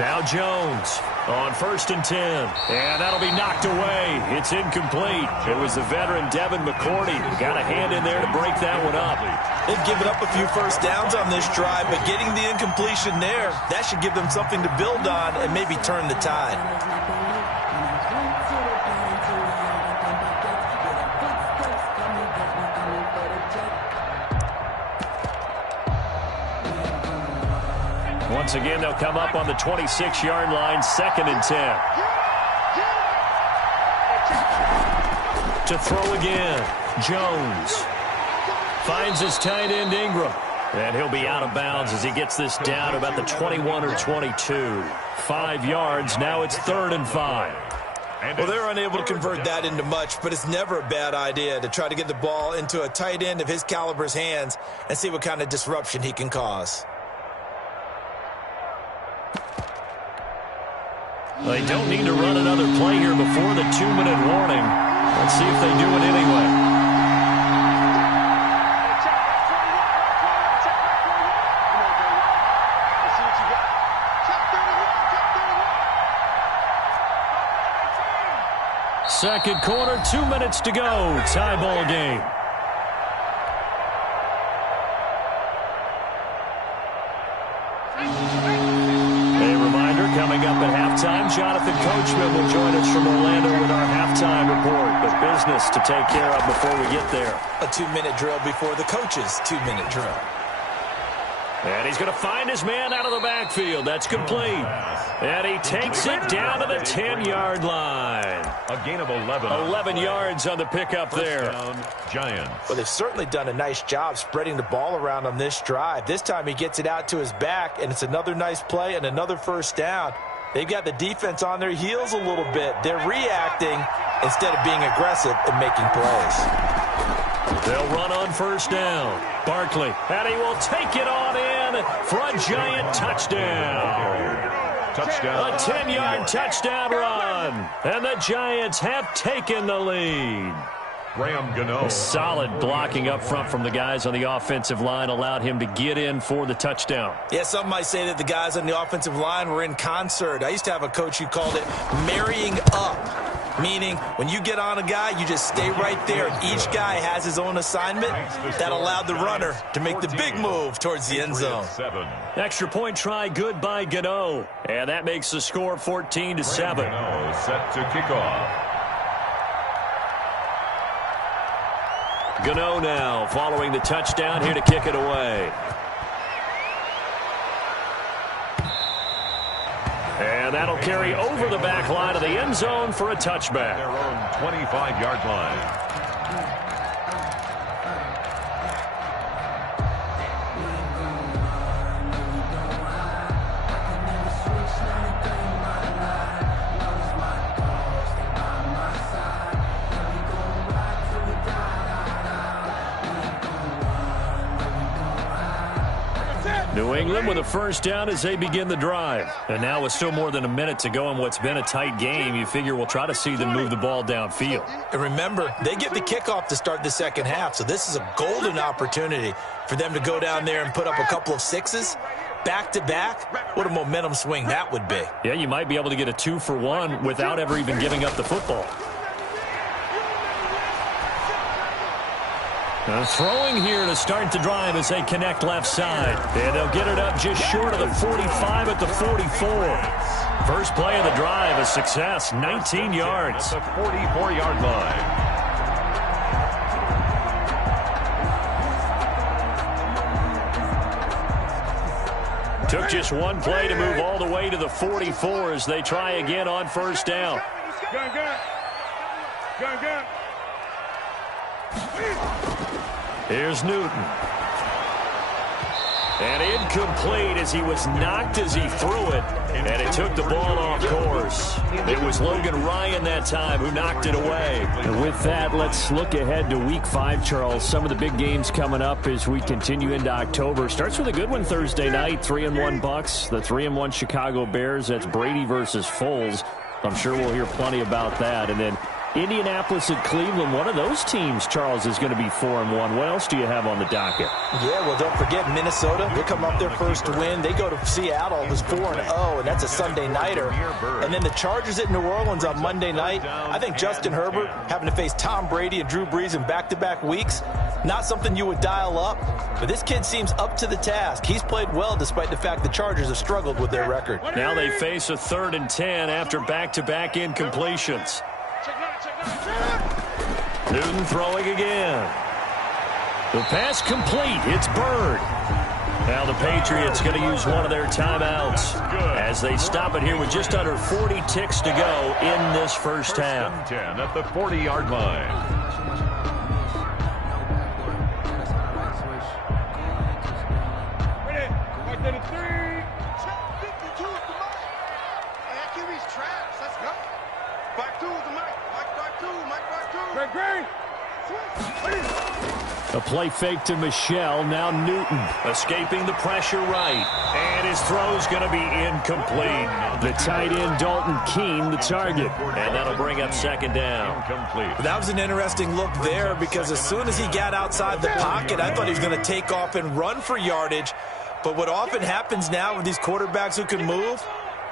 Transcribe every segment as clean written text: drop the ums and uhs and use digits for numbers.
Now Jones on 1st and 10. And that'll be knocked away. It's incomplete. It was the veteran Devin McCourty who got a hand in there to break that one up. They've given up a few first downs on this drive, but getting the incompletion there, that should give them something to build on and maybe turn the tide. Once again, they'll come up on the 26-yard line, 2nd and 10. To throw again, Jones finds his tight end Ingram. And he'll be out of bounds as he gets this down about the 21 or 22. 5 yards, now it's 3rd and 5. Well, they're unable to convert that into much, but it's never a bad idea to try to get the ball into a tight end of his caliber's hands and see what kind of disruption he can cause. They don't need to run another play here before the 2-minute warning. Let's see if they do it anyway. Second quarter, 2 minutes to go. Tie ball game. Coming up at halftime, Jonathan Coachman will join us from Orlando with our halftime report. But business to take care of before we get there. A 2-minute drill before the coach's 2-minute drill. And he's going to find his man out of the backfield. That's complete. And he takes it down to the 10-yard line. A gain of 11. 11 yards on the pickup there. Down, Giants. Well, they've certainly done a nice job spreading the ball around on this drive. This time he gets it out to his back, and it's another nice play and another first down. They've got the defense on their heels a little bit. They're reacting instead of being aggressive and making plays. They'll run on first down. Barkley, and he will take it on in for a Giant touchdown. Touchdown. A 10-yard touchdown run. And the Giants have taken the lead. Graham Gano. Solid blocking up front from the guys on the offensive line allowed him to get in for the touchdown. Yeah, some might say that the guys on the offensive line were in concert. I used to have a coach who called it marrying up, meaning when you get on a guy, you just stay right there. Each guy has his own assignment. That allowed the runner to make the big move towards the end zone. Extra point try good by Gano. And that makes the score 14-7. Gano set to kick off. Gano now following the touchdown here to kick it away. And that'll carry over the back line of the end zone for a touchback. Their own 25-yard line. New England with a first down as they begin the drive. And now with still more than a minute to go in what's been a tight game, you figure we'll try to see them move the ball downfield. And remember, they get the kickoff to start the second half, so this is a golden opportunity for them to go down there and put up a couple of sixes back-to-back. What a momentum swing that would be. Yeah, you might be able to get a 2-for-1 without ever even giving up the football. Throwing here to start the drive as they connect left side. And they'll get it up just short of the 45 at the 44. First play of the drive, a success, 19 yards. At the 44-yard line. Took just one play to move all the way to the 44 as they try again on first down. Here's Newton. And incomplete as he was knocked as he threw it. And it took the ball off course. It was Logan Ryan that time who knocked it away. And with that, let's look ahead to Week 5, Charles. Some of the big games coming up as we continue into October. Starts with a good one Thursday night, 3-1 Bucks. The 3-1 Chicago Bears. That's Brady versus Foles. I'm sure we'll hear plenty about that. And then Indianapolis and Cleveland, one of those teams, Charles, is going to be 4-1. What else do you have on the docket? Yeah, well, don't forget Minnesota. They come off their first win. They go to Seattle, who's 4-0, and that's a Sunday nighter. And then the Chargers at New Orleans on Monday night. I think Justin Herbert having to face Tom Brady and Drew Brees in back-to-back weeks, not something you would dial up. But this kid seems up to the task. He's played well despite the fact the Chargers have struggled with their record. Now they face a 3rd and 10 after back-to-back incompletions. Newton throwing again. The pass complete. It's Bird. Now the Patriots going to use one of their timeouts as they stop it here with just under 40 ticks to go in this first half. 10 at the 40-yard line. A play fake to Michelle. Now Newton escaping the pressure right. And his throw's going to be incomplete. The tight end, Dalton Keene, the target. And that'll bring up 2nd down. Incomplete. That was an interesting look there because as soon as he got outside the pocket, I thought he was going to take off and run for yardage. But what often happens now with these quarterbacks who can move,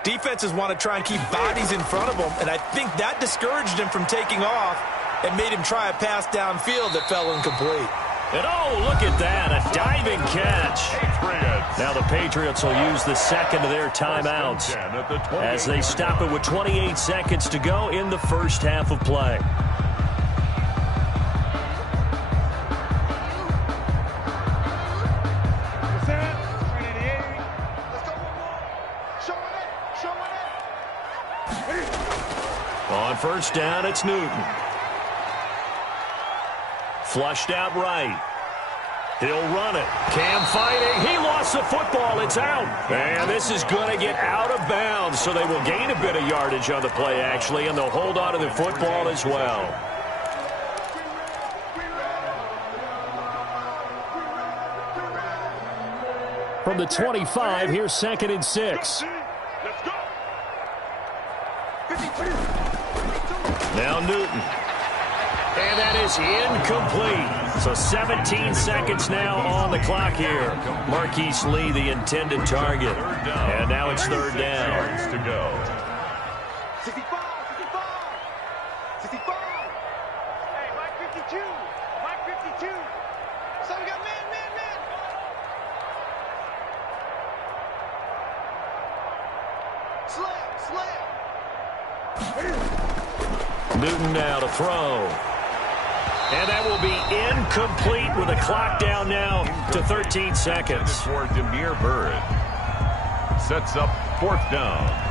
defenses want to try and keep bodies in front of them. And I think that discouraged him from taking off and made him try a pass downfield that fell incomplete. And oh, look at that, a diving catch. Now the Patriots will use the second of their timeouts as they stop it with 28 seconds to go in the first half of play. On first down, it's Newton. Flushed out right. He'll run it. Cam fighting. He lost the football. It's out. And this is going to get out of bounds, so they will gain a bit of yardage on the play, actually, and they'll hold on to the football as well. From the 25, here's 2nd and 6. Now Newton. And that is incomplete. So 17 seconds now on the clock here. Marquise Lee, the intended target. And now it's 3rd down. To go. 65, 65, 65. Hey, Mike 52, Mike 52. So we got man. Slam. Newton now to throw. And that will be incomplete with the clock down now to 13 seconds. For Demir Bird. Sets up 4th down.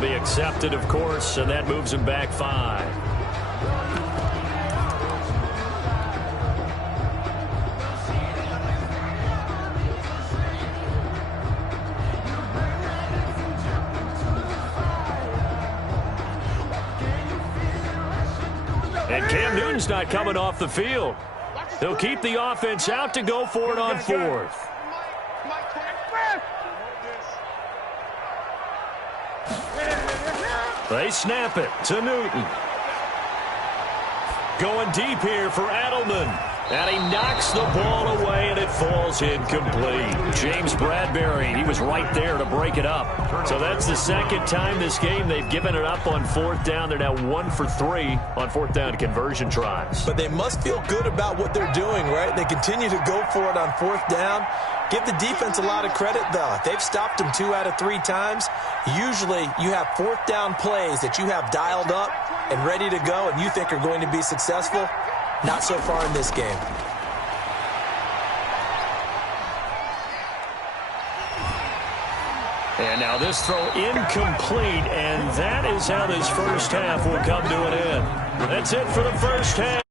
Be accepted, of course, and that moves him back 5. And Cam Newton's not coming off the field. He'll keep the offense out to go for it on 4th. They snap it to Newton. Going deep here for Edelman. And he knocks the ball away, and it falls incomplete. James Bradbury, he was right there to break it up. So that's the second time this game they've given it up on fourth down. They're now 1 for 3 on fourth down conversion tries. But they must feel good about what they're doing, right? They continue to go for it on fourth down. Give the defense a lot of credit, though. They've stopped them 2 out of 3 times. Usually, you have fourth down plays that you have dialed up and ready to go and you think are going to be successful. Not so far in this game. And now this throw incomplete, and that is how this first half will come to an end. That's it for the first half.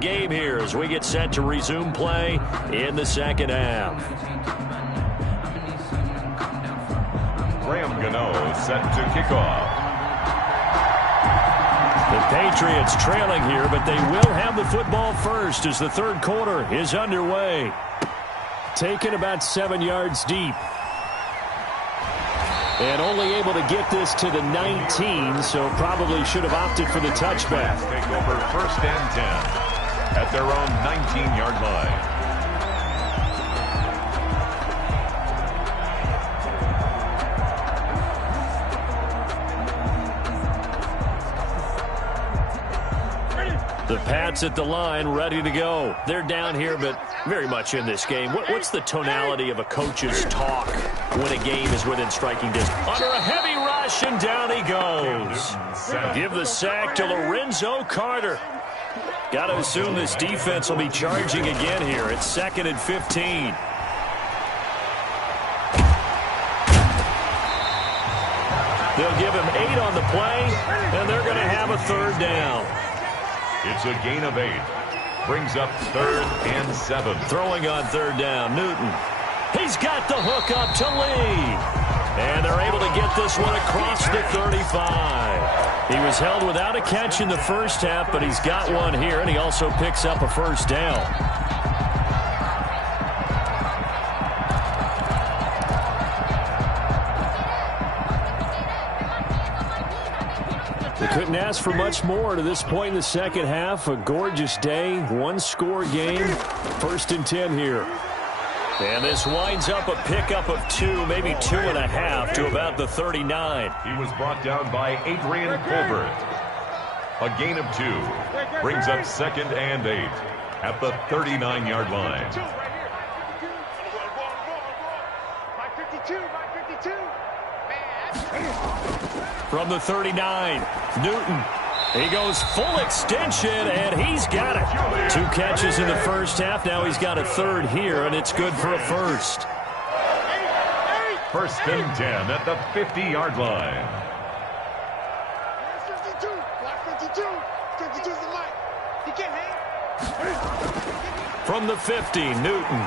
Game here as we get set to resume play in the second half. Graham Gano set to kick off. The Patriots trailing here, but they will have the football first as the third quarter is underway. Taken about 7 yards deep. And only able to get this to the 19, so probably should have opted for the touchback. Take over 1st and 10 at their own 19-yard line. The Pats at the line, ready to go. They're down here, but very much in this game. What's the tonality of a coach's talk when a game is within striking distance? Under a heavy rush, and down he goes. Give the sack to Lorenzo Carter. Got to assume this defense will be charging again here. It's 2nd and 15. They'll give him 8 on the play, and they're going to have a third down. It's a gain of 8. Brings up 3rd and 7. Throwing on third down, Newton. He's got the hook up to Lee. And they're able to get this one across the 35. He was held without a catch in the first half, but he's got one here, and he also picks up a first down. They couldn't ask for much more to this point in the second half. A gorgeous day, one-score game. 1st and 10 here. And this winds up a pickup of 2, maybe 2.5 to about the 39. He was brought down by Adrian Colbert. A gain of 2. Brings up 2nd and 8 at the 39-yard line. From the 39, Newton. He goes full extension, and he's got it. 2 catches in the first half. Now he's got a third here, and it's good for a first. 1st and 10 at the 50-yard line. 52. Block 52. 52's the light. He can't hang. From the 50, Newton.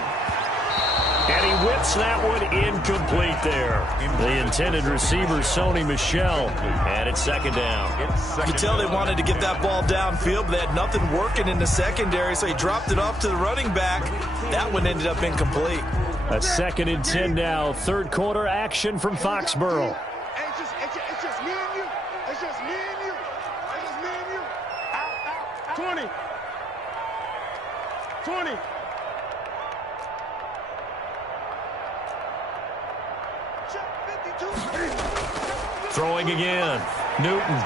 And he whips that one incomplete there. The intended receiver, Sony Michel. And it's 2nd down. You could tell they wanted to get that ball downfield, but they had nothing working in the secondary, so he dropped it off to the running back. That one ended up incomplete. A 2nd and 10 now. Third quarter action from Foxborough. It's just me and you. It's just me and you. It's just me and you. Out. 20. 20. Throwing again. Newton.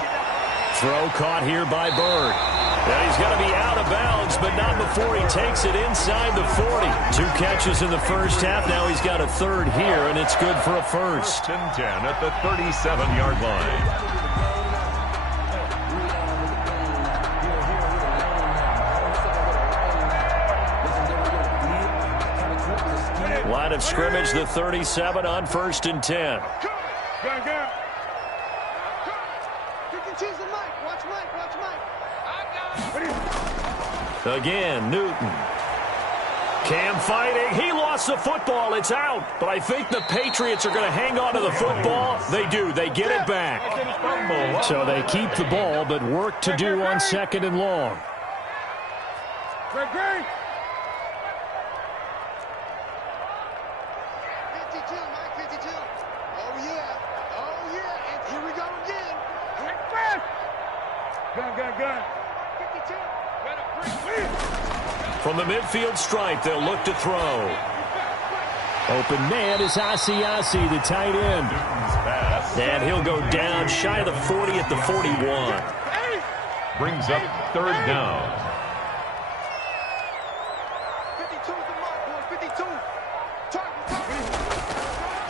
Throw caught here by Bird. And he's got to be out of bounds, but not before he takes it inside the 40. 2 catches in the first half. Now he's got a third here, and it's good for a first. 1st and 10 at the 37-yard line. Line of scrimmage, the 37 on 1st and 10. Go. 52's the mic. Watch Mike. Again, Newton. Cam fighting. He lost the football. It's out. But I think the Patriots are going to hang on to the football. They do. They get it back. So they keep the ball, but work to do on 2nd and long. Great. 52, Mike, 52. Gun. From the midfield stripe, they'll look to throw. Open man is Asiasi, the tight end. And he'll go down shy of the 40 at the 41. Brings up third down. 52.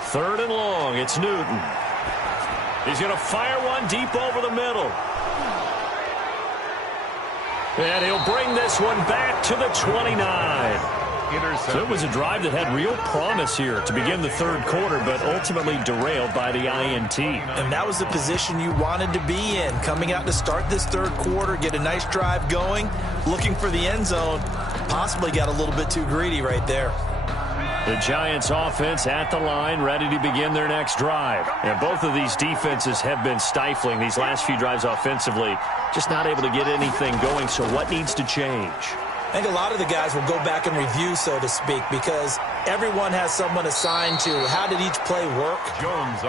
Third and long, it's Newton. He's going to fire one deep over the middle. And he'll bring this one back to the 29. So it was a drive that had real promise here to begin the third quarter, but ultimately derailed by the INT. And that was the position you wanted to be in. Coming out to start this third quarter, get a nice drive going, looking for the end zone. Possibly got a little bit too greedy right there. The Giants offense at the line, ready to begin their next drive. And both of these defenses have been stifling these last few drives offensively. Just not able to get anything going, so what needs to change? I think a lot of the guys will go back and review, so to speak, because everyone has someone assigned to how did each play work.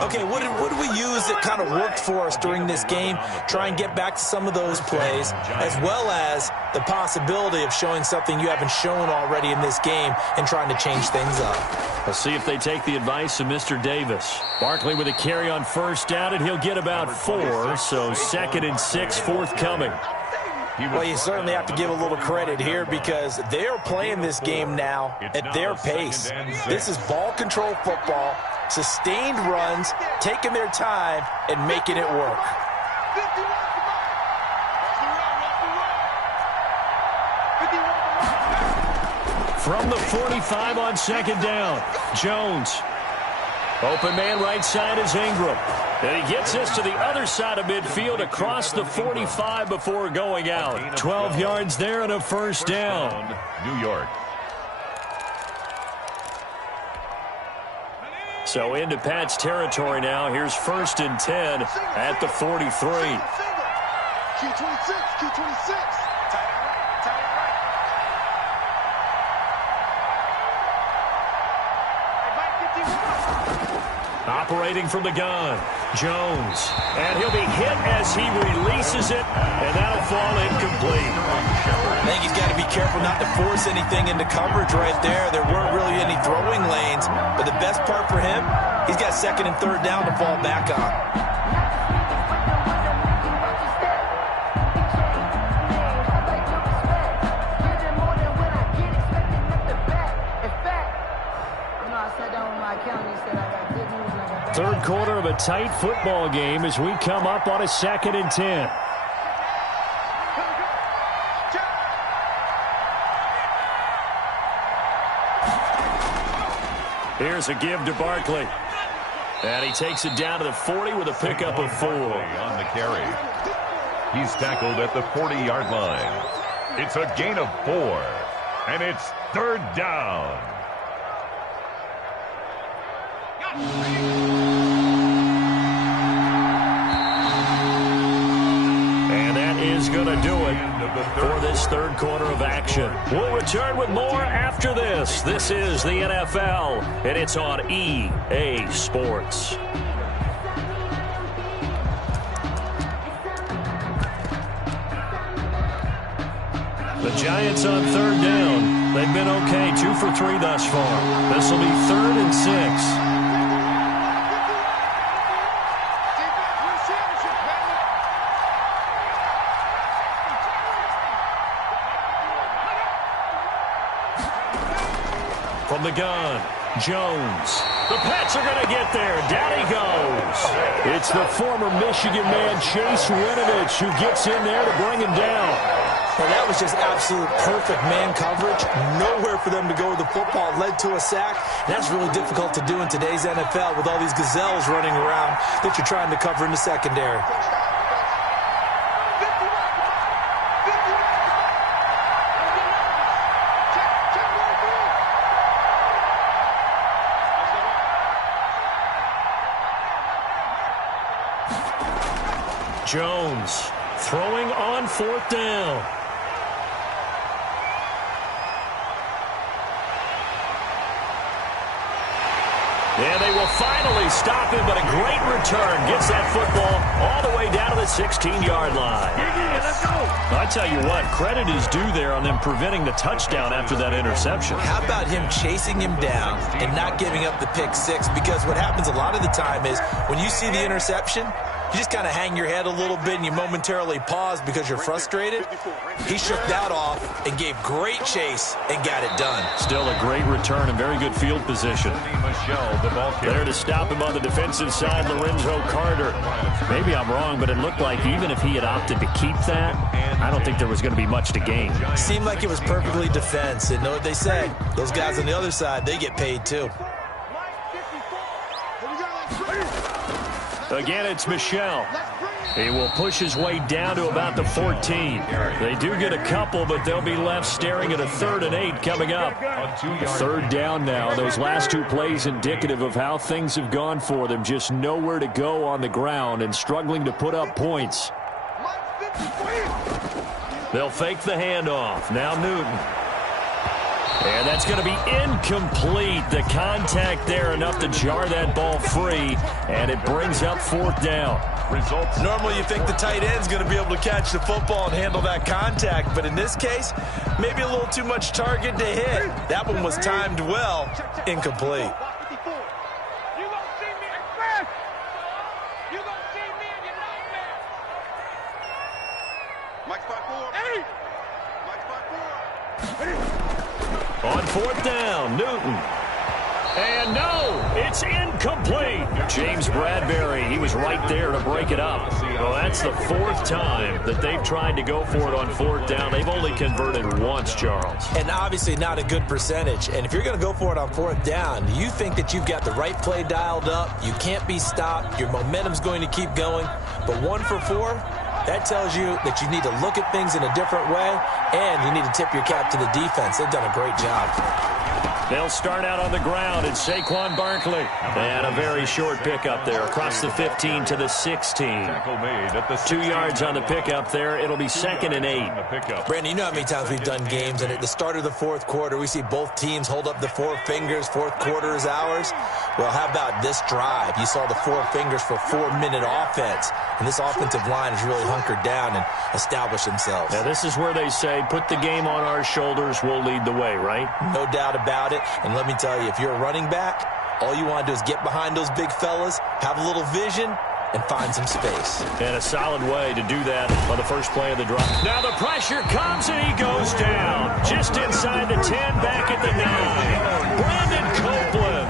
Okay, what did we use that kind of worked for us during this game? Try and get back to some of those plays, as well as the possibility of showing something you haven't shown already in this game and trying to change things up. We'll see if they take the advice of Mr. Davis. Barkley with a carry on first down, and he'll get about 4, so 2nd and 6 forthcoming. Well, you certainly have to give a little credit here because they are playing this game now at their pace. This is ball control football, sustained runs, taking their time, and making it work. From the 45 on 2nd down, Jones. Open man right side is Ingram. And he gets this to the other side of midfield across the 45 before going out. 12 yards there and a first down. New York. So into Pat's territory now. Here's 1st and 10 at the 43. Q26. Operating from the gun, Jones. And he'll be hit as he releases it, and that'll fall incomplete. I think he's got to be careful not to force anything into coverage right there. There weren't really any throwing lanes, but the best part for him, he's got 2nd and 3rd down to fall back on. Third quarter of a tight football game as we come up on a 2nd and 10. Here's a give to Barkley. And he takes it down to the 40 with a pickup of 4. On the carry. He's tackled at the 40-yard line. It's a gain of 4. And it's 3rd down. And that is going to do it for this third quarter of action. We'll return with more after this. This is the NFL, and it's on EA Sports. The Giants on 3rd down. They've been okay, 2 for 3 thus far. This will be 3rd and 6. From the gun, Jones. The Pats are going to get there. Down he goes. It's the former Michigan man, Chase Winovich, who gets in there to bring him down. Well, that was just absolute perfect man coverage. Nowhere for them to go with the football. Led to a sack. And that's really difficult to do in today's NFL with all these gazelles running around that you're trying to cover in the secondary. Jones throwing on 4th down. And they will finally stop him, but a great return. Gets that football all the way down to the 16-yard line. I tell you what, credit is due there on them preventing the touchdown after that interception. How about him chasing him down and not giving up the pick six? Because what happens a lot of the time is when you see the interception, you just kind of hang your head a little bit and you momentarily pause because you're frustrated. He shook that off and gave great chase and got it done. Still a great return and very good field position. There to stop him on the defensive side, Lorenzo Carter. Maybe I'm wrong, but it looked like even if he had opted to keep that, I don't think there was going to be much to gain. Seemed like it was perfectly defense. And know what they say? Those guys on the other side, they get paid too. Again, it's Michel. He will push his way down to about the 14. They do get a couple, but they'll be left staring at a 3rd and 8 coming up. 3rd down now. Those last 2 plays indicative of how things have gone for them. Just nowhere to go on the ground and struggling to put up points. They'll fake the handoff. Now Newton. And that's going to be incomplete. The contact there enough to jar that ball free, and it brings up 4th down. Normally you think the tight end's going to be able to catch the football and handle that contact, but in this case, maybe a little too much target to hit. That one was timed well, incomplete. On 4th down, Newton. And no, it's incomplete. James Bradbury, he was right there to break it up. Well, that's the 4th time that they've tried to go for it on 4th down. They've only converted once, Charles. And obviously not a good percentage. And if you're going to go for it on 4th down, you think that you've got the right play dialed up. You can't be stopped. Your momentum's going to keep going. But 1 for 4, that tells you that you need to look at things in a different way, and you need to tip your cap to the defense. They've done a great job. They'll start out on the ground. It's Saquon Barkley. And a very short pickup there across the 15 to the 16. 2 yards on the pickup there. It'll be 2nd and 8. Brandon, you know how many times we've done games, and at the start of the 4th quarter, we see both teams hold up the 4 fingers. 4th quarter is ours. Well, how about this drive? You saw the 4 fingers for 4-minute offense, and this offensive line has really hunkered down and established themselves. Now, this is where they say, put the game on our shoulders, we'll lead the way, right? No doubt about it. And let me tell you, if you're a running back, all you want to do is get behind those big fellas, have a little vision, and find some space. And a solid way to do that on the first play of the drive. Now the pressure comes, and he goes down. Just inside the 10, back at the 9. Brandon Copeland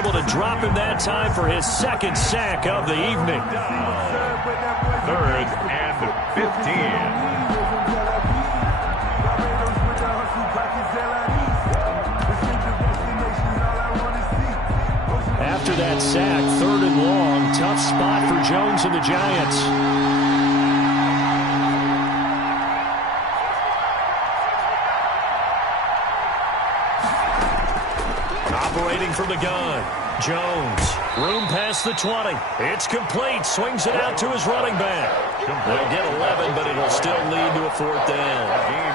able to drop him that time for his 2nd sack of the evening. 3rd and 15. After that sack, 3rd and long, tough spot for Jones and the Giants. Operating from the gun, Jones, room past the 20. It's complete, swings it out to his running back. They'll get 11, but it'll still lead to a 4th down.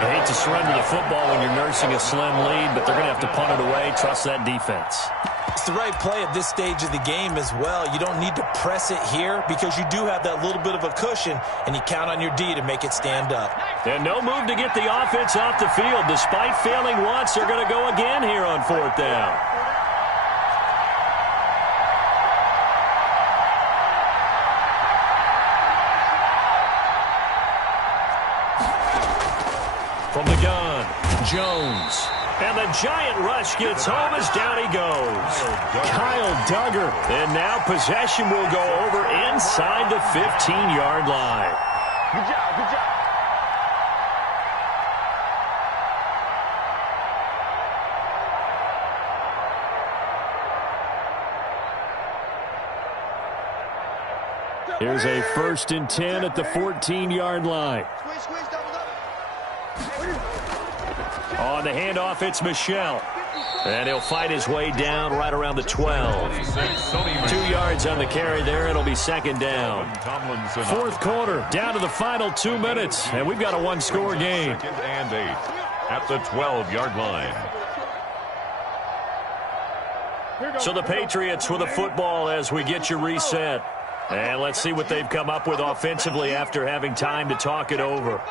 I hate to surrender the football when you're nursing a slim lead, but they're going to have to punt it away, trust that defense. It's the right play at this stage of the game as well. You don't need to press it here because you do have that little bit of a cushion, and you count on your D to make it stand up. And no move to get the offense off the field. Despite failing once, they're going to go again here on 4th down. From the gun, Jones. And the giant rush gets home as down he goes. Kyle Duggar. And now possession will go over inside the 15-yard line. Good job, good job. Here's a 1st and 10 at the 14-yard line. On the handoff, it's Michel. And he'll fight his way down right around the 12. 2 yards on the carry there. It'll be 2nd down. 4th quarter, down to the final 2 minutes. And we've got a 1-score game. 2nd and 8 at the 12-yard line. So the Patriots with a football as we get you reset. And let's see what they've come up with offensively after having time to talk it over.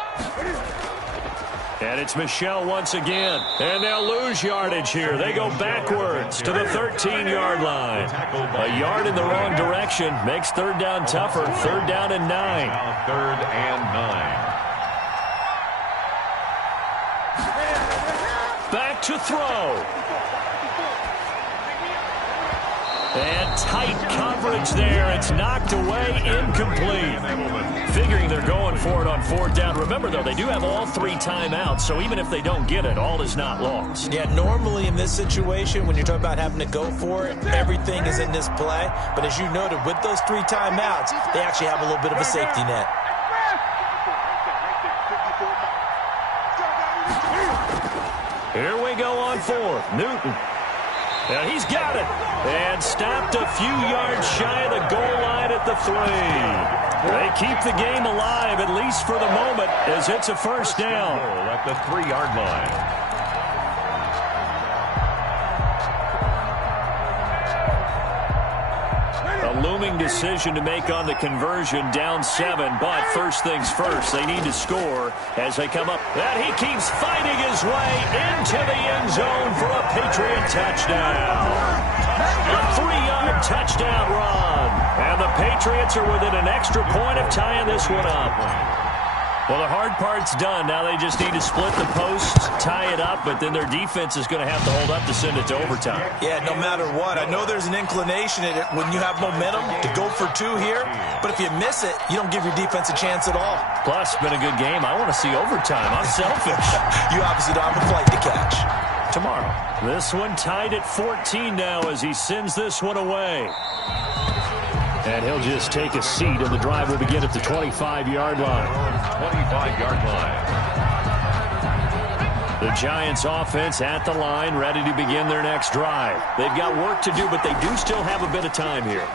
And it's Michel once again. And they'll lose yardage here. They go backwards to the 13-yard line. A yard in the wrong direction makes third down tougher. Third down and 9. Now third and 9. Back to throw. And tight coverage there. It's knocked away, incomplete. Figuring they're going for it on fourth down. Remember, though, they do have all 3 timeouts, so even if they don't get it, all is not lost. Yeah, normally in this situation, when you're talking about having to go for it, everything is in this play. But as you noted, with those 3 timeouts, they actually have a little bit of a safety net. Here we go on fourth. Newton. And he's got it. And stopped a few yards shy of the goal line at the 3. They keep the game alive, at least for the moment, as it's a first down. At the 3-yard line. A looming decision to make on the conversion, down 7. But first things first, they need to score as they come up. And he keeps fighting his way into the end zone for a Patriot touchdown. A 3-yard touchdown run. And the Patriots are within an extra point of tying this one up. Well, the hard part's done. Now they just need to split the posts, tie it up, but then their defense is going to have to hold up to send it to overtime. Yeah, no matter what. I know there's an inclination in it when you have momentum to go for 2 here, but if you miss it, you don't give your defense a chance at all. Plus, it's been a good game. I want to see overtime. I'm selfish. You obviously don't have a flight to catch. Tomorrow. This one tied at 14 now as he sends this one away. And he'll just take a seat, and the drive will begin at the 25-yard line. 25-yard line. The Giants offense at the line, ready to begin their next drive. They've got work to do, but they do still have a bit of time here.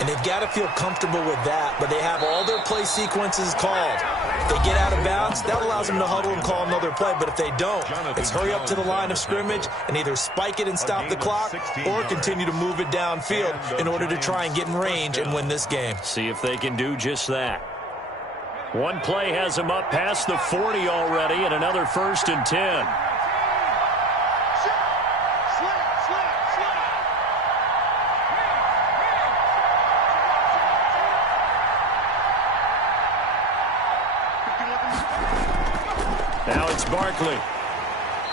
And they've got to feel comfortable with that, but they have all their play sequences called. If they get out of bounds, that allows them to huddle and call another play. But if they don't, it's hurry up to the line of scrimmage and either spike it and stop the clock or continue to move it downfield in order to try and get in range and win this game. See if they can do just that. One play has them up past the 40 already, and another 1st and 10. Now it's Barkley.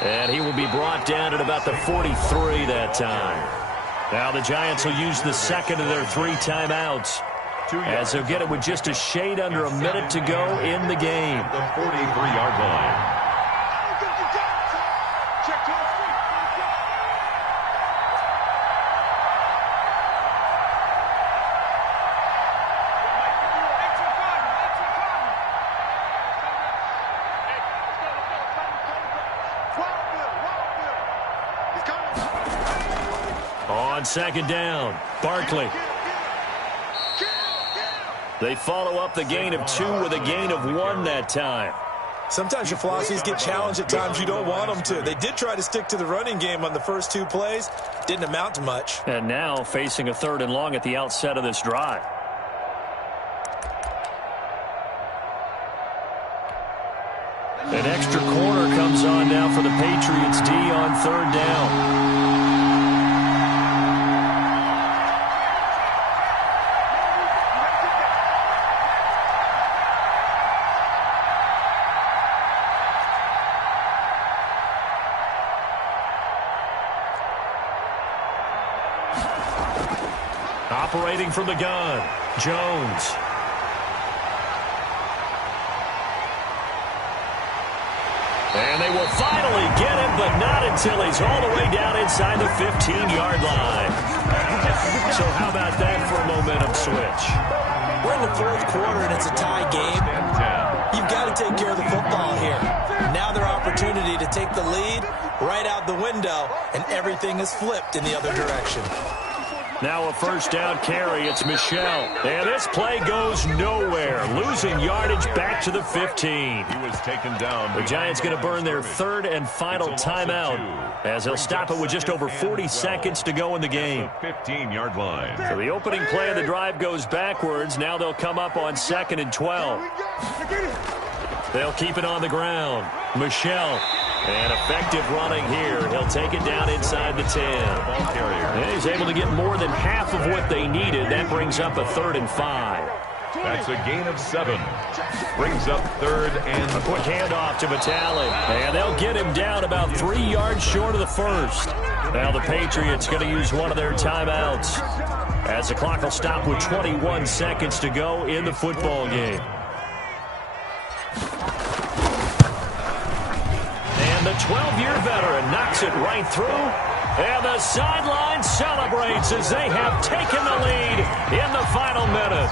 And he will be brought down at about the 43 that time. Now the Giants will use the second of their 3 timeouts, as they'll get it with just a shade under a minute to go in the game. The 43-yard line. On second down, Barkley. They follow up the gain of 2 with a gain of 1 that time. Sometimes your philosophies get challenged at times you don't want them to. They did try to stick to the running game on the first 2 plays. Didn't amount to much. And now facing a 3rd and long at the outset of this drive. An extra corner comes on now for the Patriots D on 3rd down. Operating from the gun, Jones. And they will finally get him, but not until he's all the way down inside the 15-yard line. So how about that for a momentum switch? We're in the 4th quarter, and it's a tie game. You've got to take care of the football here. Now their opportunity to take the lead right out the window, and everything is flipped in the other direction. Now a first down carry. It's Michel. And this play goes nowhere. Losing yardage back to the 15. He was taken down. The Giants going to burn their third and final timeout as they'll stop it with just over 40 seconds to go in the game. 15-yard line. So the opening play of the drive goes backwards. Now they'll come up on 2nd and 12. They'll keep it on the ground. Michel. And effective running here. He'll take it down inside the 10. And he's able to get more than half of what they needed. That brings up a 3rd and 5. That's a gain of 7. Brings up 3rd and a quick handoff to Vitale. And they'll get him down about 3 yards short of the first. Now the Patriots going to use one of their timeouts as the clock will stop with 21 seconds to go in the football game. And the 12-year veteran knocks it right through. And the sideline celebrates as they have taken the lead in the final minute.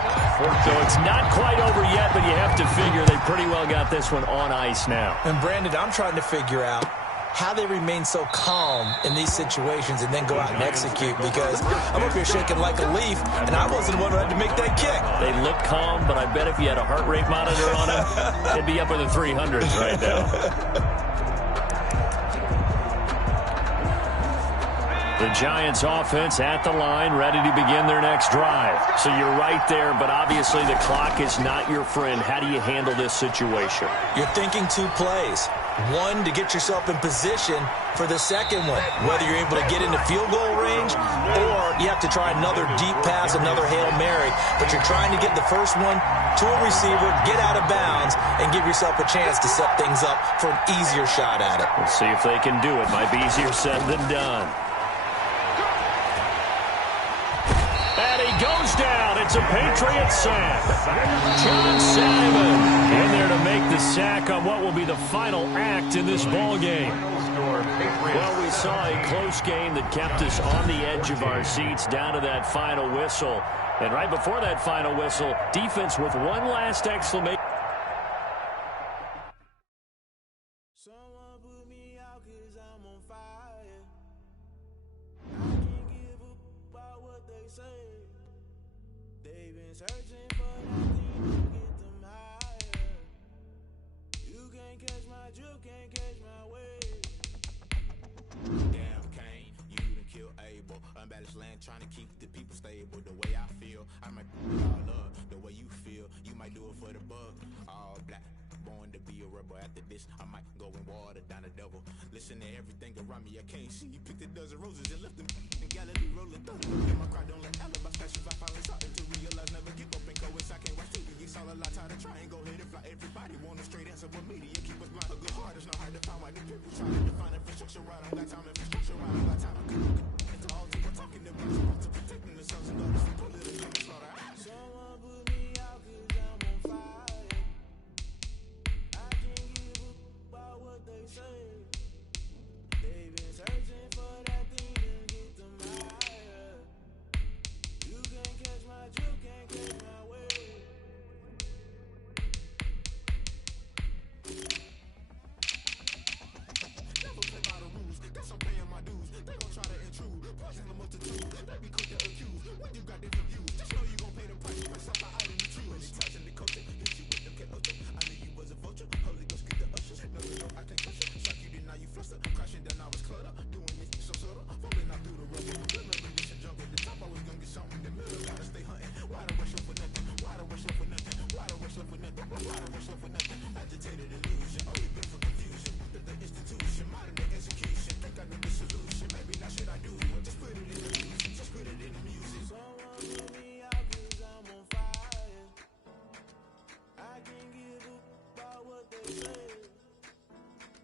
So it's not quite over yet, but you have to figure they pretty well got this one on ice now. And Brandon, I'm trying to figure out how they remain so calm in these situations and then go out and execute, because I'm up here shaking like a leaf, and I wasn't the one who had to make that kick. They look calm, but I bet if you had a heart rate monitor on them, it'd be up in the 300s right now. The Giants offense at the line, ready to begin their next drive. So you're right there, but obviously the clock is not your friend. How do you handle this situation? You're thinking 2 plays. One, to get yourself in position for the second one, whether you're able to get into field goal range or you have to try another deep pass, another Hail Mary. But you're trying to get the first one to a receiver, get out of bounds, and give yourself a chance to set things up for an easier shot at it. We'll see if they can do it. Might be easier said than done. And he goes down. It's a Patriot sack. John Simon in there to make the sack on what will be the final act in this ball game. Well, we saw a close game that kept us on the edge of our seats down to that final whistle. And right before that final whistle, defense with one last exclamation. Trying to keep the people stable the way I feel. I might all love the way you feel. You might do it for the bug. All black, born to be a rebel. After this, I might go and water down the devil. Listen to everything around me. I can't see. You picked a dozen roses and left them in Galilee rolling thunder. In my car, don't let alibi specials. I finally started to realize never give up and go. I can't watch TV. It's all a lot. Tired of trying. Go ahead and fly. Everybody want a straight answer, but media keep us blind. A good heart is not hard to find. Why the people trying to define infrastructure right? I don't got time. Infrastructure right? I don't got time. It's all to talking about to protecting the sons and daughters from political slaughter. Someone put me out 'cause I'm on fire. I can't give up about what they say. They've been searching for that thing to get them higher. You can't catch my drift, can't catch my wave. Never play by the rules, guess I'm paying my dues. They gon' try to intrude, poison the multitude. They be quick to accuse, when you got different views. Just know you gon' pay the price, press up my item, you choose. Touching the culture, hit you with them K.O.T. I knew you was a vulture, Holy Ghost get the ushers. No, I can't touch it, shock you, then now you fluster. Crashing down, I was cluttered, doing it so subtle. Falling out through the rubble, remember this and jump at the top. I was gonna get something in the middle, gotta stay hunting. Why the rush up for nothing? Why the rush up for nothing? Why the rush up for nothing? Why the rush up for nothing? Agitated illusion, oh, you been for confusion. The institution, modern day execution. Think I know the solution, maybe not should I do it? Just put it in the music, just put it in the music. Someone put me out 'cause I'm on fire. I can't give up about what they say.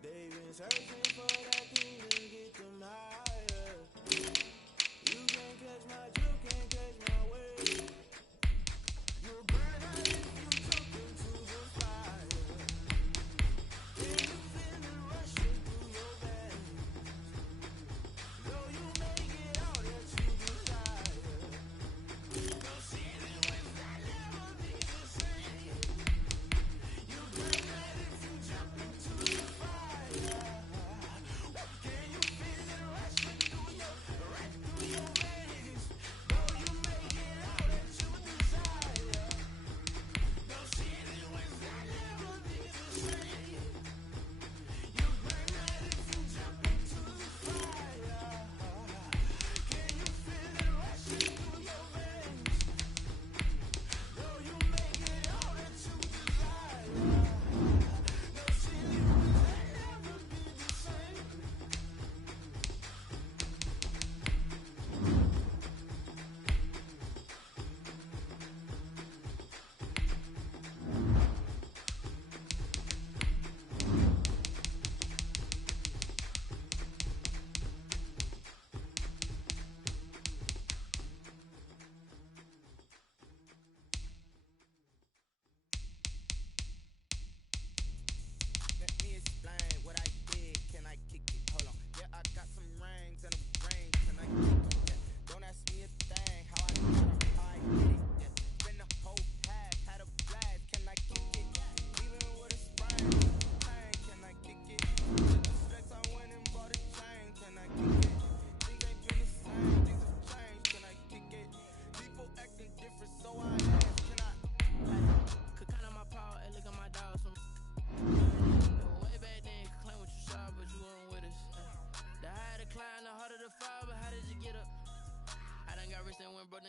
They've been searching for that thing to get them higher. You can't catch my drift, can't catch my wave. You'll burn out if you jump into the fire. Can you feel it rushing through your veins? Though you make it out that you desire. No ceiling with that never be the same. You burn out if you jump into the fire.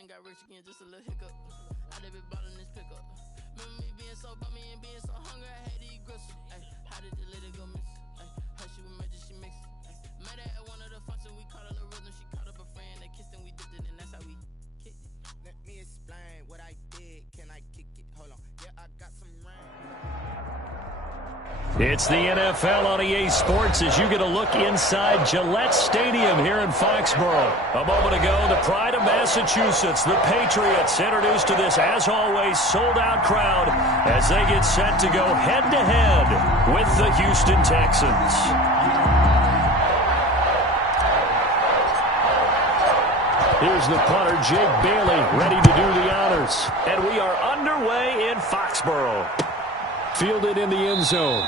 Then got rich again, just a little hiccup. I did be ballin' this pickup. Remember me being so bummy and being so hungry, I had to eat gristle. Ay, how did the lady go miss? Ay, how she was major, she mixed. Met her at one of the functions, we caught her the rhythm. She caught up a friend, they kissed and we dipped it, and that's how we kicked it. Let me explain what I did. Can I kick it? Hold on. Yeah, I got some rain. It's the NFL on EA Sports as you get a look inside Gillette Stadium here in Foxborough. A moment ago, the pride of Massachusetts, the Patriots, introduced to this, as always, sold-out crowd as they get set to go head-to-head with the Houston Texans. Here's the punter, Jake Bailey, ready to do the honors. And we are underway in Foxborough. Fielded in the end zone.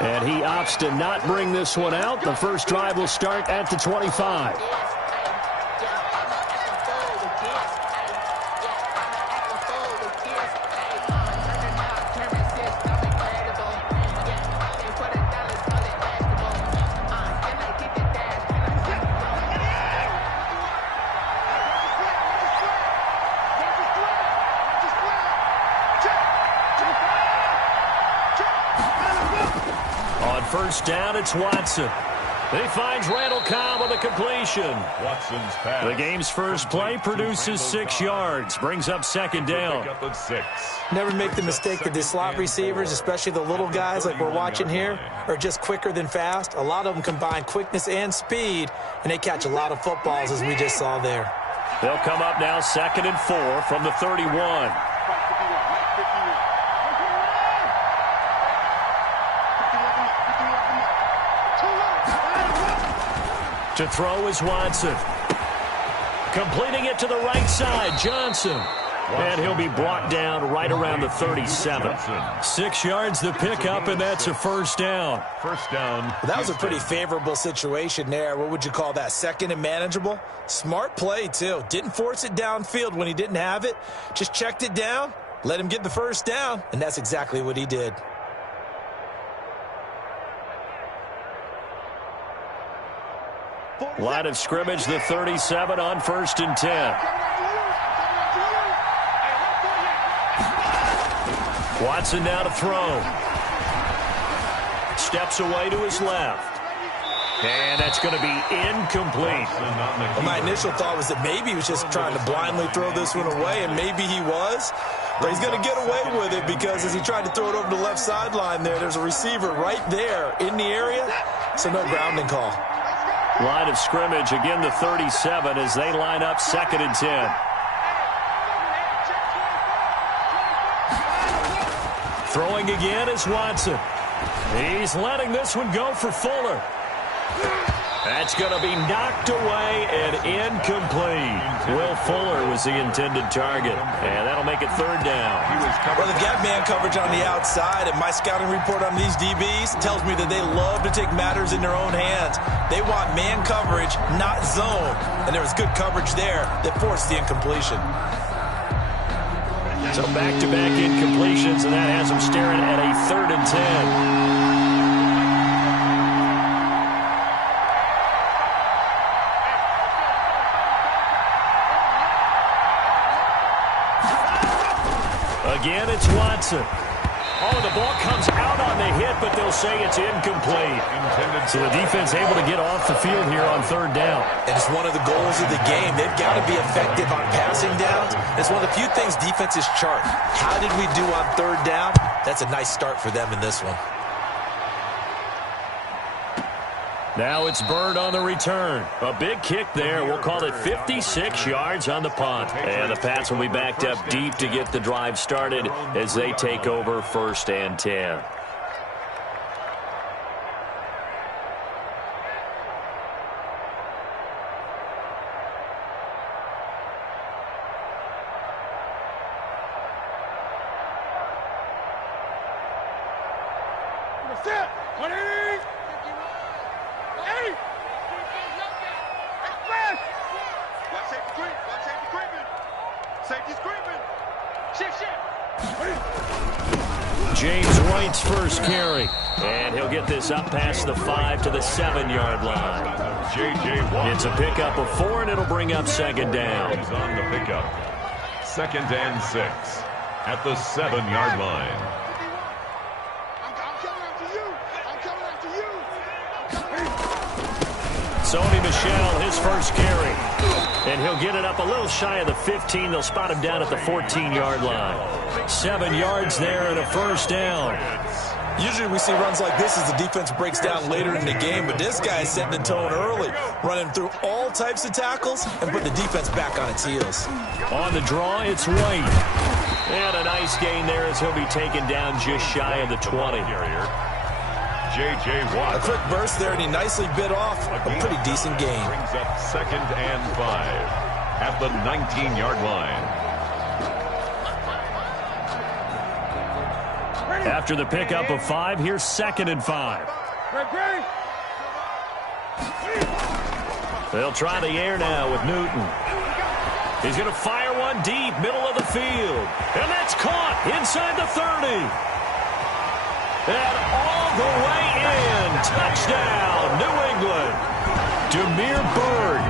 And he opts to not bring this one out. The first drive will start at the 25. First down, it's Watson. He finds Randall Cobb on the completion. Watson's pass. The game's first play produces 6 yards. Brings up second down. Pick up at 6. Never make the mistake that the slot receivers, especially the little guys like we're watching here, are just quicker than fast. A lot of them combine quickness and speed, and they catch a lot of footballs, as we just saw there. They'll come up now 2nd and 4 from the 31. To throw is Watson. Completing it to the right side, Johnson. And he'll be brought down right around the 37. 6 yards the pickup, and that's a first down. First down. That was a pretty favorable situation there. What would you call that? Second and manageable? Smart play, too. Didn't force it downfield when he didn't have it. Just checked it down, let him get the first down, and that's exactly what he did. Line of scrimmage, the 37 on 1st and 10. Watson now to throw. Steps away to his left. And that's going to be incomplete. Well, my initial thought was that maybe he was just trying to blindly throw this one away, and maybe he was. But he's going to get away with it because as he tried to throw it over the left sideline there's a receiver right there in the area, so no grounding call. Line of scrimmage, again the 37 as they line up 2nd and 10. Throwing again is Watson. He's letting this one go for Fuller. That's going to be knocked away and incomplete. Will Fuller was the intended target, and that'll make it 3rd down. Well, they've got man coverage on the outside, and my scouting report on these DBs tells me that they love to take matters in their own hands. They want man coverage, not zone, and there was good coverage there that forced the incompletion. So back-to-back incompletions, and that has them staring at a 3rd and 10. Again, it's Watson. Oh, the ball comes out on the hit, but they'll say it's incomplete. So the defense able to get off the field here on 3rd down. And it's one of the goals of the game. They've got to be effective on passing downs. It's one of the few things defenses chart. How did we do on 3rd down? That's a nice start for them in this one. Now it's Bird on the return. A big kick there. We'll call it 56 yards on the punt. And the Pats will be backed up deep to get the drive started as they take over 1st and 10. Set. 20. James White's first carry. And he'll get this up past the 5 to the 7-yard line. J.J. Watt. It's a pickup of 4, and it'll bring up 2nd down. On the pickup. 2nd and 6 at the 7-yard line. I'm coming after you. I'm coming after you. Sony Michel, his first carry. And he'll get it up a little shy of the 15. They'll spot him down at the 14-yard line. 7 yards there and a first down. Usually we see runs like this as the defense breaks down later in the game, but this guy is setting the tone early, running through all types of tackles and put the defense back on its heels. On the draw, it's White. And a nice gain there as he'll be taken down just shy of the 20. J.J. Watt. A quick burst there, and he nicely bit off a pretty decent gain. Brings up 2nd and 5 at the 19-yard line. After the pickup of 5, here's 2nd and 5. They'll try the air now with Newton. He's going to fire one deep, middle of the field. And that's caught inside the 30. And all the way in. Touchdown, New England. Demir Bird,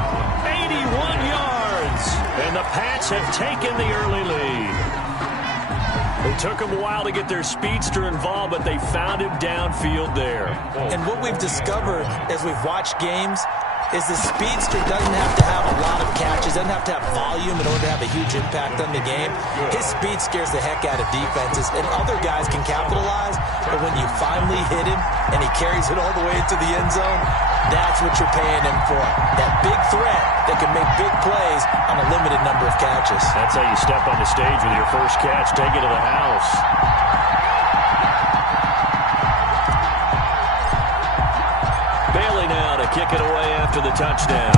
81 yards. And the Pats have taken the early lead. It took them a while to get their speedster involved, but they found him downfield there. And what we've discovered as we've watched games is the speedster doesn't have to have a lot of catches, doesn't have to have volume in order to have a huge impact on the game. His speed scares the heck out of defenses, and other guys can capitalize, but when you finally hit him and he carries it all the way into the end zone, that's what you're paying him for. That big threat that can make big plays on a limited number of catches. That's how you step on the stage with your first catch. Take it to the house. Bailey now to kick it away after the touchdown.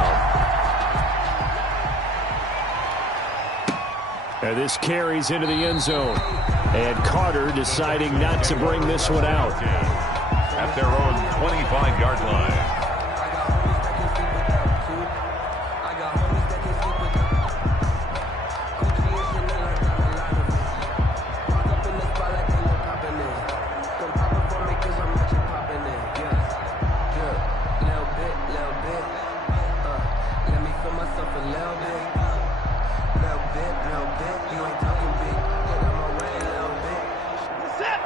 And this carries into the end zone. And Carter deciding not to bring this one out. At their own 25-yard line.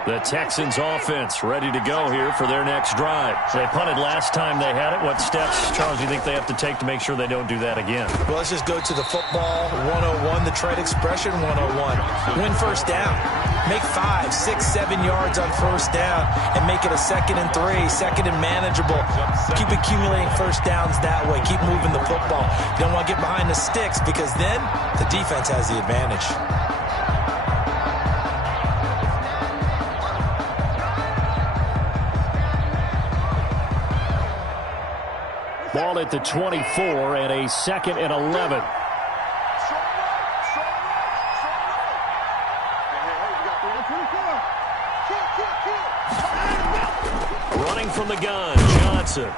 The Texans offense ready to go here for their next drive. They punted last time they had it. What steps, Charles, do you think they have to take to make sure they don't do that again? Well, let's just go to the football 101, the trade expression 101. Win first down. Make 5, 6, 7 yards on first down and make it a 2nd and 3, 2nd and manageable. Keep accumulating first downs that way. Keep moving the football. You don't want to get behind the sticks because then the defense has the advantage. Ball at the 24 and a 2nd and 11. Running from the gun, Johnson.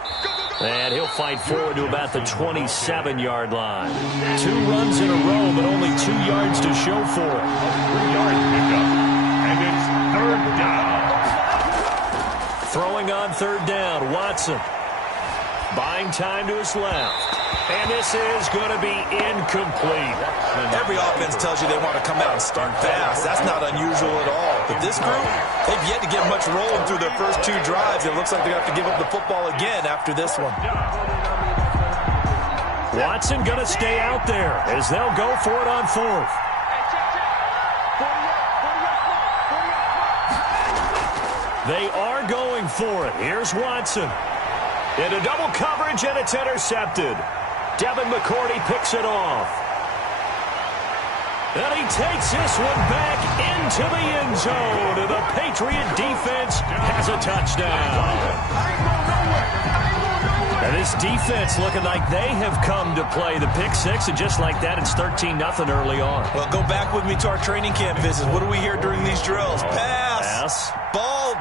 And he'll fight forward to about the 27-yard line. 2 runs in a row, but only 2 yards to show for it. 3-yard pickup, and it's 3rd down. Throwing on 3rd down, Watson. Buying time to his left. And this is going to be incomplete. Every offense tells you they want to come out and start fast. That's not unusual at all. But this group, they've yet to get much rolling through their first 2 drives. It looks like they're going to have to give up the football again after this one. Watson going to stay out there as they'll go for it on 4th. They are going for it. Here's Watson. Into double coverage, and it's intercepted. Devin McCourty picks it off. And he takes this one back into the end zone. And the Patriot defense has a touchdown. And this defense looking like they have come to play. The pick 6, and just like that, it's 13-0 early on. Well, go back with me to our training camp visits. What do we hear during these drills? Pass.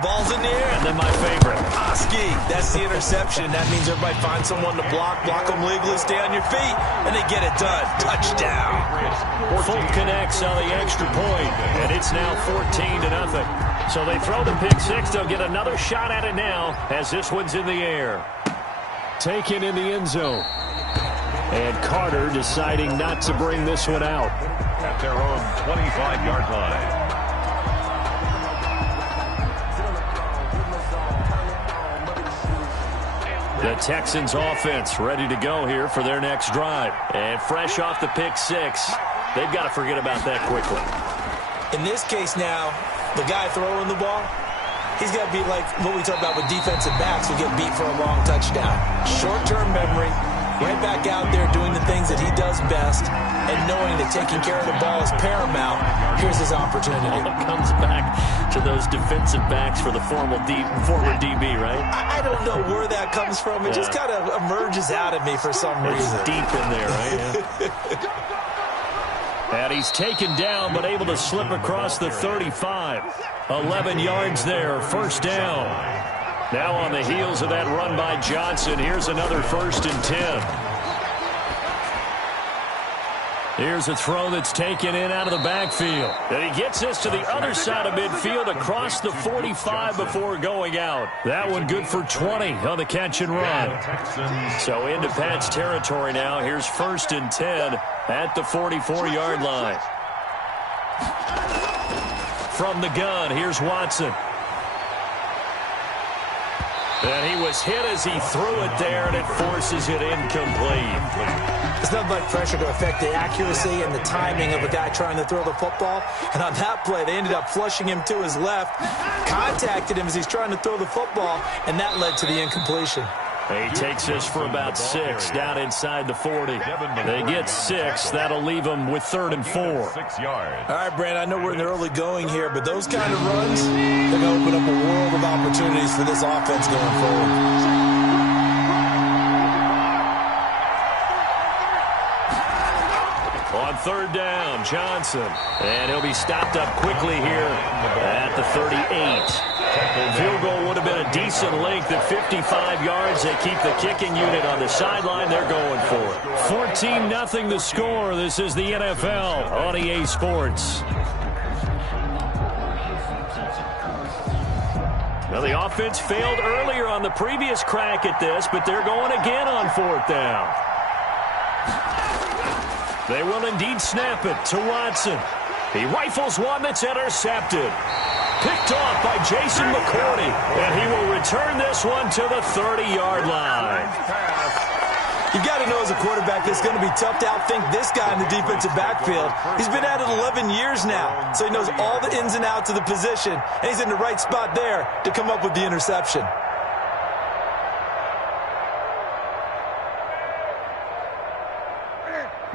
Ball's in the air. And then my favorite. Oski. That's the interception. That means everybody finds someone to block them legally, stay on your feet, and they get it done. Touchdown. Fulton connects on the extra point, and it's now 14-0. So they throw the pick 6. They'll get another shot at it now as this one's in the air. Taken in the end zone. And Carter deciding not to bring this one out. at their own 25-yard line. The Texans offense ready to go here for their next drive. And fresh off the pick six, they've got to forget about that quickly. In this case now, the guy throwing the ball, he's got to be like what we talk about with defensive backs who get beat for a long touchdown. Short-term memory, right back out there doing the things that he does best, and knowing that taking care of the ball is paramount. Here's his opportunity. It comes back to those defensive backs for the former DB, right? I don't know where that comes from. It just kind of emerges out of me for some reason. It's deep in there, right? And he's taken down, but able to slip across the 35. 11 yards there, first down. Now on the heels of that run by Johnson, here's another 1st and 10. Here's a throw that's taken in out of the backfield. And he gets this to the other side of midfield across the 45 before going out. That one good for 20 on the catch and run. So into Pat's territory now. Here's 1st and 10 at the 44-yard line. From the gun, here's Watson. And he was hit as he threw it there, and it forces it incomplete. It's nothing like pressure to affect the accuracy and the timing of a guy trying to throw the football. And on that play, they ended up flushing him to his left, contacted him as he's trying to throw the football, and that led to the incompletion. He takes this for about 6 down inside the 40. They get 6. That'll leave them with 3rd and 4. 6 yards. All right, Brand, I know we're in the early going here, but those kind of runs, they're going to open up a world of opportunities for this offense going forward. On 3rd down, Johnson. And he'll be stopped up quickly here at the 38. Field goal would have been a decent length at 55 yards. They keep the kicking unit on the sideline. They're going for it. 14-0 the score. This is the NFL on EA Sports. Well, the offense failed earlier on the previous crack at this, but they're going again on 4th down. They will indeed snap it to Watson. He rifles one that's intercepted. Picked off by Jason McCourty, and he will return this one to the 30-yard line. You've got to know as a quarterback it's going to be tough to outthink this guy in the defensive backfield. He's been at it 11 years now, so he knows all the ins and outs of the position, and he's in the right spot there to come up with the interception.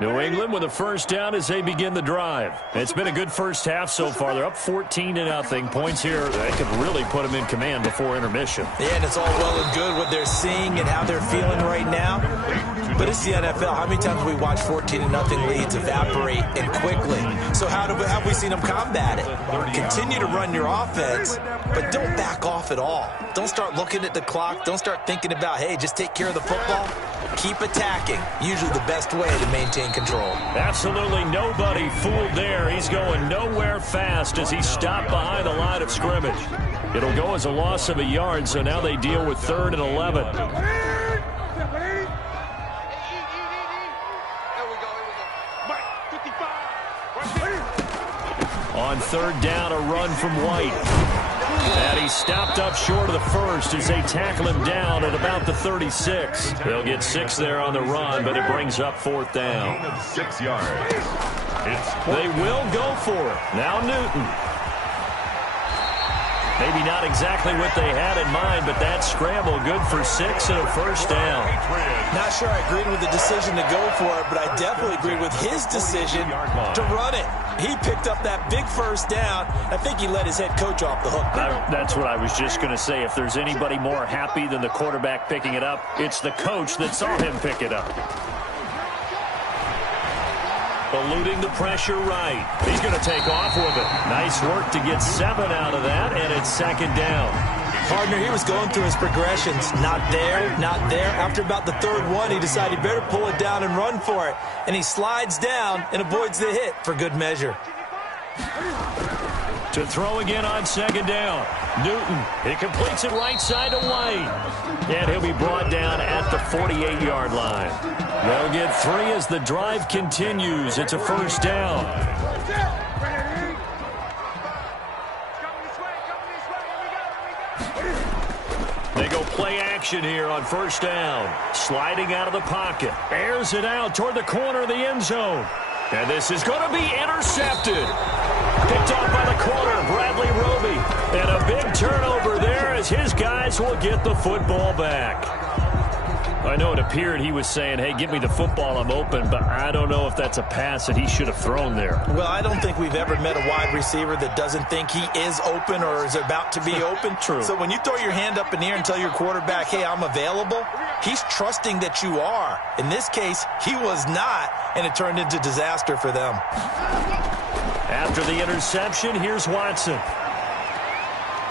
New England with a 1st down as they begin the drive. It's been a good first half so far. They're up 14-0. Points here that could really put them in command before intermission. Yeah, and it's all well and good what they're seeing and how they're feeling right now. But it's the NFL. How many times have we watched 14-0 leads evaporate and quickly? So how have we seen them combat it? Continue to run your offense, but don't back off at all. Don't start looking at the clock. Don't start thinking about, hey, just take care of the football. Keep attacking. Usually the best way to maintain control. Absolutely nobody fooled there. He's going nowhere fast as he stopped behind the line of scrimmage. It'll go as a loss of a yard, so now they deal with 3rd and 11. On 3rd down, a run from White. And he's stopped up short of the 1st as they tackle him down at about the 36. They'll get 6 there on the run, but it brings up 4th down. Gain of 6 yards. They will go for it. Now Newton. Maybe not exactly what they had in mind, but that scramble good for 6 and a 1st down. Not sure I agreed with the decision to go for it, but I definitely agreed with his decision to run it. He picked up that big 1st down. I think he let his head coach off the hook there. That's what I was just going to say. If there's anybody more happy than the quarterback picking it up, it's the coach that saw him pick it up. Eluding the pressure right. He's going to take off with it. Nice work to get 7 out of that, and it's 2nd down. Partner, he was going through his progressions. Not there, not there. After about the 3rd one, he decided he better pull it down and run for it. And he slides down and avoids the hit for good measure. To throw again on 2nd down. Newton, he completes it right side to White. And he'll be brought down at the 48-yard line. They'll get 3 as the drive continues. It's a first down. They go play action here on first down. Sliding out of the pocket. Airs it out toward the corner of the end zone. And this is going to be intercepted. Picked off by the corner, Bradley Roby. And a big turnover there as his guys will get the football back. I know it appeared he was saying, hey, give me the football, I'm open, but I don't know if that's a pass that he should have thrown there. Well, I don't think we've ever met a wide receiver that doesn't think he is open or is about to be open. True. So when you throw your hand up in the air and tell your quarterback, hey, I'm available, he's trusting that you are. In this case, he was not, and it turned into disaster for them. After the interception, here's Watson.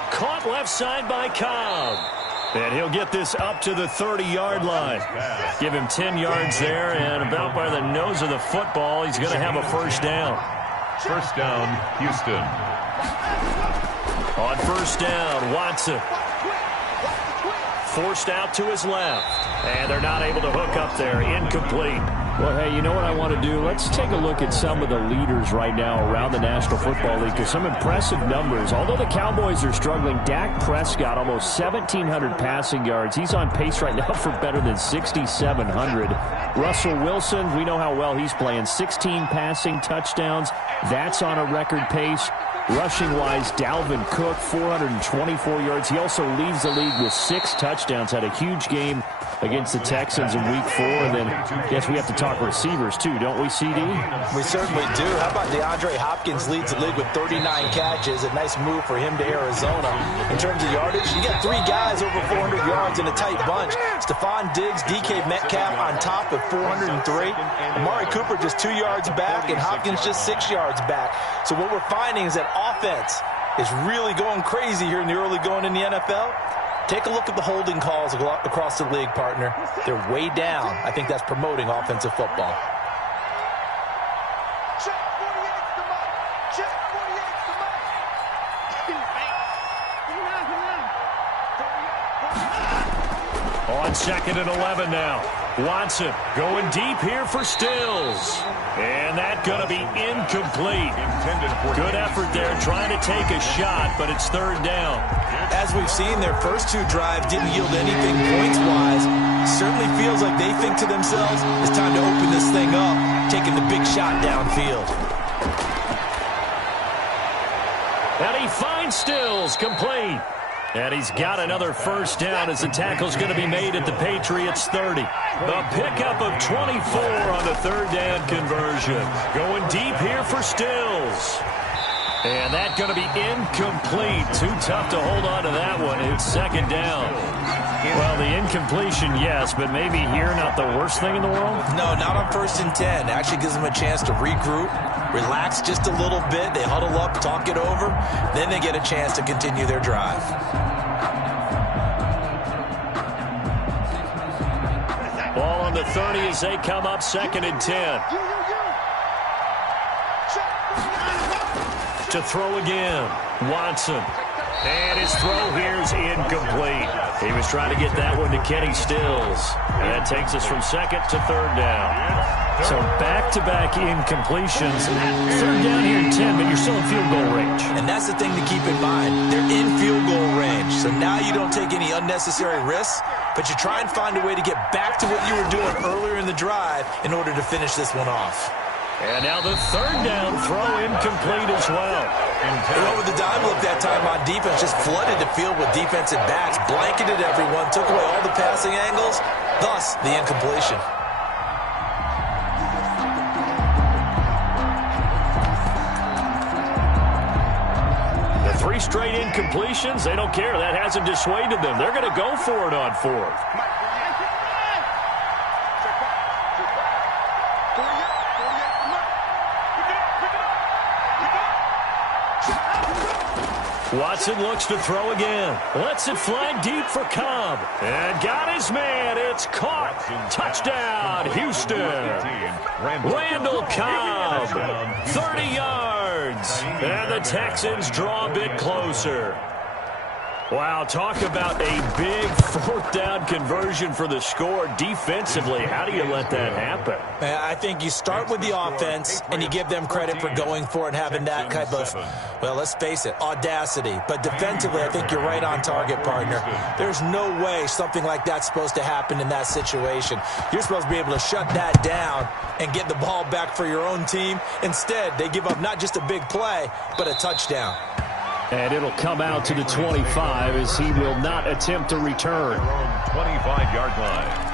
Caught left side by Cobb. And he'll get this up to the 30-yard line. Give him 10 yards there, and about by the nose of the football, he's going to have a first down. First down, Houston. On first down, Watson. Forced out to his left. And they're not able to hook up there. Incomplete. Well, hey, you know what I want to do? Let's take a look at some of the leaders right now around the National Football League. Because some impressive numbers. Although the Cowboys are struggling, Dak Prescott, almost 1,700 passing yards. He's on pace right now for better than 6,700. Russell Wilson, we know how well he's playing. 16 passing touchdowns. That's on a record pace. Rushing-wise, Dalvin Cook, 424 yards. He also leads the league with 6 touchdowns. Had a huge game against the Texans in Week 4. And then, yes, we have to talk receivers, too, don't we, CD? We certainly do. How about DeAndre Hopkins leads the league with 39 catches. A nice move for him to Arizona. In terms of yardage, you got 3 guys over 400 yards in a tight bunch. Stephon Diggs, DK Metcalf on top at 403. Amari Cooper just 2 yards back, and Hopkins just 6 yards back. So what we're finding is that offense is really going crazy here in the early going in the NFL. Take a look at the holding calls across the league, partner. They're way down. I think that's promoting offensive football. Check 48's the mark. Check 48's the mark. On second and 11 now. Watson going deep here for Stills. And that's going to be incomplete. Good effort there trying to take a shot, but it's third down. As we've seen, their first 2 drives didn't yield anything points-wise. Certainly feels like they think to themselves, it's time to open this thing up, taking the big shot downfield. And he finds Stills complete. And he's got another first down as the tackle's going to be made at the Patriots 30. The pickup of 24 on the third down conversion. Going deep here for Stills. And that's going to be incomplete. Too tough to hold on to that one. It's second down. Well, the incompletion, yes, but maybe here not the worst thing in the world? No, not on first and 10. Actually gives them a chance to regroup, relax just a little bit. They huddle up, talk it over. Then they get a chance to continue their drive. Ball on the 30 as they come up second and 10. To throw again, Watson. And his throw here is incomplete. He was trying to get that one to Kenny Stills. And that takes us from second to third down. So back-to-back incompletions. Third down here in 10, but you're still in field goal range. And that's the thing to keep in mind. They're in field goal range. So now you don't take any unnecessary risks, but you try and find a way to get back to what you were doing earlier in the drive in order to finish this one off. And now the third down throw incomplete as well. And over the dime look that time on defense, just flooded the field with defensive backs, blanketed everyone, took away all the passing angles, thus the incompletion. The 3 straight incompletions, they don't care. That hasn't dissuaded them. They're going to go for it on 4th. Watson looks to throw again. Lets it fly deep for Cobb. And got his man. It's caught. Touchdown, Houston. Randall Cobb. 30 yards. And the Texans draw a bit closer. Wow, talk about a big fourth down conversion for the score. Defensively, how do you let that happen? I think you start with the offense, and you give them credit for going for it and having that type of, well, let's face it, audacity. But defensively, I think you're right on target, partner. There's no way something like that's supposed to happen in that situation. You're supposed to be able to shut that down and get the ball back for your own team. Instead, they give up not just a big play, but a touchdown. And it'll come out to the 25 as he will not attempt to return. 25-yard line.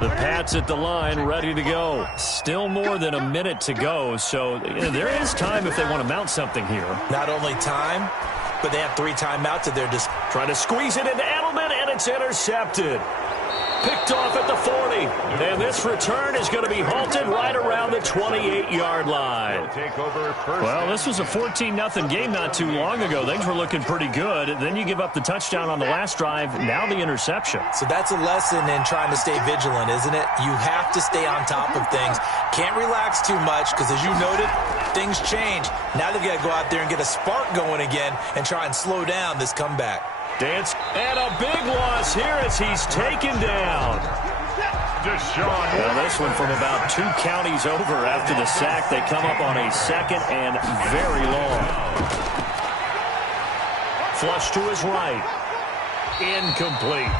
The Pats at the line, ready to go. Still more than a minute to go, so there is time if they want to mount something here. Not only time, but they have 3 timeouts at their disposal. Trying to squeeze it into Edelman, and it's intercepted. Picked off at the 40. And this return is going to be halted right around the 28-yard line. Well, this was a 14-0 game not too long ago. Things were looking pretty good. Then you give up the touchdown on the last drive. Now the interception. So that's a lesson in trying to stay vigilant, isn't it? You have to stay on top of things. Can't relax too much because, as you noted, things change. Now they've got to go out there and get a spark going again and try and slow down this comeback. Dance, and a big loss here as he's taken down. Well, this one from about 2 counties over after the sack. They come up on a second and very long. Flush to his right. Incomplete.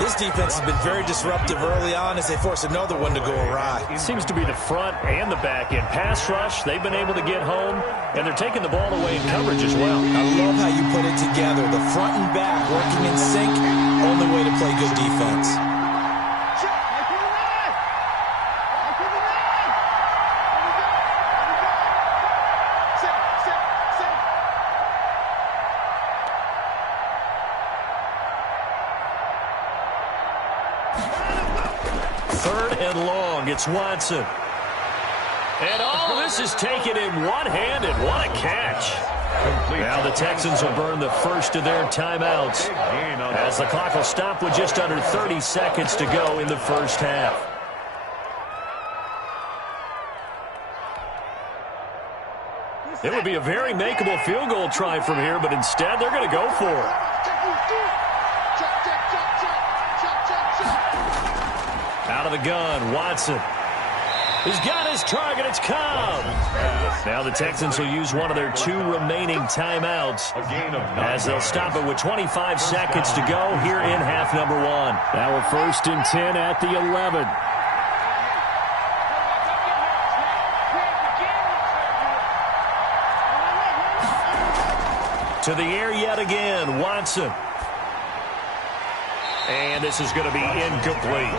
This defense has been very disruptive early on as they force another one to go awry. It seems to be the front and the back end. Pass rush, they've been able to get home, and they're taking the ball away in coverage as well. I love how you put it together. The front and back working in sync, only way to play good defense. It's Watson. And this is taken in one-handed. What a catch. Now the Texans will burn the first of their timeouts as the clock will stop with just under 30 seconds to go in the first half. It would be a very makeable field goal try from here, but instead they're going to go for it. Out of the gun, Watson. He's got his target. It's Cobb. Now the Texans will use one of their 2 remaining timeouts as they'll stop it with 25 seconds to go here in half number 1. Now we're 1st and 10 at the 11. To the air yet again, Watson. And this is going to be incomplete.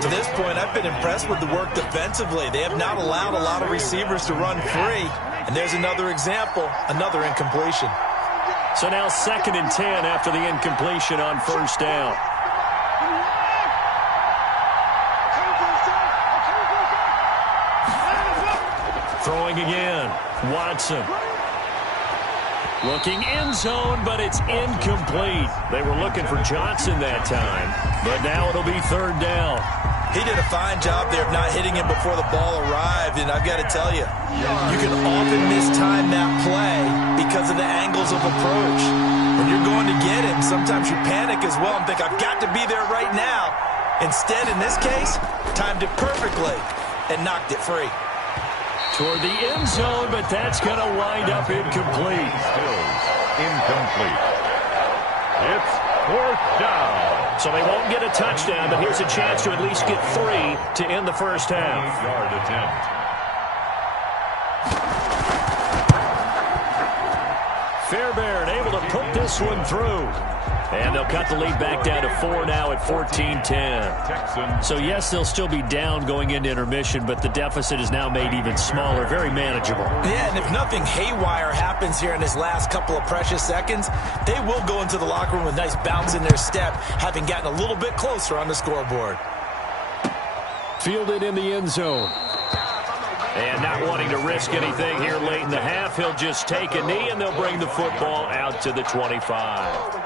To this point, I've been impressed with the work defensively. They have not allowed a lot of receivers to run free. And there's another example, another incompletion. So now 2nd and 10 after the incompletion on 1st down. Throwing again, Watson. Looking end zone, but it's incomplete. They were looking for Johnson that time, but now it'll be 3rd down. He did a fine job there of not hitting him before the ball arrived, and I've got to tell you, you can often mistime that play because of the angles of approach. When you're going to get him, sometimes you panic as well and think, I've got to be there right now. Instead, in this case, timed it perfectly and knocked it free. Toward the end zone, but that's going to wind up incomplete. Still incomplete. It's 4th down. So they won't get a touchdown, but here's a chance to at least get 3 to end the first half. 8-yard attempt. Fairbairn able to put this one through. And they'll cut the lead back down to 4 now at 14-10. So, yes, they'll still be down going into intermission, but the deficit is now made even smaller, very manageable. Yeah, and if nothing haywire happens here in this last couple of precious seconds, they will go into the locker room with a nice bounce in their step, having gotten a little bit closer on the scoreboard. Fielded in the end zone. And not wanting to risk anything here late in the half, he'll just take a knee, and they'll bring the football out to the 25.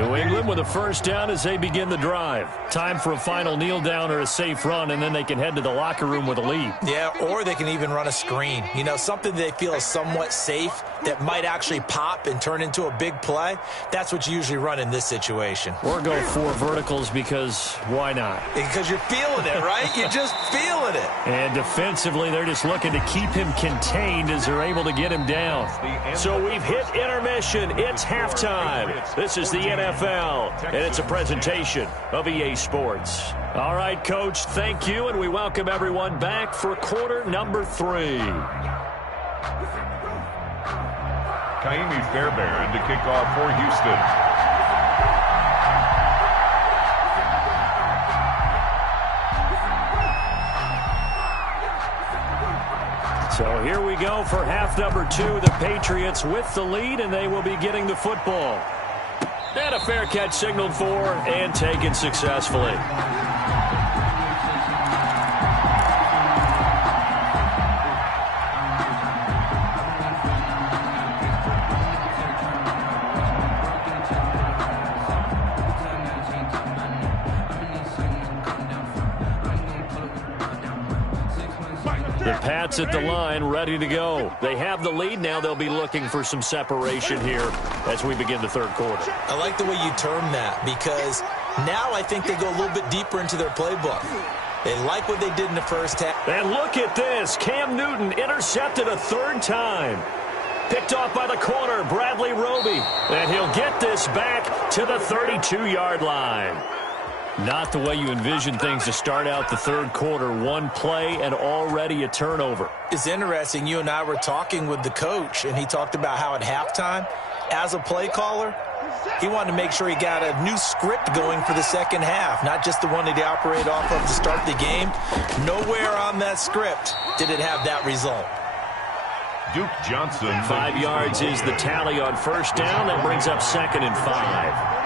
New England with a first down as they begin the drive. Time for a final kneel down or a safe run, and then they can head to the locker room with a lead. Yeah, or they can even run a screen. You know, something they feel is somewhat safe that might actually pop and turn into a big play. That's what you usually run in this situation. Or go 4 verticals because why not? Because you're feeling it, right? You're just feeling it. And defensively, they're just looking to keep him contained as they're able to get him down. So we've hit intermission. It's halftime. This is the NFL, and it's a presentation of EA Sports. All right, Coach, thank you, and we welcome everyone back for quarter number 3. Kaimi Fairbairn to kick off for Houston. So here we go for half number 2. The Patriots with the lead, and they will be getting the football. And a fair catch signaled for and taken successfully. The Pats at the line, ready to go. They have the lead now. They'll be looking for some separation here as we begin the third quarter. I like the way you term that because now I think they go a little bit deeper into their playbook. They like what they did in the first half. And look at this. Cam Newton intercepted a 3rd time. Picked off by the corner, Bradley Roby. And he'll get this back to the 32-yard line. Not the way you envision things to start out the third quarter. 1 play and already a turnover. It's interesting. You and I were talking with the coach, and he talked about how at halftime, as a play caller, he wanted to make sure he got a new script going for the second half, not just the one that he operated off of to start the game. Nowhere on that script did it have that result. Duke Johnson. 5 yards is the tally on first down. That brings up 2nd and 5.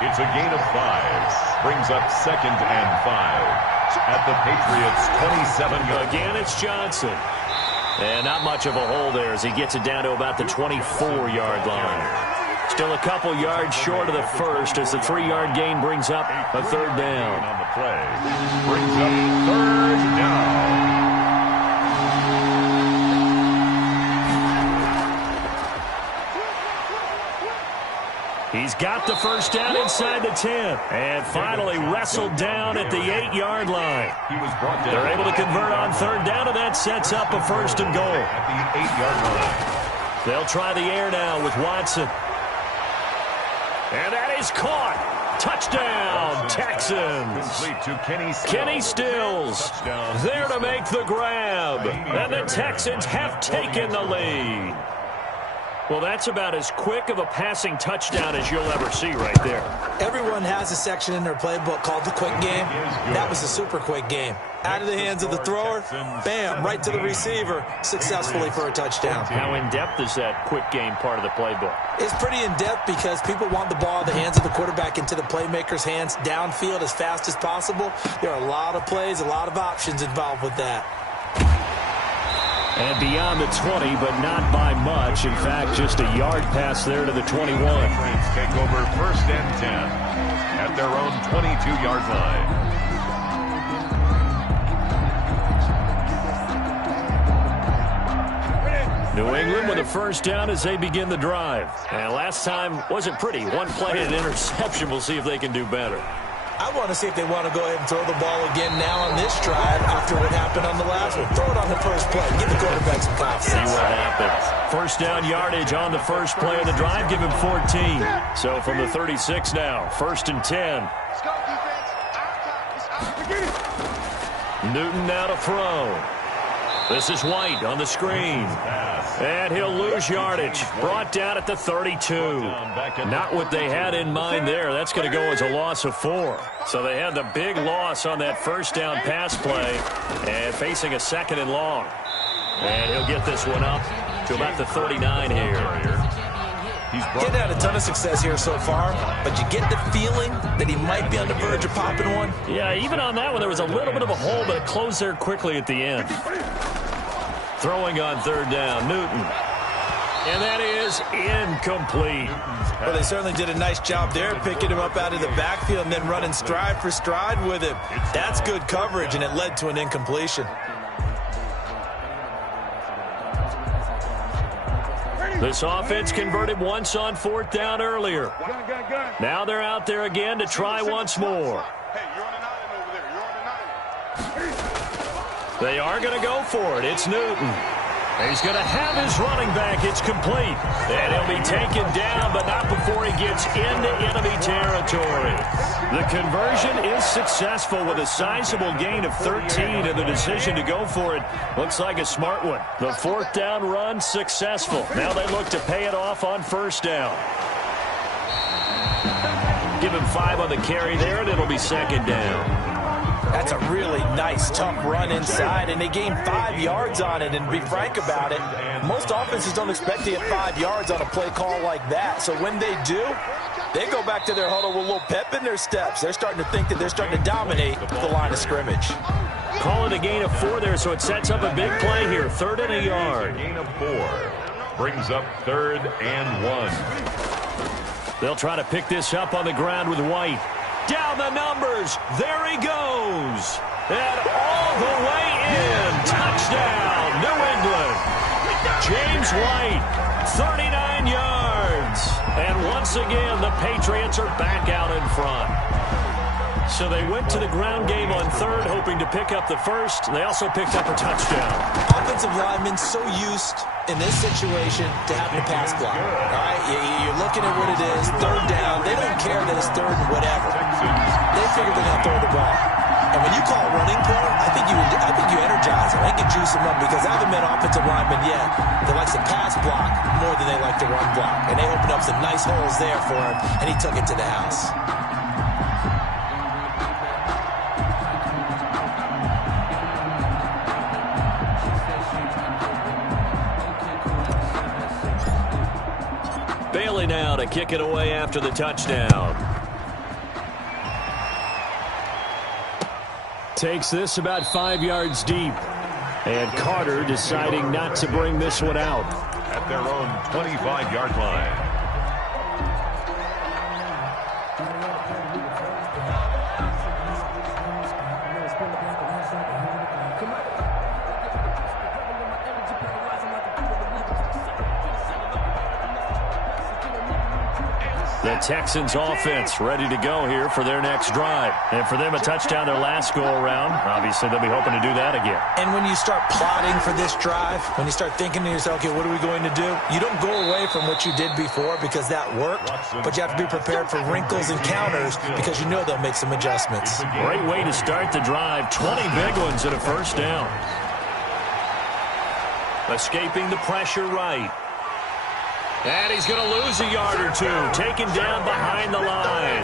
It's a gain of 5. Brings up 2nd and 5 at the Patriots' 27-yard. Again, it's Johnson. And not much of a hole there as he gets it down to about the 24-yard line. Still a couple yards short of the first as the 3-yard gain brings up a 3rd down. On the play. Brings up 3rd down. He's got the first down inside the 10. And finally wrestled down at the 8-yard line. He was brought down. They're able to convert on 3rd down, and that sets up a 1st and goal. At the 8-yard line. They'll try the air now with Watson. And that is caught. Touchdown, Texans. Complete to Kenny Stills there to make the grab. And the Texans have taken the lead. Well, that's about as quick of a passing touchdown as you'll ever see right there. Everyone has a section in their playbook called the quick game. That was a super quick game. Out of the hands of the thrower, bam, right to the receiver, successfully for a touchdown. How in-depth is that quick game part of the playbook? It's pretty in-depth because people want the ball in the hands of the quarterback into the playmaker's hands downfield as fast as possible. There are a lot of plays, a lot of options involved with that. And beyond the 20, but not by much. In fact, just a yard pass there to the 21. Take over 1st and 10 at their own 22-yard line. New England with a first down as they begin the drive. And last time wasn't pretty. 1 play and an interception. We'll see if they can do better. I want to see if they want to go ahead and throw the ball again now on this drive after what happened on the last one. Throw it on the first play. Give the quarterback some confidence. See what happens. First down yardage on the first play of the drive. Give him 14. So from the 36 now, 1st and 10. Let's go, defense. Newton now to throw. This is White on the screen. And he'll lose yardage. Brought down at the 32. Not what they had in mind there. That's going to go as a loss of 4. So they had the big loss on that first down pass play. And facing a 2nd and long. And he'll get this one up to about the 39 here. He's had a ton of success here so far, but you get the feeling that he might be on the verge of popping one. Yeah, even on that one, there was a little bit of a hole, but it closed there quickly at the end. Throwing on 3rd down, Newton. And that is incomplete. Well, they certainly did a nice job there, picking him up out of the backfield and then running stride for stride with him. That's good coverage, and it led to an incompletion. This offense converted once on 4th down earlier. Now they're out there again to try once more. They are going to go for it. It's Newton. He's going to have his running back. It's complete. And he'll be taken down, but not before he gets into enemy territory. The conversion is successful with a sizable gain of 13, and the decision to go for it looks like a smart one. The 4th down run successful. Now they look to pay it off on 1st down. Give him 5 on the carry there, and it'll be 2nd down. That's a really nice, tough run inside, and they gained 5 yards on it. And to be frank about it, most offenses don't expect to get 5 yards on a play call like that. So when they do, they go back to their huddle with a little pep in their steps. They're starting to think that they're starting to dominate the line of scrimmage. Call it a gain of 4 there, so it sets up a big play here. 3rd and a yard. Gain of 4 brings up 3rd and 1. They'll try to pick this up on the ground with White. Down the numbers. There he goes. And all the way in. Touchdown, New England. James White, 39 yards. And once again, the Patriots are back out in front. So they went to the ground game on 3rd, hoping to pick up the 1st. They also picked up a touchdown. Offensive linemen so used in this situation to having a pass block. All right, you're looking at what it is, 3rd down. They don't care that it's 3rd and whatever. They figure they're going to throw the ball. And when you call a running play, I think you energize them. I think you juice them up, because I haven't met offensive linemen yet that likes to pass block more than they like to run block. And they opened up some nice holes there for him, and he took it to the house. Bailey now to kick it away after the touchdown. Takes this about 5 yards deep. And Carter deciding not to bring this one out. At their own 25-yard line. The Texans offense ready to go here for their next drive. And for them, a touchdown their last go-around. Obviously, they'll be hoping to do that again. And when you start plotting for this drive, when you start thinking to yourself, okay, what are we going to do? You don't go away from what you did before because that worked, but you have to be prepared for wrinkles and counters because you know they'll make some adjustments. Great way to start the drive. 20 big ones and a 1st down. Escaping the pressure right. And he's going to lose a yard or 2. Taken down behind the line.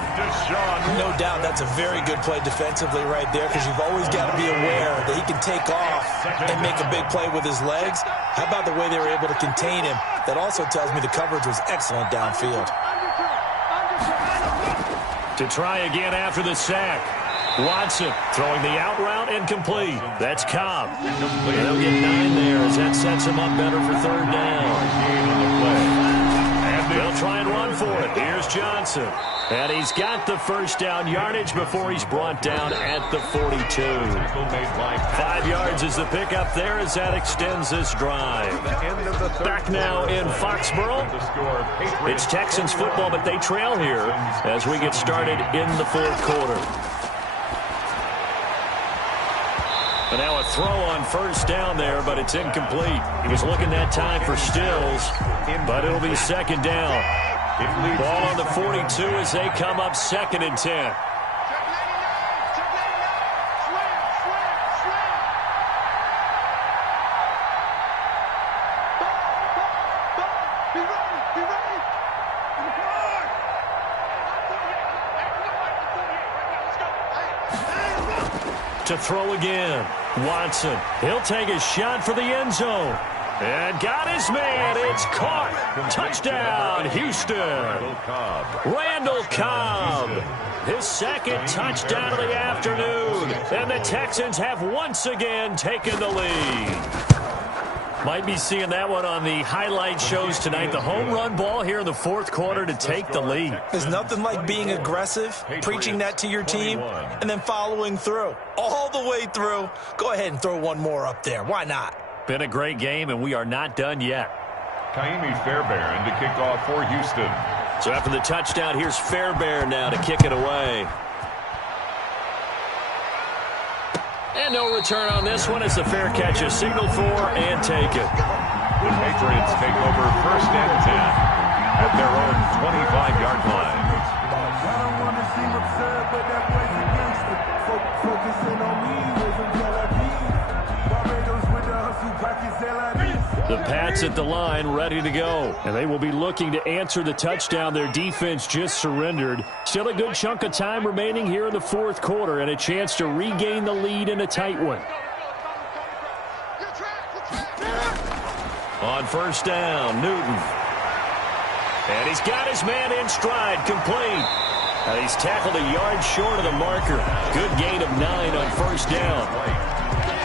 No doubt that's a very good play defensively right there, because you've always got to be aware that he can take off and make a big play with his legs. How about the way they were able to contain him? That also tells me the coverage was excellent downfield. To try again after the sack. Watson throwing the out route incomplete. That's Cobb. And they'll get 9 there as that sets him up better for 3rd down. They'll try and run for it. Here's Johnson. And he's got the 1st down yardage before he's brought down at the 42. 5 yards is the pickup there as that extends this drive. Back now in Foxborough. It's Texans football, but they trail here as we get started in the 4th quarter. And now a throw on 1st down there, but it's incomplete. He was looking that time for Stills, but it'll be 2nd down. Ball on the 42 as they come up 2nd and 10. To throw again. Watson. He'll take a shot for the end zone. And got his man. It's caught. Touchdown, Houston. Randall Cobb. His 2nd touchdown of the afternoon. And the Texans have once again taken the lead. Might be seeing that one on the highlight shows tonight. The home run ball here in the fourth quarter to take the lead. There's nothing like being aggressive, preaching that to your team, and then following through. All the way through. Go ahead and throw one more up there. Why not? Been a great game, and we are not done yet. Kaimi Fairbairn to kick off for Houston. So after the touchdown, here's Fairbairn now to kick it away. And no return on this one as the fair catch is signaled for and taken. The Patriots take over 1st and 10 at their own 25-yard line. I don't want to seem absurd, but that boy's a gangster. Focusing on me, wasn't Barbados with the hustle, pockets The Pats at the line, ready to go. And they will be looking to answer the touchdown their defense just surrendered. Still a good chunk of time remaining here in the fourth quarter and a chance to regain the lead in a tight one. On 1st down, Newton. And he's got his man in stride, complete. And he's tackled a yard short of the marker. Good gain of 9 on 1st down.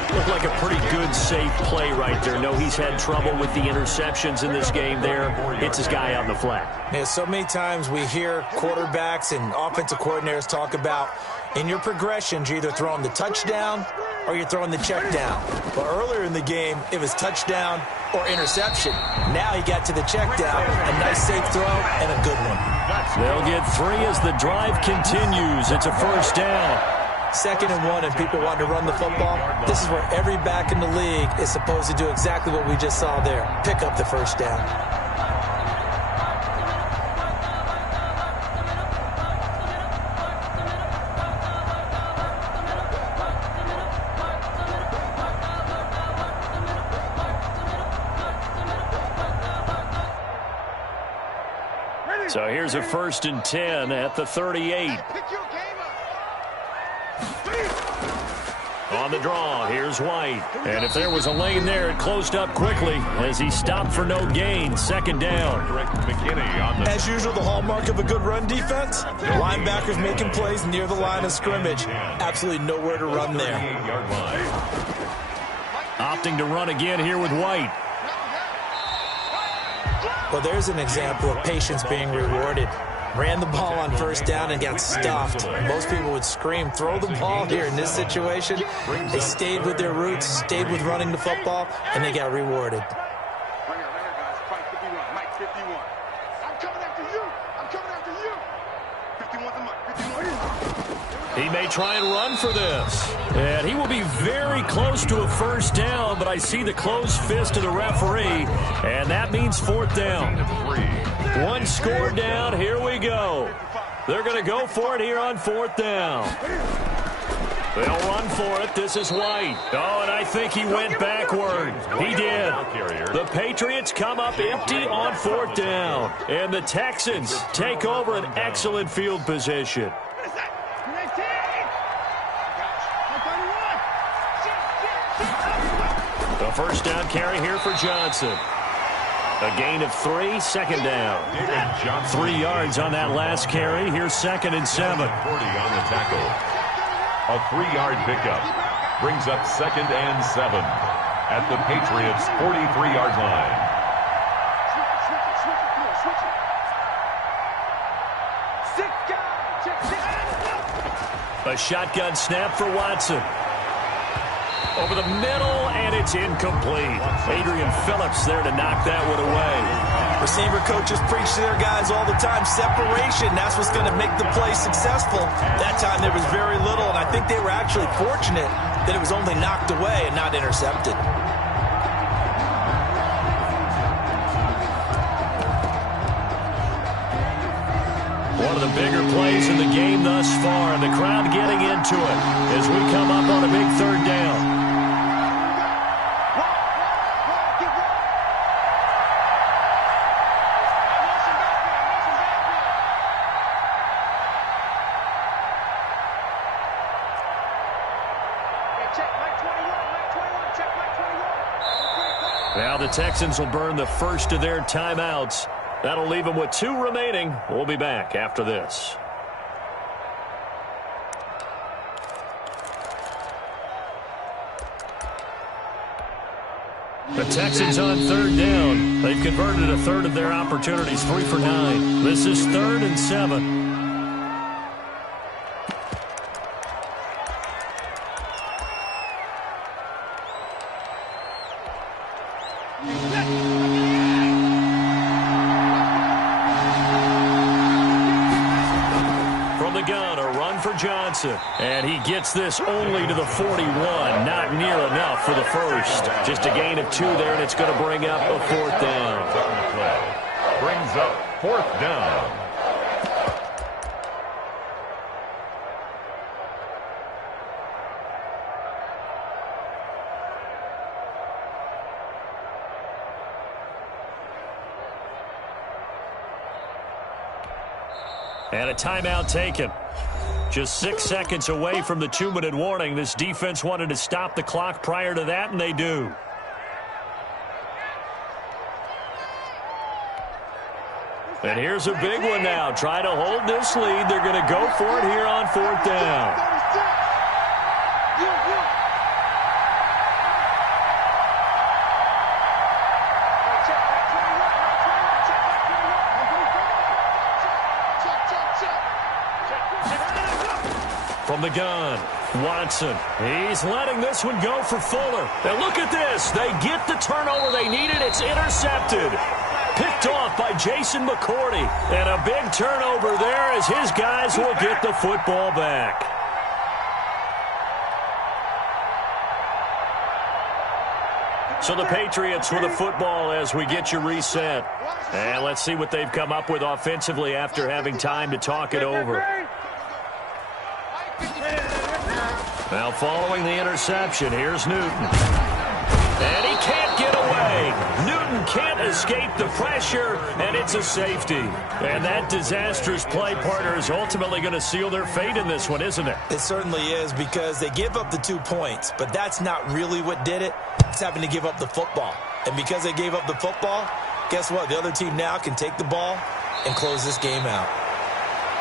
Looked like a pretty good, safe play right there. No, he's had trouble with the interceptions in this game there. Hits his guy out in the flat. Yeah, so many times we hear quarterbacks and offensive coordinators talk about in your progressions, you're either throwing the touchdown or you're throwing the check down. But earlier in the game, it was touchdown or interception. Now he got to the check down, a nice safe throw and a good one. They'll get 3 as the drive continues. It's a 1st down. 2nd and 1 and people want to run the football. This is where every back in the league is supposed to do exactly what we just saw there. Pick up the 1st down. So here's a 1st and 10 at the 38. On the draw, here's White. And if there was a lane there, it closed up quickly as he stopped for no gain. 2nd down. As usual, the hallmark of a good run defense, linebackers making plays near the line of scrimmage. Absolutely nowhere to run there. Opting to run again here with White. Well, there's an example of patience being rewarded. Ran the ball on 1st down and got stuffed. Most people would scream, throw the ball here. In this situation, they stayed with their roots, stayed with running the football, and they got rewarded. He may try and run for this. And he will be very close to a 1st down, but I see the closed fist of the referee, and that means 4th down. 1 score down. Here we go. They're going to go for it here on 4th down. They'll run for it. This is White. Oh, and I think he went backward. He did. The Patriots come up empty on 4th down. And the Texans take over an excellent field position. The 1st down carry here for Johnson. A gain of 3, 2nd down. 3 yards on that last carry. Here's 2nd and 7. 40 on the tackle. A 3-yard pickup brings up 2nd and 7 at the Patriots' 43-yard line. A shotgun snap for Watson. Over the middle, and it's incomplete. Adrian Phillips there to knock that one away. Receiver coaches preach to their guys all the time. Separation, that's what's going to make the play successful. That time there was very little, and I think they were actually fortunate that it was only knocked away and not intercepted. One of the bigger plays in the game thus far, and the crowd getting into it as we come up on a big 3rd down. Now the Texans will burn the first of their timeouts. That'll leave them with 2 remaining. We'll be back after this. The Texans on third down. They've converted a third of their opportunities, 3 for 9. This is 3rd and 7. From the gun, a run for Johnson. And he gets this only to the 41. Not near enough for the first. Just a gain of 2 there, and it's going to bring up a 4th down. On the play. Brings up 4th down. And a timeout taken. Just 6 seconds away from the 2-minute warning. This defense wanted to stop the clock prior to that, and they do. And here's a big one now. Try to hold this lead. They're going to go for it here on 4th down. From the gun, Watson. He's letting this one go for Fuller. And look at this. They get the turnover they needed. It's intercepted. Picked off by Jason McCourty. And a big turnover there as his guys will get the football back. So the Patriots with the football as we get you reset. And let's see what they've come up with offensively after having time to talk it over. Now following the interception, here's Newton. And he can't get away. Newton can't escape the pressure, and it's a safety. And that disastrous play, partner, is ultimately going to seal their fate in this one, isn't it? It certainly is, because they give up the 2 points, but that's not really what did it. It's having to give up the football. And because they gave up the football, guess what? The other team now can take the ball and close this game out.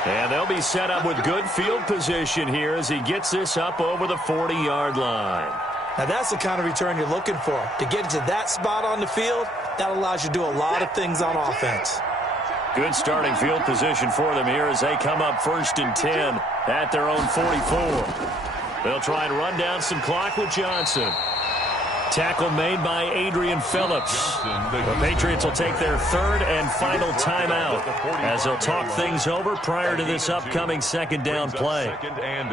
And they'll be set up with good field position here as he gets this up over the 40-yard line. Now, that's the kind of return you're looking for. To get into that spot on the field, that allows you to do a lot of things on offense. Good starting field position for them here as they come up 1st and 10 at their own 44. They'll try and run down some clock with Johnson. Tackle made by Adrian Phillips. The Patriots will take their 3rd and final timeout as they'll talk things over prior to this upcoming 2nd down play. 2nd and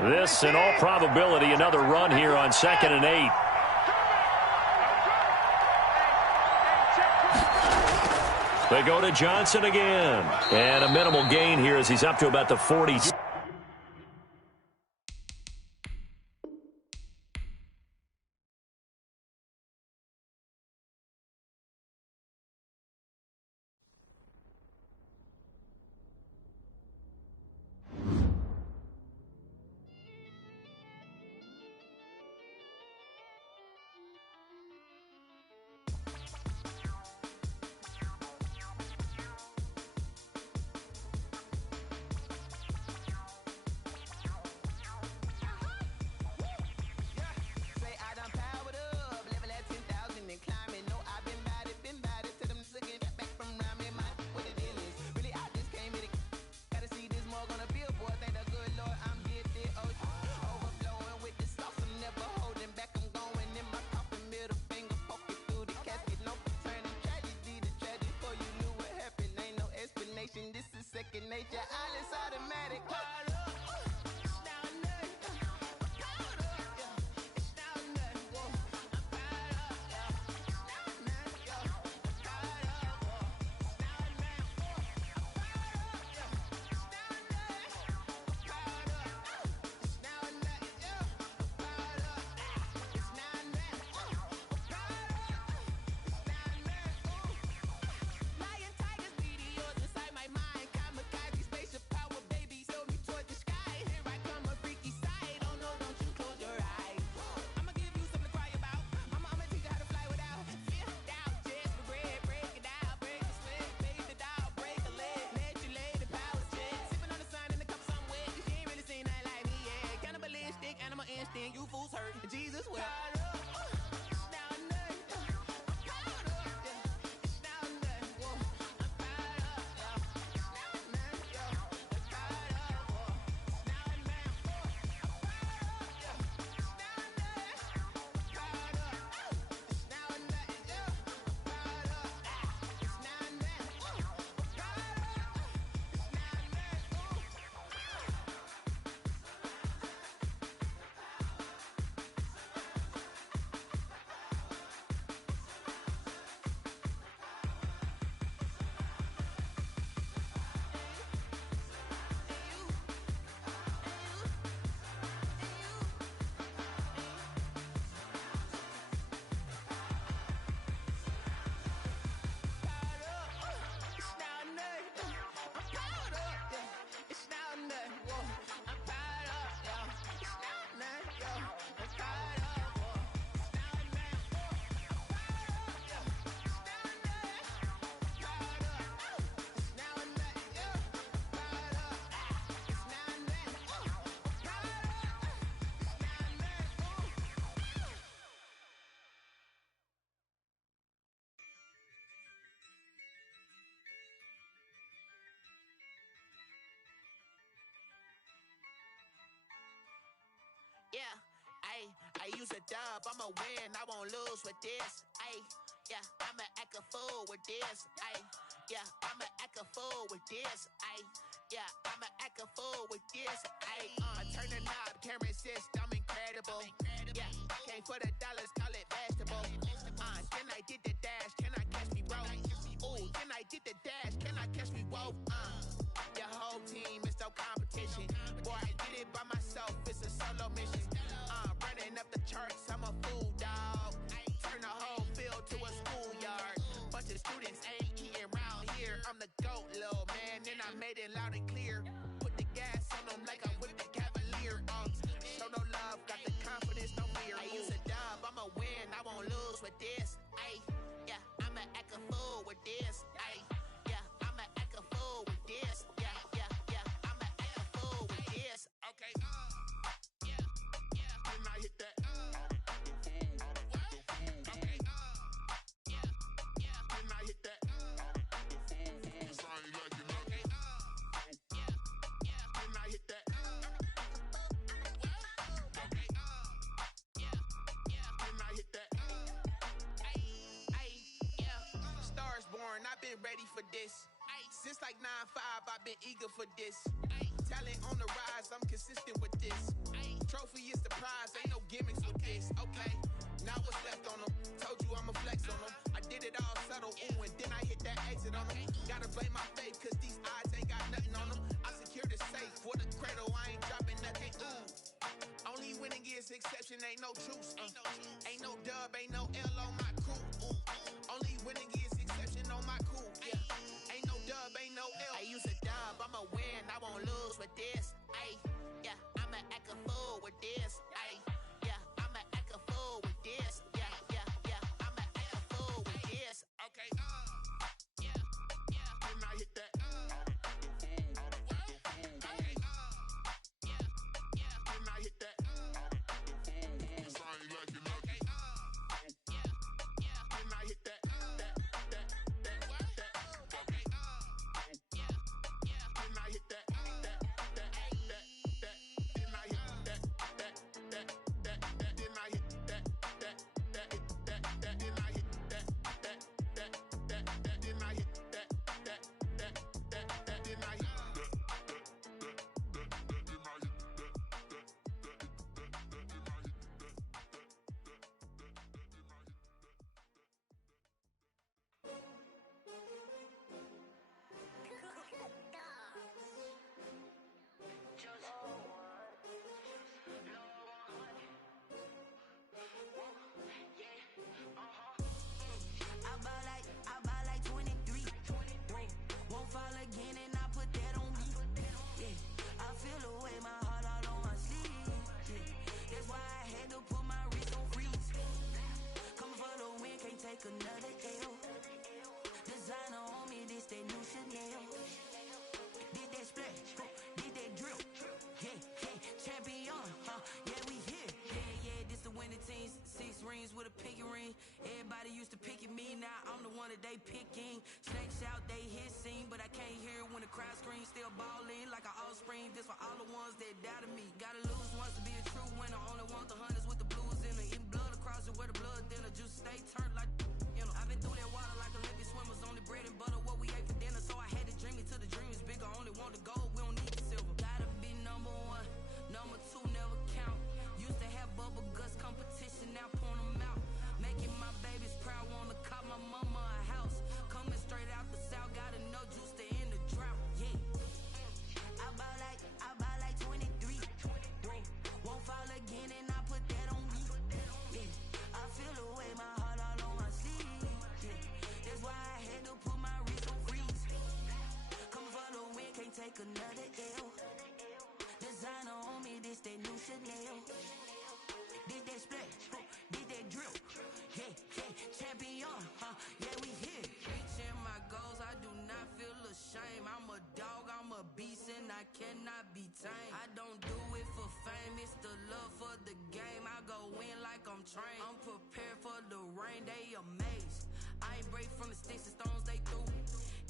8. This, in all probability, another run here on 2nd and 8. They go to Johnson again. And a minimal gain here as he's up to about the 40. you fools hurt. Jesus will. Yeah, I use a dub, I'ma win, I won't lose with this. Yeah, I'ma act a fool with this. Yeah, I'ma act a fool with this. Yeah, I'ma act a fool with this. I turn the knob, can't resist, I'm incredible. Yeah, came for the dollars, call it vegetable. Then I did the dash, can I catch me, bro? Ooh, then I did the dash, can I catch me, whoa? Your whole team is no competition. Boy, I did it by myself, it's a solo mission. Running up the charts, I'm a fool, dog. Turn the whole field to a schoolyard. Bunch of students ain't eating round here. I'm the GOAT, little man, and I made it loud and clear. Put the gas on them like I whipped the Cavalier. Show no love, got the confidence, no fear. I use a dub, I'ma win, I won't lose with this. Yeah, I'ma act a fool with this. Yeah, I'ma act a fool with this. Yeah, I'ma act a fool with this. Okay. Then I hit that. Okay. Then I hit that. Cause I ain't like it, okay. Then I hit that. Okay. Then I hit that. Stars born, I've been ready for this. Since like 9-5, I've been eager for this. Talent on the rise, I'm consistent with this. Trophy is the prize, ain't no gimmicks with this. Okay, now what's left on them? Told you I'ma flex on them. I did it all subtle, ooh, and then I hit that exit on them. Gotta blame my faith, cause these odds ain't got nothing on them. I secured the safe for the cradle, I ain't dropping nothing. Only winning is exception, ain't no truce. Ain't no dub, ain't no L on my crew. Only winning is exception on my crew. Yeah, ain't no dub, ain't no L. I use a dub, I'ma win, I won't lose with this. Yeah, I'ma act a fool with this. Yeah, I'ma act a fool with this. Yeah, I'ma act a fool with this. Okay. Then I hit that. Okay. Then I hit that. Cause I ain't like it, okay. Then I hit that. Okay. Then I hit that. Then I hit that. all the ones that doubted me. Gotta lose once to be a true winner. Only want the hunters with the blues in her. Eating blood across it where the blood thinner. Juice stay turned like, you know. I've been through that water like Olympic swimmers. Only bread and butter what we ate for dinner. So I had to dream it till the dream is bigger. Only want the gold, we don't need the silver. Gotta be number one, number two never count. Used to have bubble guts competition, now point them out. Making my babies proud, wanna cop my mama a house. Coming straight out the south, gotta know juice to end the drought. Yeah. I buy like 23. Won't fall again and I put that on me. Yeah. I feel the way, my heart all on my sleeve. Yeah. That's why I had to put my wrist on freeze. Come for the win, can't take another L. Designer on me, this that new Chanel. Did that splash, did that drill. Yeah, yeah, champion, yeah, we here. Reaching my goals, I do not feel ashamed. I'm a dog, I'm a beast, and I cannot be tamed. I don't do it for fame, it's the love for the game. I go in like I'm trained. I'm prepared for the rain, they amazed. I ain't break from the sticks and stones they threw.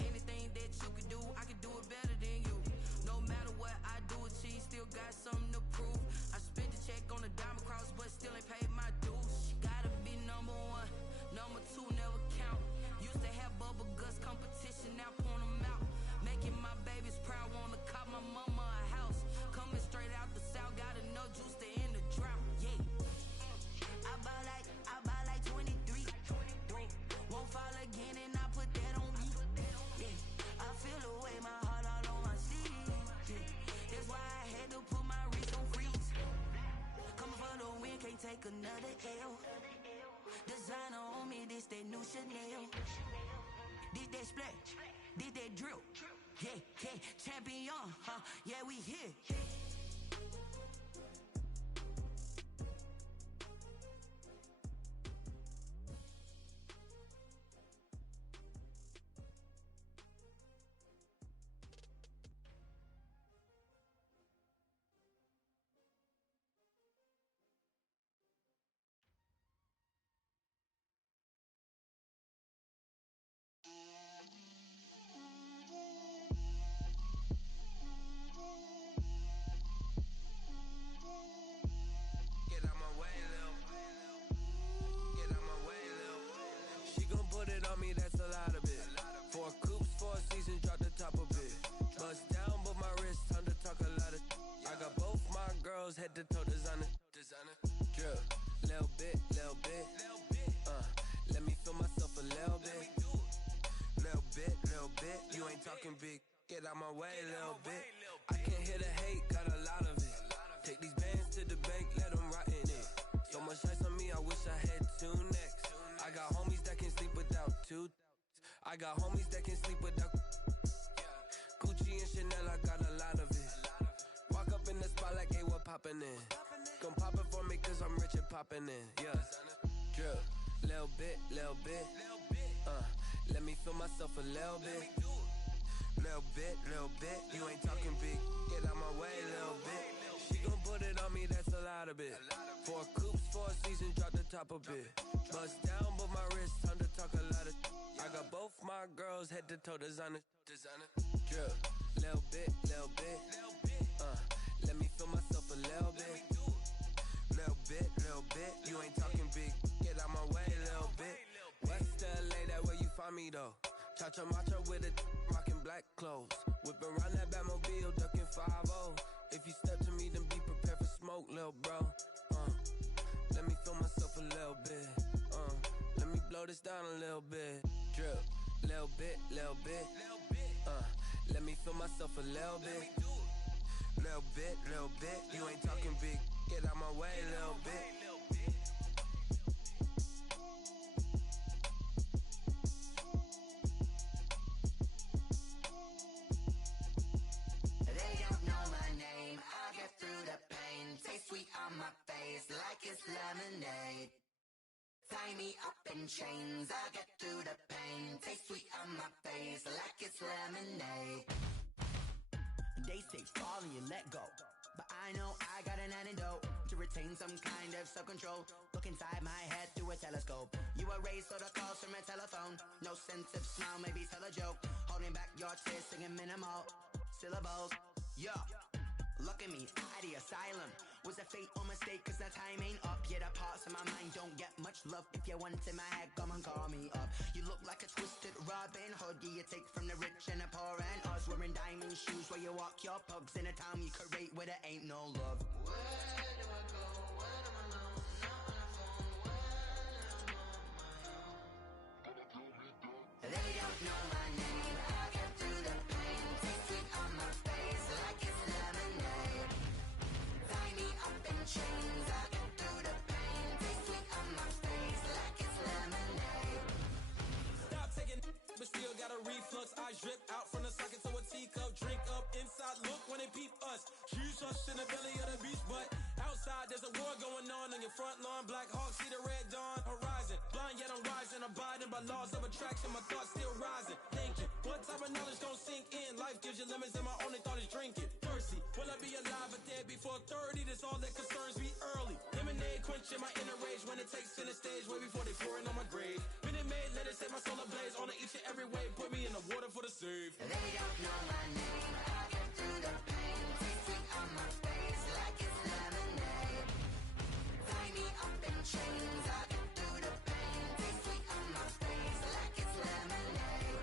Anything that you can do, I can do it better than you. No matter what I do, achieve, still got something to prove. I spent the check on the diamond cross, but still ain't paid my dues. Gotta be number one, number two never count. Used to have bubble guts competition, now point them out. Making my babies proud, wanna cop my mama a house. Coming straight out the south, gotta know juice to end the drought. Yeah. I buy like 23. Won't fall again and I put that on me. Yeah. I feel the way, my heart all on my sleeve. Yeah. That's why I had to put my wrist on freeze. Coming for the win, can't take another L. Designer on me, this that new Chanel. Did that splash, did that drill. Yeah, yeah, champion, yeah, we here. That's a lot of it. 4 coops, 4 seasons, drop the top of it. Bust down, but my wrist, time to talk a lot of. I got both my girls head to toe designer. Drip, little bit. Let me feel myself a little bit. Little bit. You ain't talking big. Get out my way, little bit. I can't hear the hate, got a lot of it. Take these bands to the bank, let them rot in it. So much ice on me, I wish I had 2 necks. I got homies that can sleep without 2. I got homies that can sleep without Gucci and Chanel, I got a lot of it. Walk up in the spot like, hey, what poppin' in? Come pop it for me cause I'm rich and poppin' in, yeah. Drip, little bit. Let me feel myself a little bit. Little bit. You ain't talking big, get out my way, little bit. She gon' put it on me, that's a lot of it. 4 coops, 4 seasons, drop the top a bit. Bust down, but my wrist, time to talk a lot of. I got both my girls head to toe designer. Drip, little bit. Let me feel myself a little bit. Little bit. You ain't talking big, get out my way, little bit. West LA, that where you find me though. Cha-cha matcha with it, rockin' black clothes. Whippin' around that Batmobile, duckin' 5-0. If you step to me, then be prepared for smoke, lil' bro. Let me feel myself a little bit. Let me blow this down a little bit. Drip, little bit. Let me feel myself a little bit. Little bit. You ain't talking big. Get out my way, little bit. They don't know my name. I'll get through the pain. Taste sweet on my face like it's lemonade. Tie me up in chains. I'll get through the pain. Taste sweet on my face like it's lemonade. They say fall and you let go, but I know I got an antidote to retain some kind of self-control. Look inside my head through a telescope. You erase all the calls from a telephone. No sense of smile, maybe tell a joke. Holding back your tears, singing minimal syllables. Yeah, Look at me, out of the asylum. Was a fate or mistake, cause the time ain't up. Yeah, the parts of my mind don't get much love. If you want in my head, come and call me up. You look like a twisted Robin Hood. Yeah, you take from the rich and the poor and us. Wearing diamond shoes where you walk your pugs in a town you create where there ain't no love. Where do I go? When I'm alone? Not on the phone. When I'm on my own. They don't know my name. I get through the pain. Taste sweet on my face like it's lemonade. Tie me up in chains. I get through the pain. Taste sweet on my face like it's lemonade. Stop taking, but still got a reflux. Eyes drip out from the socket to a teacup. Drink up inside, look when they peep us. Shoes us in the belly of the beach, but outside there's a war going on your front lawn. Black Hawk, see the red dawn horizon. Blind yet I'm rising, abiding by laws of attraction. My thoughts still rising. Thinking, what type of knowledge gon' sink in? Life gives you limits, and my only thought is drinking. Thirsty, will I be alive or dead before 30? That's all that concerns me early. Lemonade quenching my inner rage when it takes center stage, way before they pour it on my grave. Minute Maid, let it set my soul ablaze. On each and every way, put me in the water for the save. They don't know my name. I get through the pain. Taste sweet on my face like it's lemonade. Tie me up in chains. I get through the pain. Taste sweet on my face like it's lemonade.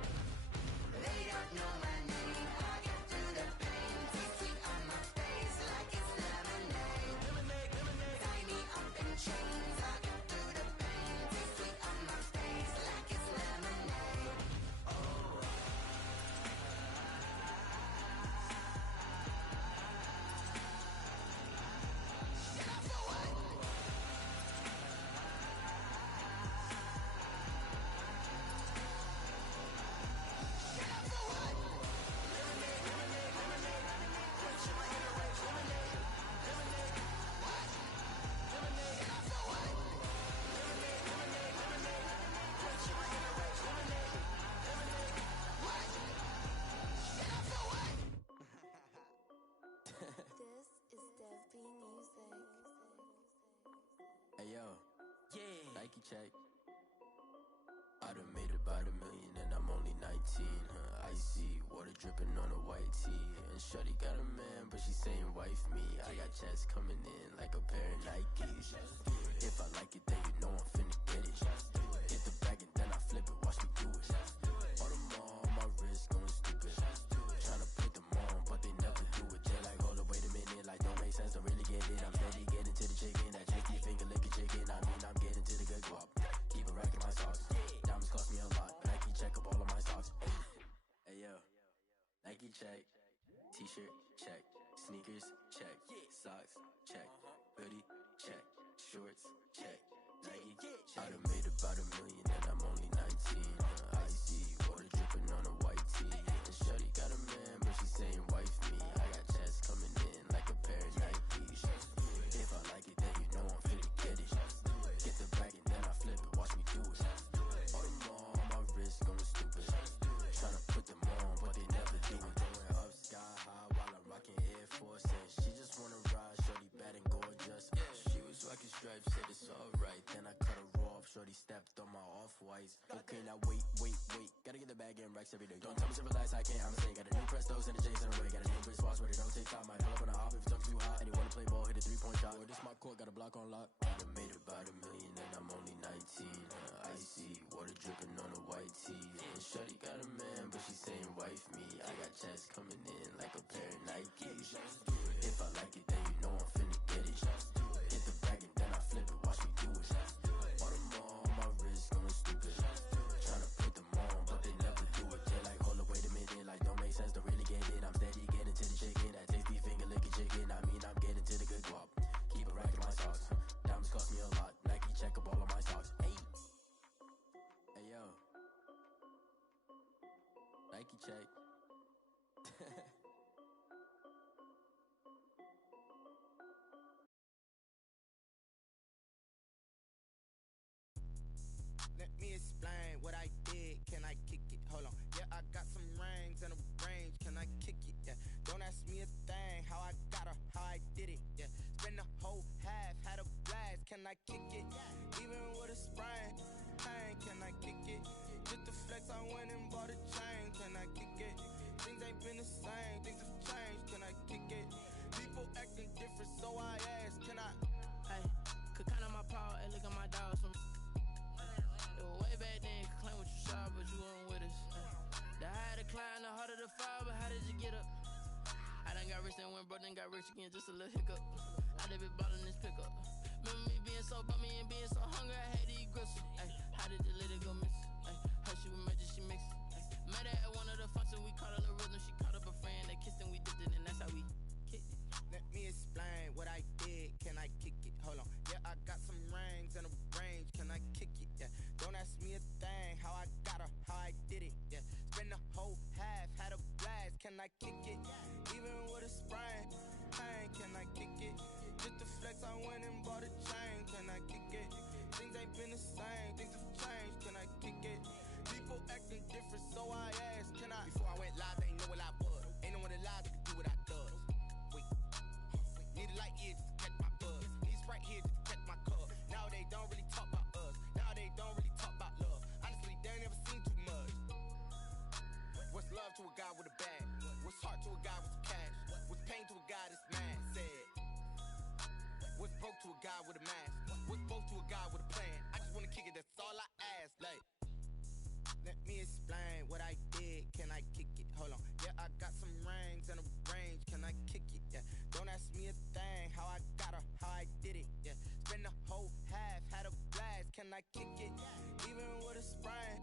They don't know my name. I get through the pain. Taste sweet on my face like it's lemonade. Lemonade, lemonade. Tie me up in chains. I get through the pain. Taste sweet on my face like it's lemonade. This is Dev B Music. Hey yo, yeah, Nike check. I done made about $1 million and I'm only 19. Icy water dripping on a white tee. And shorty got a man, but she saying wife me. I got checks coming in like a pair of Nikes. If I like it, then you know I'm finna get it. Get the bag and then I flip it, watch me do it. All them on my wrist going stupid. Tryna put them on, but they never do it. They like, hold up, wait a minute, like don't make sense, don't really get it. I'm steady getting to the chicken, that tasty finger licking chicken. I mean, I'm getting to the good guap. Keep a rack in my socks. Diamonds cost me a lot. Nike check up all of my socks. Hey yo, Nike check. T-shirt check. Sneakers check. Socks check. Hoodie check. Shorts check. Nike check. I done made about $1 million and I'm only 19. Icy water dripping on a white tee. And shorty got a man, but she saying wife me. I got checks coming in like a pair of Nikes. If I like it, then you know I'm finna get it. Get the bag and then I flip it, watch me do it. All them on my wrist going stupid. Tryna put them on, but they never do it. Going up sky high while I'm rocking Air Force. And she just wanna ride, shorty bad and gorgeous. She was rocking stripes, said it's alright. Then I cut her off, shorty stepped on my off-whites. Okay, now wait. Gotta get the bag and racks every day. Don't tell me to relax, I can't, I'm saying. Got a new Prestos and a Jason away. Got a new wristwatch where they don't take time. Might pull up on a hop if it's too hot. And he wanna play ball, hit a 3-point shot. Well, this my court, got a block on lock. I done made about $1 million and I'm only 19. Icy water dripping on a white tee. And shorty got a man, but she saying wife me. I got checks coming in like a pair of Nikes. If I like it, then you know I'm finna get it. Hit the bag and then I flip it, watch me do it. All them on my wrist going stupid. Tryna put them on, but they never do it. They like, hold up, wait a minute, like don't make sense, don't really get it. I'm steady getting to the chicken, that tasty finger licking chicken. I mean, I'm getting to the good guap. Keep a rack in my socks. Diamonds cost me a lot. Nike check up all of my socks. Hey yo, Nike check. Let me explain what I did. Can I kick it? Hold on. Yeah, I got some rings and a range. Can I kick it? Yeah. Don't ask me a thing. How I got her, how I did it. Yeah. Spend the whole half, had a blast. Can I kick it? Even with a sprain. Pain, can I kick it? Just the flex, I went and bought a chain. Can I kick it? Things ain't been the same. Things have changed. Can I kick it? People People acting different, so I asked, can I? Hey, could count on my power, hey, look at my dogs from. It was way back then, could claim what you saw, but you weren't with us. The higher the climb, the harder the fall, but how did you get up? I done got rich and went broke, then got rich again, just a little hiccup. I done been ballin' this pickup. Remember me being so bummy and being so hungry, I had to eat gristle. Ay, how did the lady go miss? Ay, her she was magic, she mixed. Met her at one of the functions, we caught her the rhythm. She caught up a friend, they kissed and we dipped it, and that's how we kicked it. Let me explain what I did. Can I kick it? Hold on. Yeah, I got some rings and a range. Can I kick it? Yeah. Don't ask me a thing. How I got her, how I did it. Yeah. Spend the whole half, had a blast. Can I kick it? Even with a sprain. Pain, can I kick it? Just to flex, I went and bought a chain. Can I kick it? Things ain't been the same. Things have changed. Can I kick it? People acting different, so I asked, can I? Before I went live, they ain't know what I was. Ain't no one alive that could do what I does. Wait. Need a light here just to catch my buzz. Need Sprite here just to catch my cup. Now they don't really talk about us. Now they don't really talk about love. Honestly, they ain't never seen too much. What's love to a guy with a bag? What's heart to a guy with some cash? What's pain to a guy that's mad? Said. What's broke to a guy with a mask? What's both to a guy with a plan? I just wanna kick it, that's all I ask. Like, let me explain what I did. Can I kick it? Hold on. Yeah, I got some rings and a range. Can I kick it? Yeah. Don't ask me a thing. How I got her, how I did it. Yeah. Spend the whole half, had a blast. Can I kick it? Even with a sprain.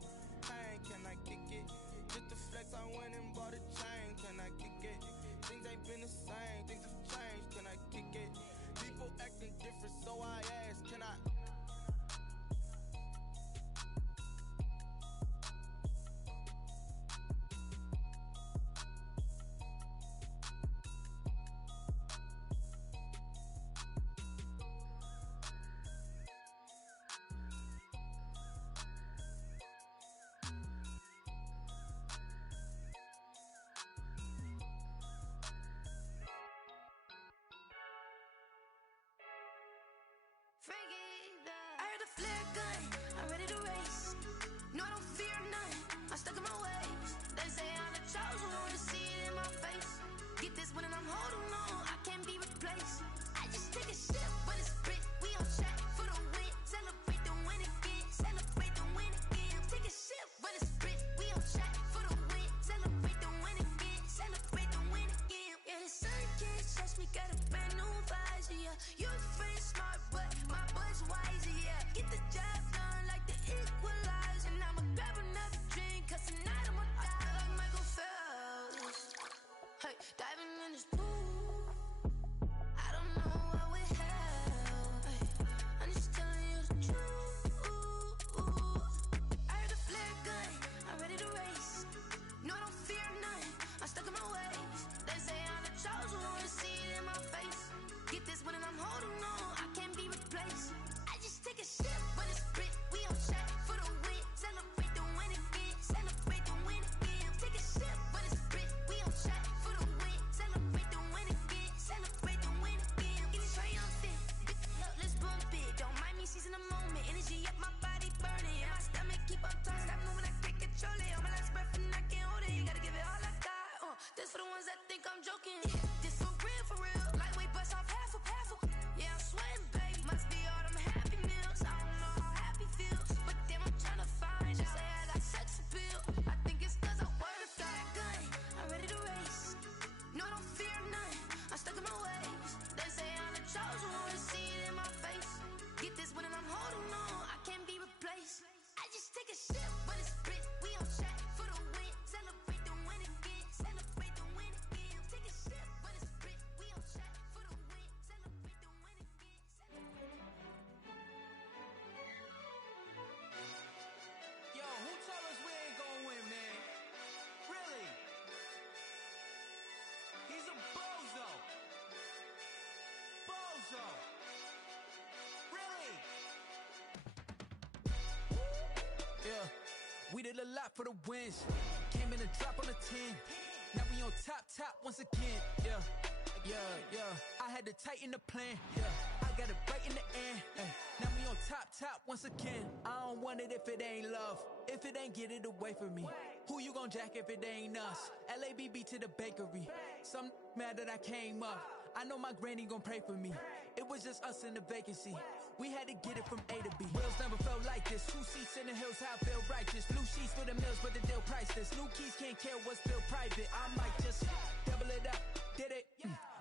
Pain, can I kick it? Just to flex, I went and bought a chain. Can I kick it? Things ain't been the same. Things have changed. Can I kick it? People acting different, so I asked, can I? I heard a flare gun, I'm ready to race. No, I don't fear none, I'm stuck in my ways. They say I'm the chosen one, to see it in my face. Get this one and I'm holding on, I can't be replaced. I just take a sip, but it's sprit, we on track for the win. Celebrate the win again, celebrate the win again. Take a sip, but it's sprit, we on track for the win. Celebrate the win again, celebrate the win again. Yeah, the sun can't touch me, got a brand new visor, yeah. You're free, smart, but my boy's wiser, yeah. Get the job done like the equalizer. And I'ma grab another drink, cause tonight I'ma die like Michael Phelps. Hey, diving in this pool, I don't know what we have. Hey, I'm just telling you the truth. I heard a flare gun, I'm ready to race. No, I don't fear none, I'm stuck in my ways. They say I'm the chosen one, to see it in my face. Get this one and I'm holding on, I can't be replaced. I just take a sip, but it's sprit, we on track for the win. Celebrate the win again, celebrate the win again. Take a sip, but it's sprit, we on track for the win. Celebrate the win again, celebrate the win again. Get it triumphant, up, let's bump it. Don't mind me seizing the moment, energy up, my body burning. And my stomach keep on talking, stop moving, I can't control it. On my last breath and I can't hold it, you gotta give it all I got. This for the ones that think I'm joking. This for real, lightweight bust off half a. Yeah, I'm sweating, babe. Must be all them happy meals. I don't know how happy feels, but damn, I'm tryna find out. Say I got sex appeal. I think it's cause I wear a flat gun. I'm ready to race. No, I don't fear none. I'm stuck in my ways. They say I'm the chosen one, to see it in my face. Get this one and I'm holding on, I can't be replaced. I just take a sip, but it's sprit. We on track for the win. Celebrate the win again. Celebrate the win again. Take a sip, but it's sprit. We on track for the win. Celebrate the win again. Yo, who told us we ain't gonna win, man? Really? He's a bozo. Bozo. Really? Yeah, we did a lot for the wins. Came in a drop on a 10. Now we on top once again. Yeah. I had to tighten the plan. Yeah, I got it right in the end. Now we on top once again. I don't want it if it ain't love. If it ain't, get it away from me. Who you gon' jack if it ain't us? LABB to the bakery. Some mad that I came up. I know my granny gon' pray for me. It was just us in the vacancy. We had to get it from A to B. Wheels never felt like this. 2 seats in the hills, how I feel righteous. Blue sheets for the mills, but the deal priceless. New keys can't care what's still private. I might just double it up. Did it?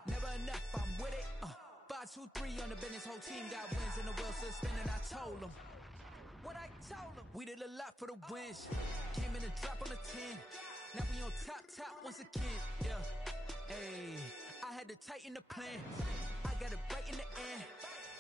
Never enough, I'm with it. 5, 2, 3 on the business. Whole team got wins and the wheels still spinning. I told them what I told them. We did a lot for the wins. Came in and drop on the 10. Now we on top once again. Yeah. Hey, I had to tighten the plan. I got it right in the end.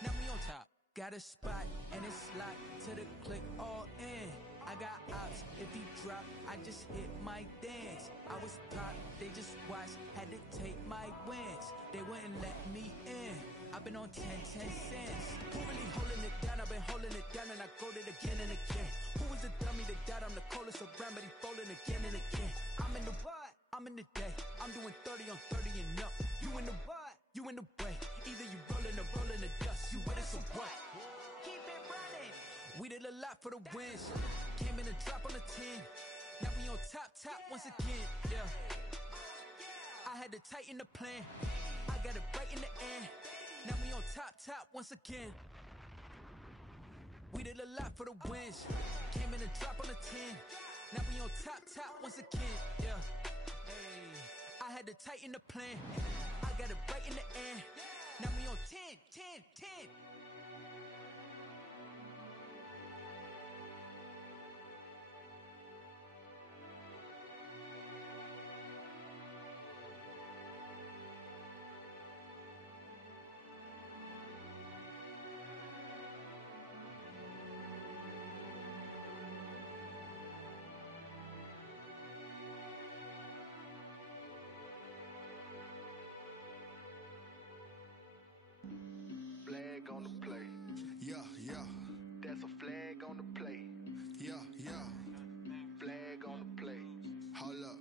Now we on top. Got a spot and it's locked to the click all in. I got ops, if he drop, I just hit my dance. I was top, they just watched, had to take my wins. They wouldn't let me in. I've been on 10 cents. Who really holding it down? I've been holding it down and I go it again and again. Who was the dummy that died? I'm the coldest around, but he folding again and again. I'm in the what? I'm in the day. I'm doing 30 on 30 and up. You in the what? You in the way. Either you rolling or rolling the dust. You with us or what? Keep it running. We did a lot for the wins. Came in and drop on the 10. Now we on top once again. Yeah. I had to tighten the plan. I got it right in the end. Now we on top once again. We did a lot for the wins. Came in and drop on the 10. Now we on top once again. Yeah. Hey, I had to tighten the plan. I got it right in the end. Now we on 10. Flag on the play. Yeah. That's a flag on the play. Yeah. Flag on the play. Hold up.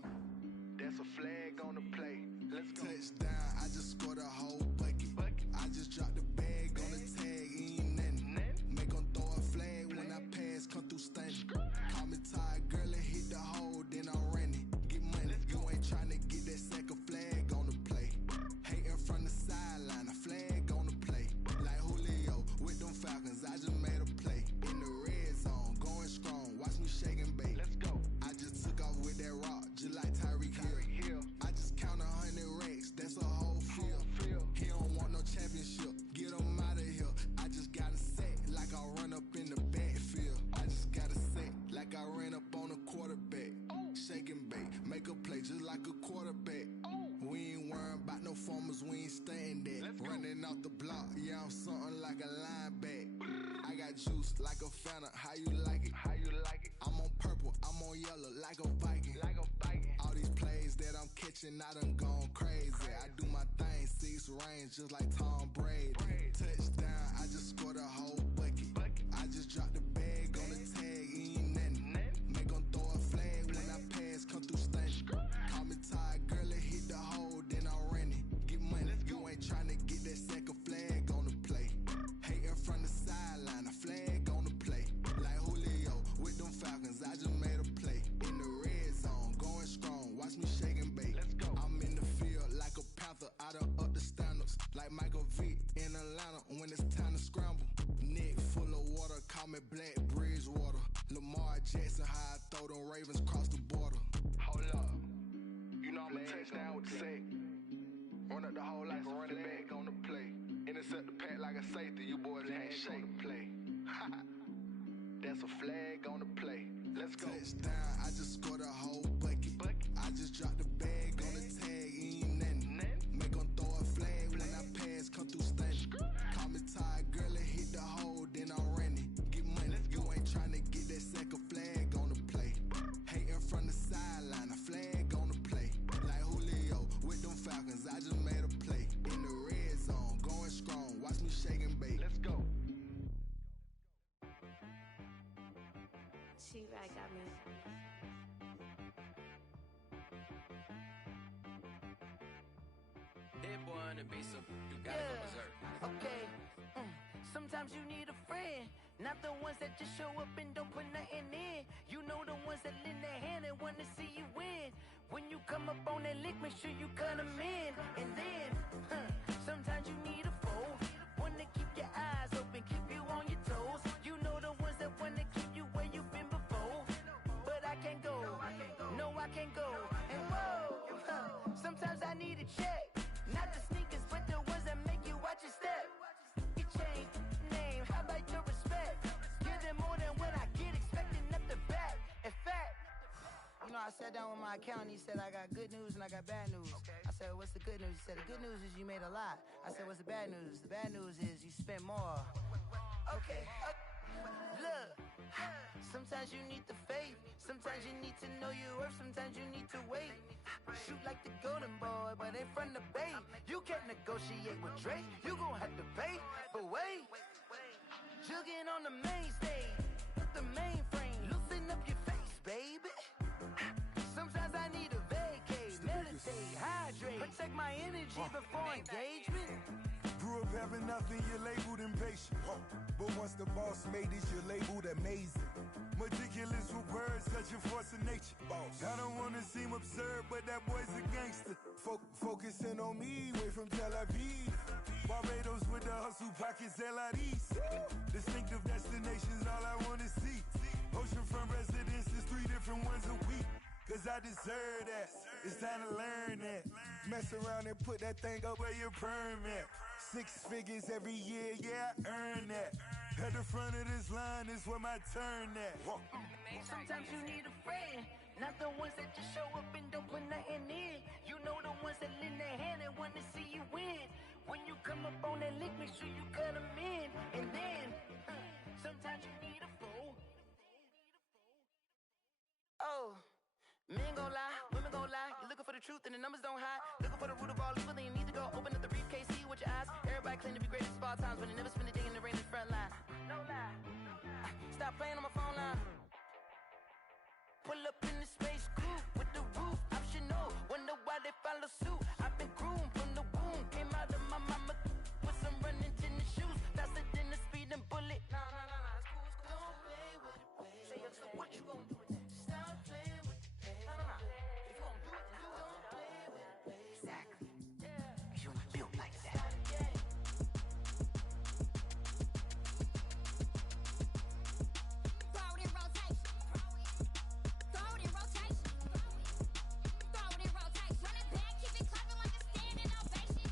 That's a flag on the play. Let's go. Touchdown, I just scored a whole bucket. I just dropped the bag on the tag, ain't nothing. Make 'em throw a flag when I pass, come through stunning. Call me tired, girl, and hit the hole, then I'm running. Get money, you ain't tryna get that second flag on the play. Hating from the sideline, a flag on the play. Like Julio with them Falcons, I just made a play. In the red zone, going strong, watch me shake and bake. Let's go. I just took off with that rock, just like Tyreek Hill. I just count 100 racks, that's a whole field. He don't want no championship, get him out of here. I just got a set, like I run up in the backfield. I just got a set, like I ran up on a quarterback. Shake and bake, make a play just like a quarterback. We ain't worrying about no formers, we ain't staying there. Running off the block, yeah, I'm something like a lineback. I got juice like a Fanta, how you like it? I'm on purple, I'm on yellow, like a Viking. All these plays that I'm catching, I done gone crazy. I do my thing, 6 range, just like Tom Brady. Touchdown, I just scored a whole bucket. I just dropped the bag on the tag, ain't nothing. Make 'em throw a flag when I pass, come through stunning. Call me tired, girl, and hit the hole, then I'm running. Get money, you ain't tryna get that second flag on the play. Hating from the sideline, a flag on the play. Like Julio with them Falcons, I just made a play. In the red zone, going strong, watch me shake and bake. I'm in the field like a panther, I done up the standards. Like Michael Vick in Atlanta when it's time to scramble. Neck full of water, call me Black Bridgewater. Lamar Jackson, how I throw them Ravens across the border. Hold up, you know I'm a touchdown with the sack. Run up the hole like a running back on the play. Intercept the pack like a safety, you boys ain't shake the play. That's a flag on the play. Let's go. Touchdown, I just scored a whole bucket. I just dropped the bag on the tag, ain't nothing. Make 'em throw a flag when I pass, come through stunning. Call me tired, girl, and hit the hole, then I'm running. Get money, you ain't tryna get that second flag on the play. Hating from the sideline, a flag on the play. Like Julio with them Falcons, I just made a play. In the red zone, going strong, watch me shake and bake. Let's go. She-Rag got me. That boy on the beat, so you gotta go berserk. Okay, sometimes you need a friend. Not the ones that just show up and don't put nothing in. You know the ones that lend their hand and want to see you win. When you come up on that lick, make sure you cut them in. And then, sometimes you need a foe. One to keep your eyes open, keep you on your toes. You know the ones that want to keep you where you've been before. But I can't go, no I can't go. And whoa, sometimes I need a check. Not the sneakers, but the ones that make you watch your step. You change name, how about your respect? Give them more than what I get, expecting at the back. In fact, you know, I sat down with my accountant, he said I got good news and I got bad news. I said, what's the good news? He said, the good news is you made a lot. I said, what's the bad news? The bad news is you spent more. Okay, look, sometimes you need the faith. Sometimes you need to know your worth. Sometimes you need to wait. Shoot like the golden boy, but ain't from the bay. You can't negotiate with Drake. You gon' have to pay, but wait. Jugging on the main stage, the mainframe, loosen up your face, baby. Sometimes I need a vacate, meditate, hydrate, protect my energy before engagement. Grew up having nothing, you're labeled impatient. But once the boss made it, you're labeled amazing. Meticulous with words, such a force of nature. I don't wanna seem absurd, but that boy's a gangster. Focusing on me, way from Tel Aviv. Barbados with the hustle pockets, LIDs. Distinctive destinations, all I wanna see. Oceanfront residences, 3 different ones a week. Cause I deserve that, it's time to learn that. Mess around and put that thing up where your perm at. 6 figures every year, yeah, I earn that. At the front of this line is where my turn at. Sometimes you need a friend, not the ones that just show up and don't put nothing in. You know the ones that lend their hand and want to see you win. When you come up on that lick, make sure you cut them in. And then, sometimes you need a fool. Oh. Men gon' lie, women gon' lie. You're looking for the truth and the numbers don't hide. Looking for the root of all evil, then you need to go open up the briefcase, see with your eyes. Everybody claim to be greatest of all times, but they never spend a day in the rain in the front line. No lie. Stop playing on my phone line. Pull up in the space coupe with the roof optional. Wonder why they follow suit. I've been groomed from the womb. Came out of my mama with some running tennis shoes. Faster than the speeding bullet. No, it's cool. Don't play with it, baby. Say what you gon' do with that? Stop playing with it. If you gon' do it, then don't play with it, baby. Exactly. Cause you ain't built like that. Throw it in rotation. Throw it in rotation. Throw it in rotation. Run it back, keep it clapping like a standing ovation.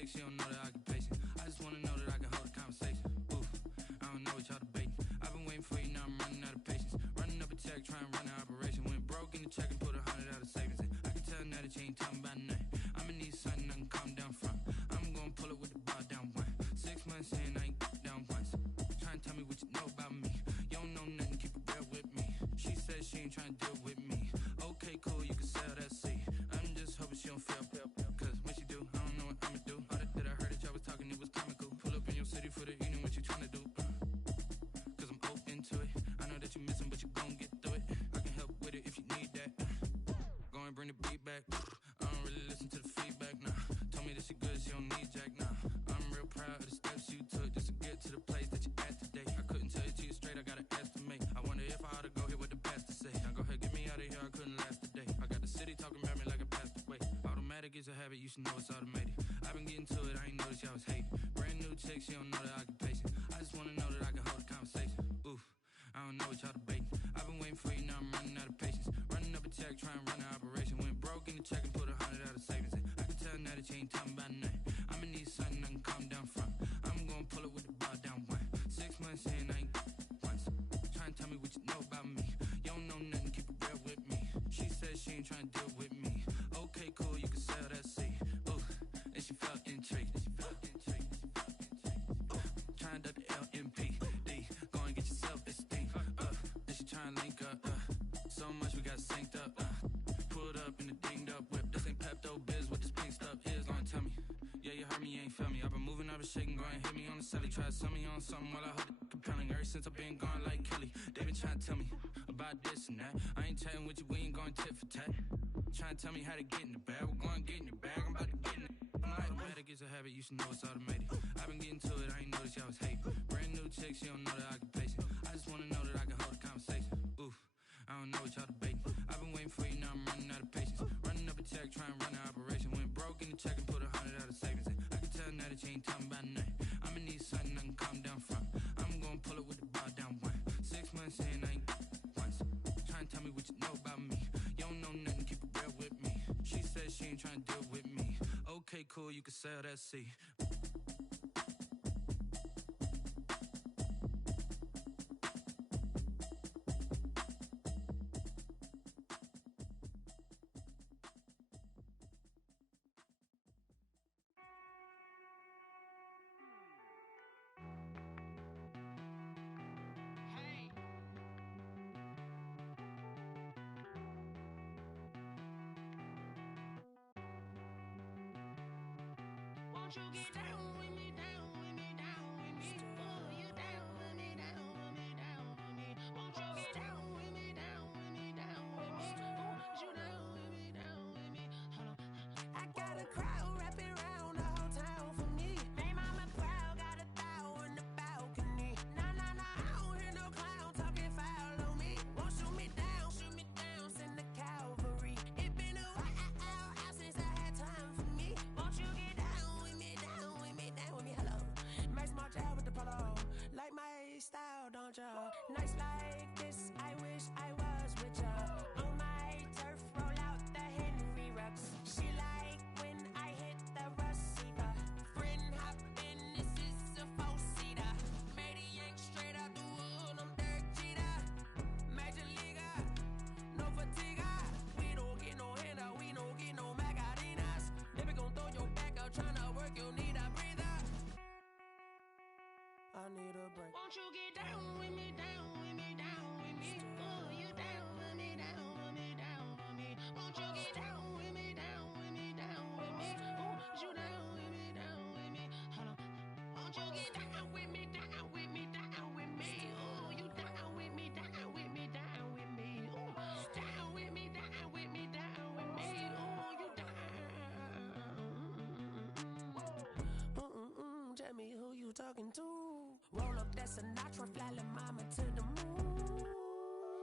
chick, she don't know that I can patient. I just wanna know that I can hold a conversation. Oof, I don't know what y'all debating. I've been waiting for you, now I'm running out of patience. Running up a check, trying to run an operation. Went broke in the check and put 100 out of savings in. I can tell now that you ain't talking about nothing. I'ma need something I can calm down from. I'm gonna pull it with the bar down one. 6 months in, I ain't down once. Trying to tell me what you know about me. You don't know nothing, keep it real with me. She said she ain't trying to deal with me. Okay, cool, you can sell that seed. I'm just hoping she don't fail. Cause when she do, I don't know what I'ma do. All that I heard that y'all was talking, it was comical. Pull up in your city for the evening, what you trying to do? Cause I'm open to it. I know that you missing, but you gon' get through it. I can help with it if you need that. Go and bring the beat back. I don't really listen to the feedback, nah. Told me that she good, she don't need Jack, nah. I'm real proud of the steps you took just to get to the place that you at today. I couldn't tell you to you straight, I gotta estimate. I wonder if I ought to go here with the pastor say. Now go ahead, get me out of here, I couldn't last a day. I got the city talking about me like a passed away. Automatic is a habit, you should know it's automated. I've been getting to it, I ain't noticed y'all was hating. Brand new chick, she don't know that I can patient. I just wanna know that I can hold a conversation. Oof, I don't know what y'all debating. I've been waiting for you, now I'm running out of patience. Running up a check, trying to run an operation. Went broke in the check and put 100 out of savings in. I can tell now that you ain't talking about nothing. I'ma need something I can calm down from. I'm gonna pull it with the bar down one. 6 months in, I ain't once. Trying to tell me what you know about me. You don't know nothing, keep it real with me. She said she ain't trying to deal with me. Okay, cool, you can sell that seed. Ooh, and she felt intrigued. Trying to duck the LMPD. Go and get your self-esteem. And she trying to link up. So much we got synced up. Pulled up in the dinged up whip. This ain't Pepto-Biz, what this pink stuff is. Long tell me. Yeah, you heard me, you ain't feel me. I've been moving, I've been shaking, go and hit me on the celly. Try to sell me on something while I hold it compelling. Ever since I've been gone like Kelly, they been trying to tell me about this and that. I ain't chatting with you, we ain't going tit for tat. Trying to tell me how to get in the bag. We're going to get in the bag, I'm about to get in it. Automatic is a habit, you should know it's automated. I've been getting to it, I ain't noticed y'all was hating. Brand new chick, she don't know that I can patient. I just wanna know that I can hold a conversation. Oof, I don't know what y'all debating. I've been waiting for you, now I'm running out of patience. Running up a check, trying to run an operation. Went broke in the check and put 100 out of savings in. I can tell now that you ain't talking about nothing. I'ma need something I can calm down from. I'm gonna pull it with the bar down one. 6 months in, I ain't once. Trying to tell me what you know about me. You don't know nothing, keep it real with me. She said she ain't trying to deal with me. Okay, cool, you can sell that seed. Won't you get down with me, down with me, down with me? Oh, you down with me, down with me, down with me. Won't you get down with me, down with me, down with me? Oh, you down with me, down with me? Hold on. I got a crowd wrapping around the whole town for me. Made mama proud, got a thou in the balcony. Nah, nah, nah, I don't hear no clown talking foul on me. Won't shoot me down, send the cavalry. It been a while since I had time for me. Won't you get down with me, down with me, down with me? Hello. Max my job with the polo. Like my style, don't ya? Nights like this, I wish I was with ya. On my turf, roll out the Henry Rux. She like when I hit the receiver. Friend hop in, this is a four-seater. Made a yank straight out the wood, I'm Derek Jeter. Major leaguer, no fatigue. We don't get no handout, we don't get no Macarinas. Never gon' throw your back out, tryna work, you need a breather. I need a break. Won't you get down with me, down with me, down with me? Oh, you down with me, down with me, down with me? Won't you get down with me, down with me, down with me? Oh, you down with me, down with me? Hold on. Won't you get down with me, down with me, down with me? Oh, you down with me, down with me, down with me? Oh, down with me, down with me, down with me? Oh, you down. Tell me who you talking to. Roll up that Sinatra, fly la mama to the moon.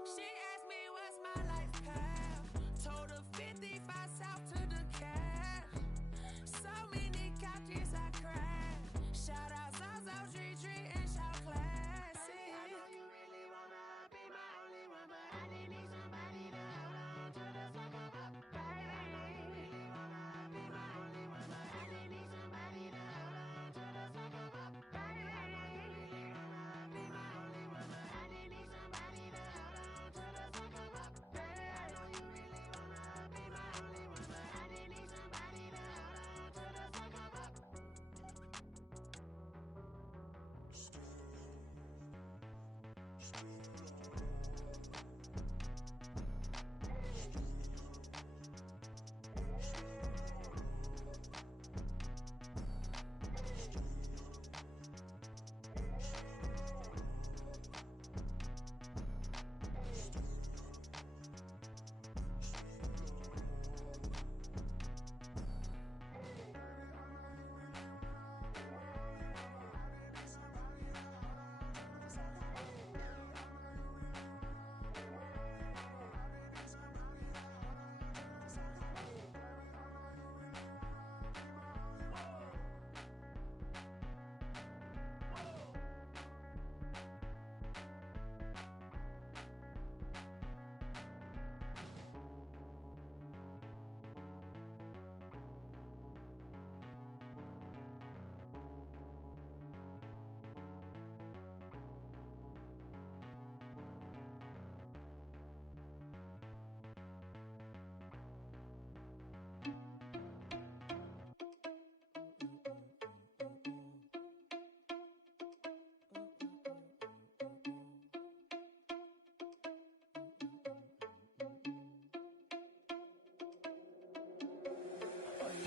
She asked me what's my life path. Told her 55 south to the cat. So many couches I cried. Shout out South Tree and shout classy. I know you really wanna be my only one, but I didn't need somebody to hold on to the sucker up. Baby, I know you really wanna be my only one, but I didn't need somebody to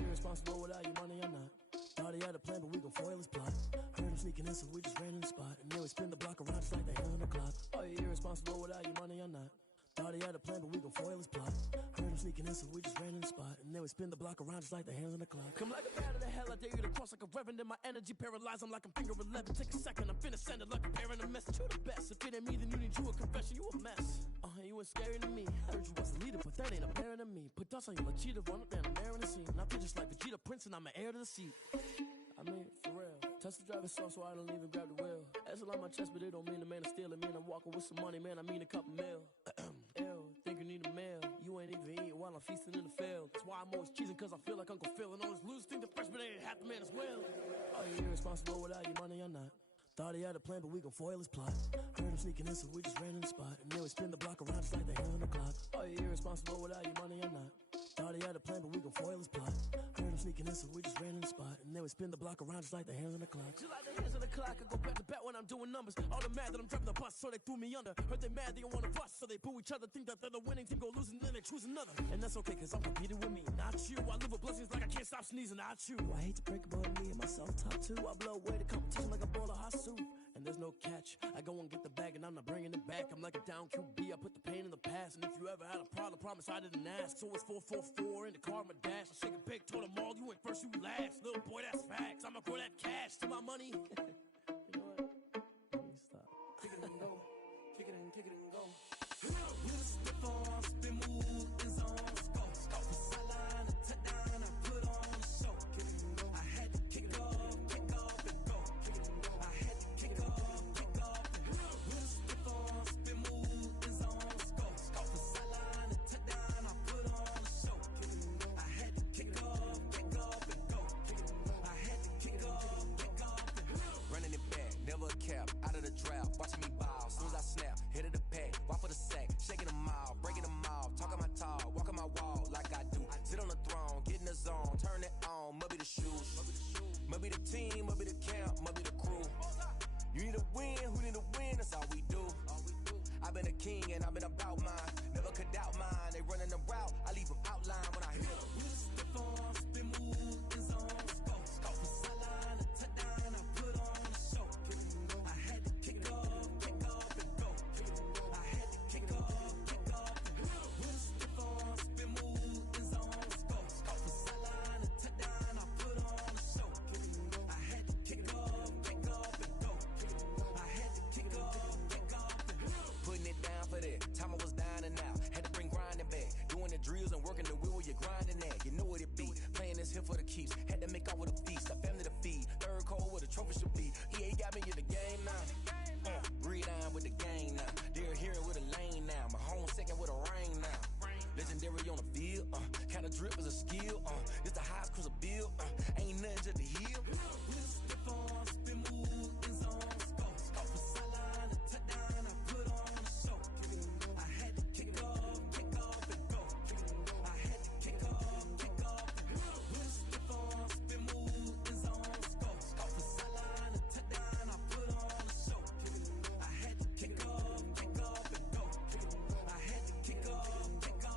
you irresponsible without your money or not? Thought he had a plan, but we gon' foil his plot. Heard him sneaking in, so we just ran in the spot. And then we spin the block around just like the hand on the clock. Are you irresponsible without your money or not? Thought he had a plan, but we gon' foil his plot. Heard him sneaking in, so we just ran in the spot. And then we spin the block around just like the hands on the clock. Come like a bat of the hell, I dare you to cross like a reverend. In my energy paralyzed, I'm like I'm finger 11. Take a second, I'm finna send it like a parent a message. You the best, if it ain't me, then you need you a confession. You a mess, you ain't scary to me. I heard you was a leader, but that ain't apparent to me. Put dust on you like cheetah, run up down the air in the scene. And I feel just like Vegeta Prince, and I'm an heir to the seat. I mean, for real. Touch the driver's soft, so I don't even grab the wheel. That's on my chest, but it don't mean the man is stealing. Man, I'm walking with some money, man, I mean a couple mil. Ew, think you need a meal. You ain't even eating while I'm feasting in the field. That's why I'm always cheesing, cause I feel like Uncle Phil. And all those losers think the freshman ain't half the man as well. Are you irresponsible without your money or not? Thought he had a plan, but we gon' foil his plot. Heard him sneaking in, so we just ran in the spot. And then we spin the block around just like the hand on the clock. Are you irresponsible without your money or not? Thought he had a plan, but we gon' foil his plot. Heard him sneaking in, so we just ran in the spot. And then we spin the block around just like the hands on the clock. Just like the hands on the clock, I go back to back when I'm doing numbers. All the mad that I'm driving the bus, so they threw me under. Heard they mad, they don't wanna bust, so they boo each other. Think that they're the winning team, go losing, then they choose another. And that's okay, cause I'm competing with me, not you. I live with blessings like I can't stop sneezing, not you. I hate to break about me and myself top two. I blow away the competition like a bowl of hot soup. And there's no catch. I go and get the bag and I'm not bringing it back. I'm like a down QB, I put the pain in the past. And if you ever had a problem, promise I didn't ask. So it's 444 in the car, my dash. I shake a big, told them all, you ain't first, you last. Little boy, that's facts. I'ma grow that cash to my money. You know what? Let me stop. Kick it and go. Kick it and go. With a stiff on, spin move, is on, go. Sideline, a touchdown, I put on the show. I had to kick off and go. I had to kick off and go. With a stiff on, spin move, is on, go. Sideline, a touchdown, I put on the show. I had to kick off and go. I had to kick off and go. Running it back, never a cap, out of the drought, watching me ball. Soon as I snap, hit of the pack, walk for the sack, shaking them all, breaking them all, talking my talk, walking my wall like I do. Sit on the throne, get in the zone, turn it on, must be the shoes, must be the team, must be the camp, must be the crew. You need a win, who need a win, that's all we do. I've been a king and I've been about mine, never could doubt mine. They running the route, I leave them outline when I hit them. With a stiff on, spin move, is on, go. Sideline, a touchdown, I put on the show. I had to kick off and go. I had to kick off and go. With a stiff on, spin move, is on, go. Sideline, a touchdown, I put on the show. I had to kick off and go. I had to kick off and go. Putting it down for that, time I was down and out. Had to bring grinding back, doing the drills and working the wheel where you're grinding at. You know what it be, playing this here for the keeps. Had to make out with a feast, a family to feed. Third cold where the trophy should be. EA got me in the game now. Read on with the game now. They're here with a lane now. My home second with a rain now. Legendary on the field, kind of drip is a skill. It's the highest cruiser bill. Ain't nothing to the hill. Stiff on, spin move, is on, go. Sideline, a touchdown, I put on the show. I had to kick off and go. I had to kick off and go. With a stiff on, spin move, is on, go. Sideline, a touchdown, I put on the show. I had to kick off and go. I had to kick off and go.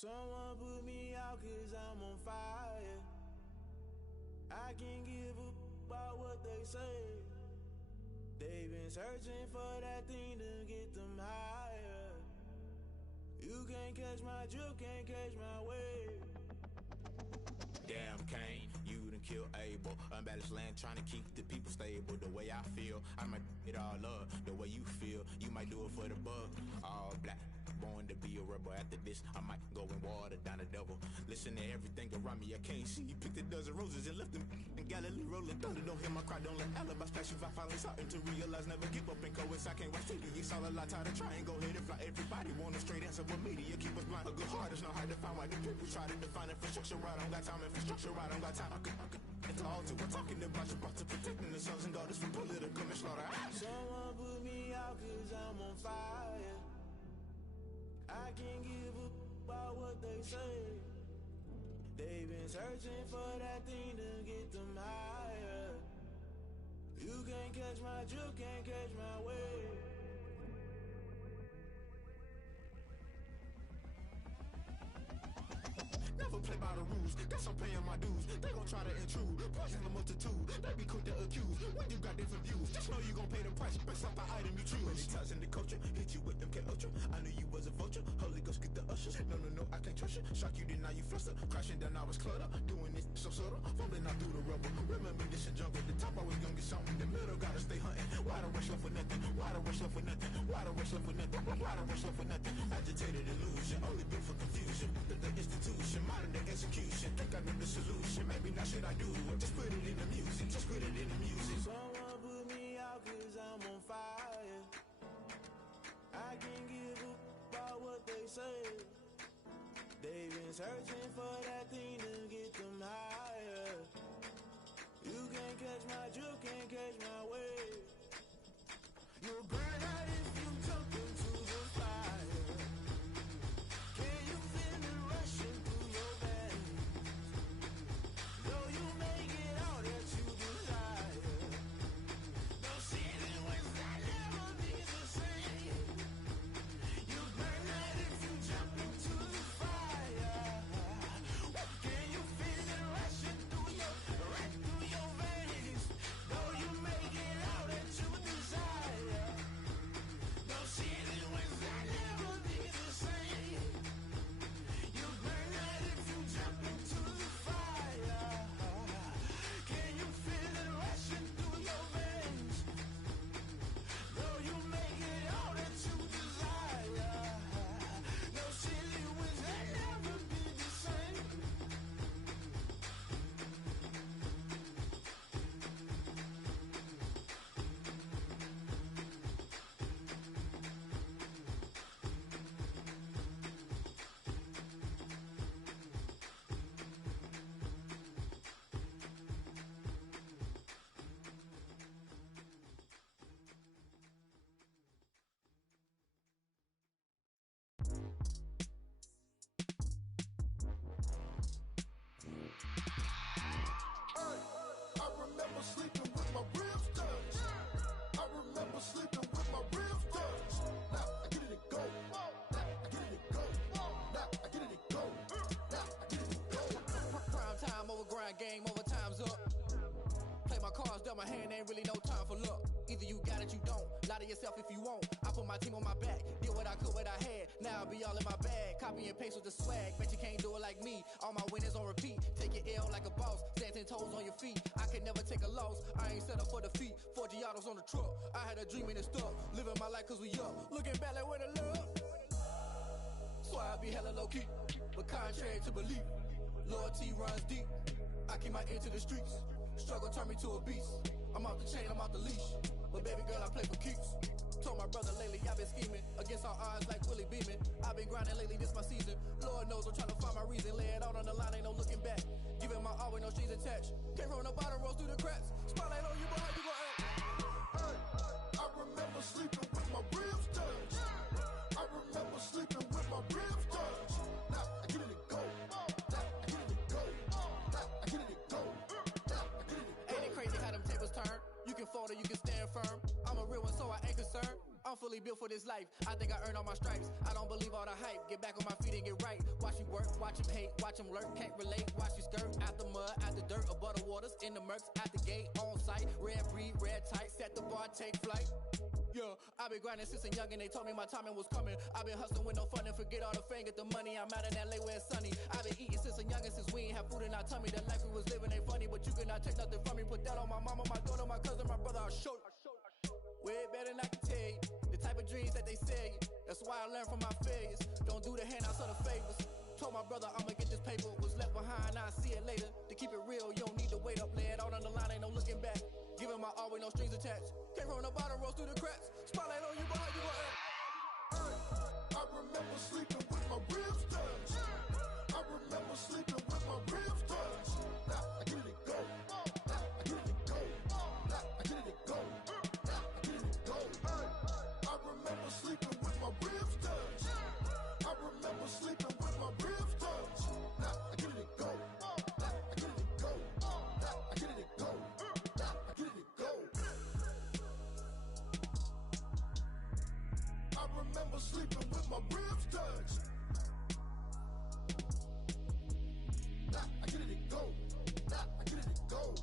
Someone put me out 'cause I'm on fire. I can't give up about what they say. They've been searching for that thing to get them higher. You can't catch my drift, can't catch my wave. Damn, Kane, you done killed Abel. Unbalanced land, trying to keep the people stable. The way I feel, I might it all up. The way you feel, you might do it for the buck. All black, born to be a rebel. After this, I might go and water down the devil. Listen to everything around me, I can't see. You picked a dozen roses and left them in Galilee rolling thunder. Don't hear my cry, don't let alibis flash. If I finally starting to realize, never give up and coincide. I can't watch TV, it's all a lot. Tired of trying, go ahead and fly. Everybody want a straight answer, but media keep us blind. A good heart is not hard to find. Why the people try to define infrastructure right? I don't got time, infrastructure right, I don't got time. I could it's all to. We're talking about you, about to protecting the sons and daughters from political manslaughter. Someone put me out 'cause I'm on fire. I can't give up about what they say. They've been searching for that thing to get them higher. You can't catch my drift, can't catch my wave. Never play by the rules, guess I'm paying my dues. They gon' try to intrude, poison the multitude. They be quick to accuse, when you got different views. Just know you gon' pay the price, based off the item you choose. Many times in the culture, hit you with them K-Ultra. I knew you was a vulture, Holy Ghost get the ushers. No, I can't trust you. Shock you, then now you fluster. Crashing down, I was clutter. Doing this so subtle, fumbling out through the rubble. Remember this and jump at the top, always gonna get something. In the middle, gotta stay hunting. Why the rush left for nothing? Why the rush left for nothing? Why the rush left for nothing? Why the rush left for nothing? Agitated illusion, only built for confusion. The institution, modern day execution. Think I know the solution. Maybe not should I do it? Just put it in the music. Just put it in the music. Someone put me out 'cause I'm on fire. I can't give up about what they say. They've been searching for that thing to get them higher. You can't catch my drift, can't catch my wave. You'll burn out if you jump into the fire. Can you feel it rushing through your veins? Though you make it all that you desire. No city was that never be the same. You burn out if you jump into the fire. Can you feel it rushing through your veins? Though you make it all that you desire. No city was that never be the same. You burn out if you jump into the fire. Can you feel it rushing through your veins? Though you make it all that you desire. No city was that never be the same. I remember sleeping with my ribs touched. I remember sleeping with my ribs touched. Now I get it to go. Now I get it to go. Now I get it to go. Now I get it to go. Prime time over grind game, over time's up. Play my cards, dealt my hand, ain't really no time for luck. Either you got it, you don't. Lie to yourself if you won't. I put my team on my back, did what I could, what I had. Now I'll be all in my bag. Copy and paste with the swag. Bet you can't do it like me. All my winners on repeat. Take your L like a boss. Stand 10 toes on your feet. I can never take a loss. I ain't set up for defeat. 4 Giottos on the truck. I had a dream and it stuck. Living my life 'cause we up. Looking back like where the love. So I be hella low key. But contrary to belief, loyalty runs deep. I keep my ear to the streets. Struggle turned me to a beast. I'm off the chain, I'm off the leash. But baby girl, I play for keeps. Told my brother lately I've been scheming against all odds like Willie Beeman. I've been grinding lately, this my season. Lord knows I'm trying to find my reason. Lay it out on the line, ain't no looking back. Giving my all with no strings attached. Can't roll no bottom, roll through the cracks. Spotlight on you, but how you gon' act? Hey, I remember sleeping with my ribs touched. I remember sleeping with my ribs touched. Now I get it to go. Now I get it to go. Now I get it to go. Now I get it to go. Ain't it crazy how them tables turn? You can fold or you can stand firm. I'm a real one, so I ain't concerned. I'm fully built for this life. I think I earned all my stripes. I don't believe all the hype. Get back on my feet and get right. Watch you work, watch him hate, watch him lurk. Can't relate, watch you skirt. Out the mud, out the dirt, above the waters, in the murks, out the gate, on site. Red breed, red tight, set the bar, take flight. Yeah, I been grinding since a young and they told me my timing was coming. I been hustling with no fun and forget all the fame, get the money. I'm out in LA where it's sunny. I been eating since a young and since we ain't have food in our tummy. The life we was living ain't funny, but you cannot take nothing from me. Put that on my mama, my daughter, my cousin, my brother, I'll show you. Way better than I can tell you. The type of dreams that they sell you. That's why I learned from my failures. Don't do the handouts or the favors. Told my brother I'ma get this paper. Was left behind, I'll see it later. To keep it real, you don't need to wait up. Lay it out on the line, ain't no looking back. Giving my all with no strings attached. Came from the bottom, rose through the cracks. Spotlight on you, but how you gon' act? I remember sleeping with my ribs touched. I remember sleeping with my ribs touched. Now I get it go. Now I get it go. Now I get it go. Now I get it go. I remember sleeping with my ribs touched. I remember sleeping with my ribs touched. Now I get it go. Now I get it go. Now I get it go. Now I get it go. I remember sleeping with my ribs touched. Nah, I get it go. Nah, I get it go.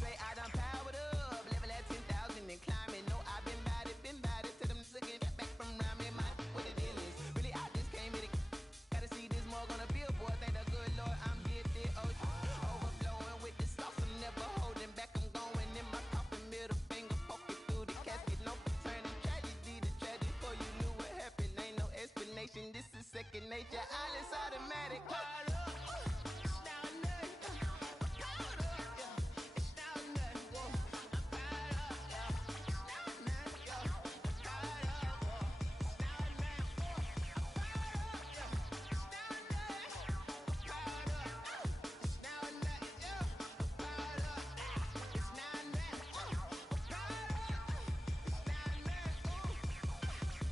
Say I done powered up, level at 10,000 and climbing. No, I've been bad it to them looking back from around me. My what the deal is, really I just came here to gotta see this more gonna be a boy. Thank the good Lord I'm gifted. Oh, overflowing with the sauce, I'm never holding back. I'm going in my coffin, middle finger poking through the casket. No turning tragedy to tragedy. Before you knew what happened, ain't no explanation. This is second nature. All is automatic. Caught up.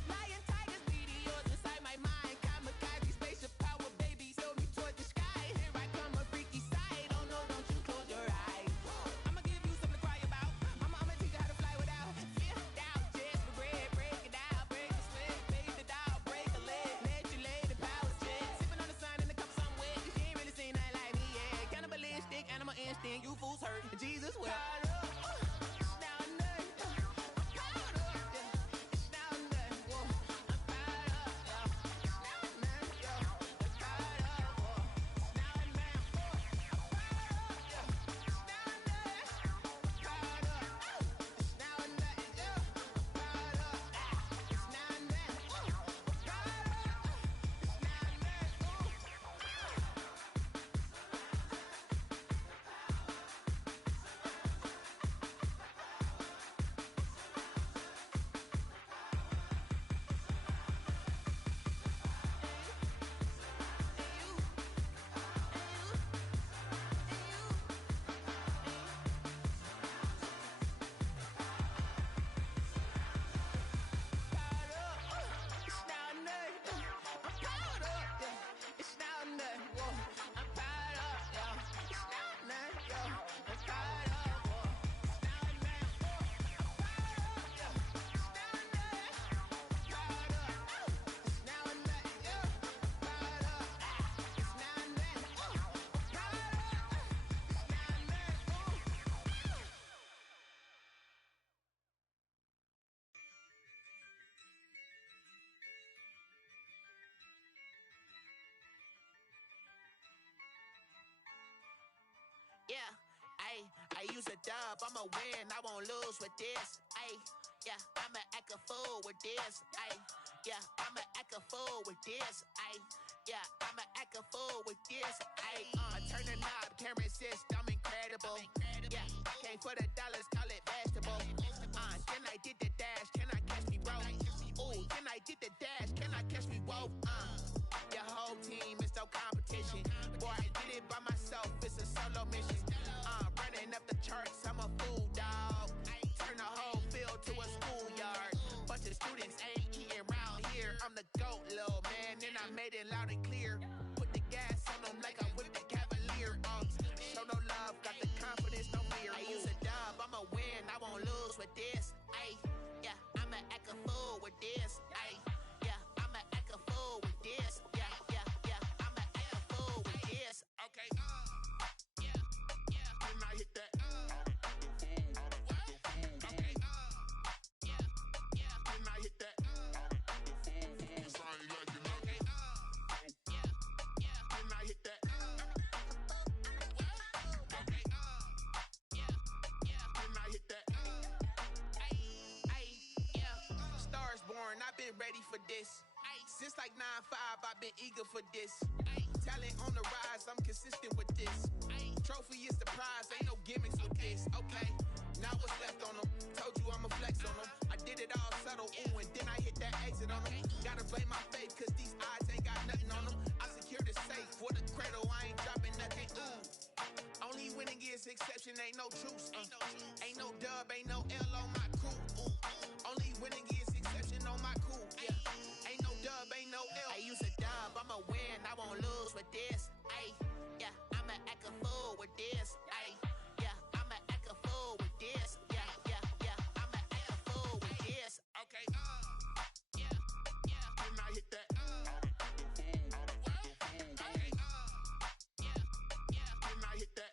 Lion, tigers, meteors inside my mind. Kamikaze, spaceship power, baby, sail me toward the sky. Here I come, a freaky side. Oh no, don't you close your eyes. I'ma give you something to cry about. I'ma teach you how to fly without fear, doubt. Just regret, break it out, break the sweat, bathe the doll, break a leg, let you lay the power jet. Sipping on the sun in the cup some wet. You ain't really seen nothing like me yet. Cannibalistic, animal instinct, you fools hurt. Jesus well. Yeah, I use a dub, I'ma win, I won't lose with this. Yeah, I'ma act a fool with this. Yeah, I'ma act a fool with this. Yeah, I'ma act a fool with this. Turn the knob, camera assist, I'm incredible. Yeah, came for the dollars, call it vegetable. Can I get the dash? Can I catch me, bro? Ooh, can I get the dash? no competition. Boy, I did it by myself, it's a solo mission. Running up the charts, I'm a fool, dog. Turn the whole field to a schoolyard. Bunch of students ain't eating round here. I'm the GOAT, little man, and I made it loud and clear. Put the gas on them like I'm with the Cavalier. Show no love, got the confidence, no fear. I use a dub, I'ma win, I won't lose with this. Ay, yeah, I'ma act a fool with this. Ay, yeah, I'ma act a fool with this. Yeah, yeah, yeah, I'ma act a fool with this. Okay, yeah, yeah, when I hit that. Okay, yeah, yeah, when I hit that. I've been ready for this. Since like 9-5, I've been eager for this. Talent on the rise, I'm consistent with this. Trophy is the prize, ain't no gimmicks with this. Okay, now what's left on them? Told you I'ma flex on them. I did it all subtle, ooh, and then I hit that exit on them. Gotta blame my faith, cause these odds ain't got nothing on them. I secured the safe for the cradle, I ain't dropping nothing, ooh. Only winning is exception, ain't no truce. Ain't no dub, ain't no L on my crew. Only winning is exception on my crew. Yeah. Ain't no dub, ain't no L. I use a dub, I'ma win, I won't lose with this. Ay, yeah, I'ma act a fool with this. Ay, yeah, I'ma act a fool with this. Yeah, yeah, yeah, I'ma act a fool with this. Okay, yeah, yeah, when I hit that. Okay, yeah, yeah, when I hit that.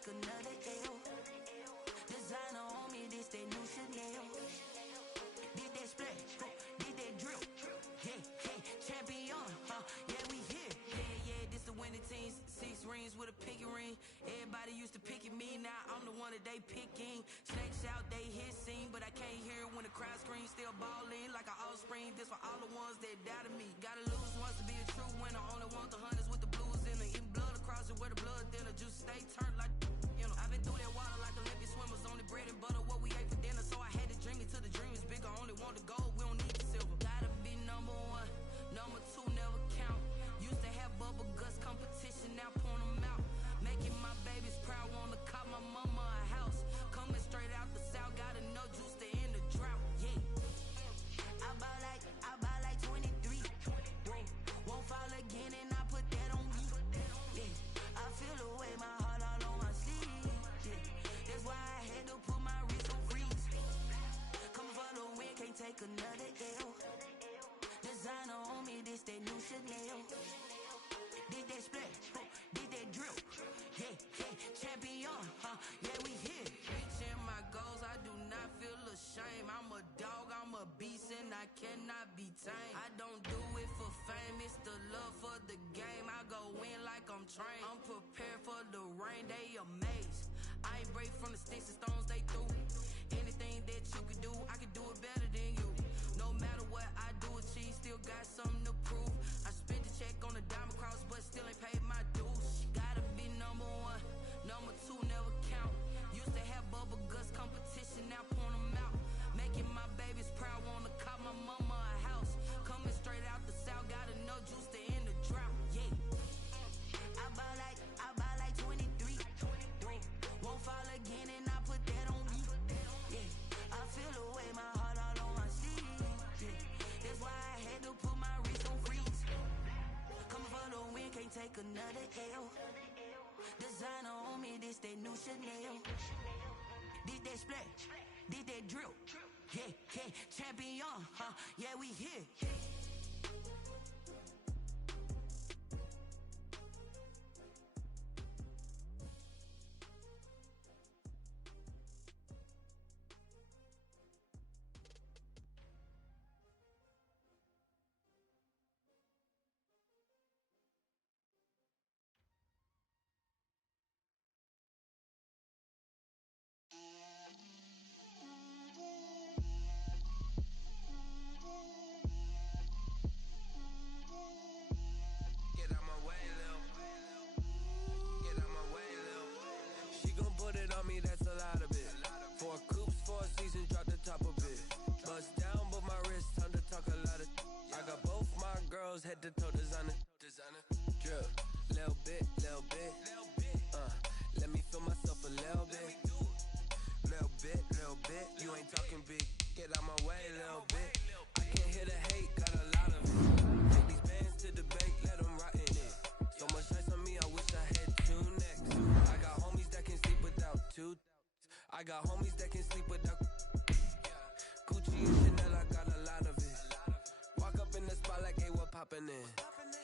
Another L. Designer on me, this that new Chanel. Did that splash, did that drill. Yeah, yeah, champion, yeah, we here. Yeah, yeah, this the winning team. 6 rings with a pinky ring. Everybody used to pick at me, now I'm the one that they picking. Snakes out, they hit scene, but I can't hear when the crowd screams. Still balling like an offspring. This for all the ones that doubted me. Gotta lose once to be a true winner. Only want the hunters with the blues in it. Eating blood across it where the blood thinner. Just stay turned like. I've been through that water like Olympic swimmers. Only bread and butter, what we ate for dinner. So I had to dream it till the dream is bigger. Only want the gold, we don't need the silver. Gotta be number 1, number 2 never count. Used to have bubble guts competition, now point them out. Making my babies proud, wanna cop my mama a house. Coming straight out the south, got enough juice to end the drought. Yeah, I buy like 23. Won't fall again, and I put that on me. Yeah, I feel the way my heart all on my sleeve. That's why I had to put my wrist on freeze. Coming for the win, can't take another L. Designer on me, this that new Chanel. Did that splash, did that drill. Yeah, yeah, champion, yeah, we here. Reaching my goals, I do not feel ashamed. I'm a dog, I'm a beast, and I cannot be tamed. I don't do it for fame, it's the love for the game. I go in like I'm trained. I'm prepared for the rain, they amazed. I ain't break from the sticks and stones they threw. Anything that you could do, I could do it better than you. No matter what I do, achieve, still got something to prove. I spent the check on the diamond cross, but still ain't paid my dues. Gotta be number 1, number 2 never count. Used to have bubble guts competition, now point them out. Making my babies proud, wanna cop my mama a house. Coming straight out the south, got enough juice to end the drought. Yeah, I buy like 23. Won't fall again, and I put that on me. Yeah, I feel the way another L. Designer on me, this they new Chanel. Did they split? Did they drill? Yeah, yeah, champion, huh? Yeah, we here. Get out my way, Lil. Get out my way, Lil. She gon' put it on me, that's a lot of it. 4 coops, 4 seasons, drop the top of it. Bust down, but my wrist, time to talk a lot of. I got both my girls head to toe designer. Drip, little bit, little bit. Let me feel myself a little bit. Little bit, little bit. You ain't talking big. Get out my way, little bit. I can't hear the hate, got a lot of it. Take these bands to the bank, let them rot in it. So much ice on me, I wish I had 2 necks. I got homies that can sleep without 2. I got homies that can sleep without. Gucci and Chanel, I got a lot of it. Walk up in the spot like, hey, what poppin' in?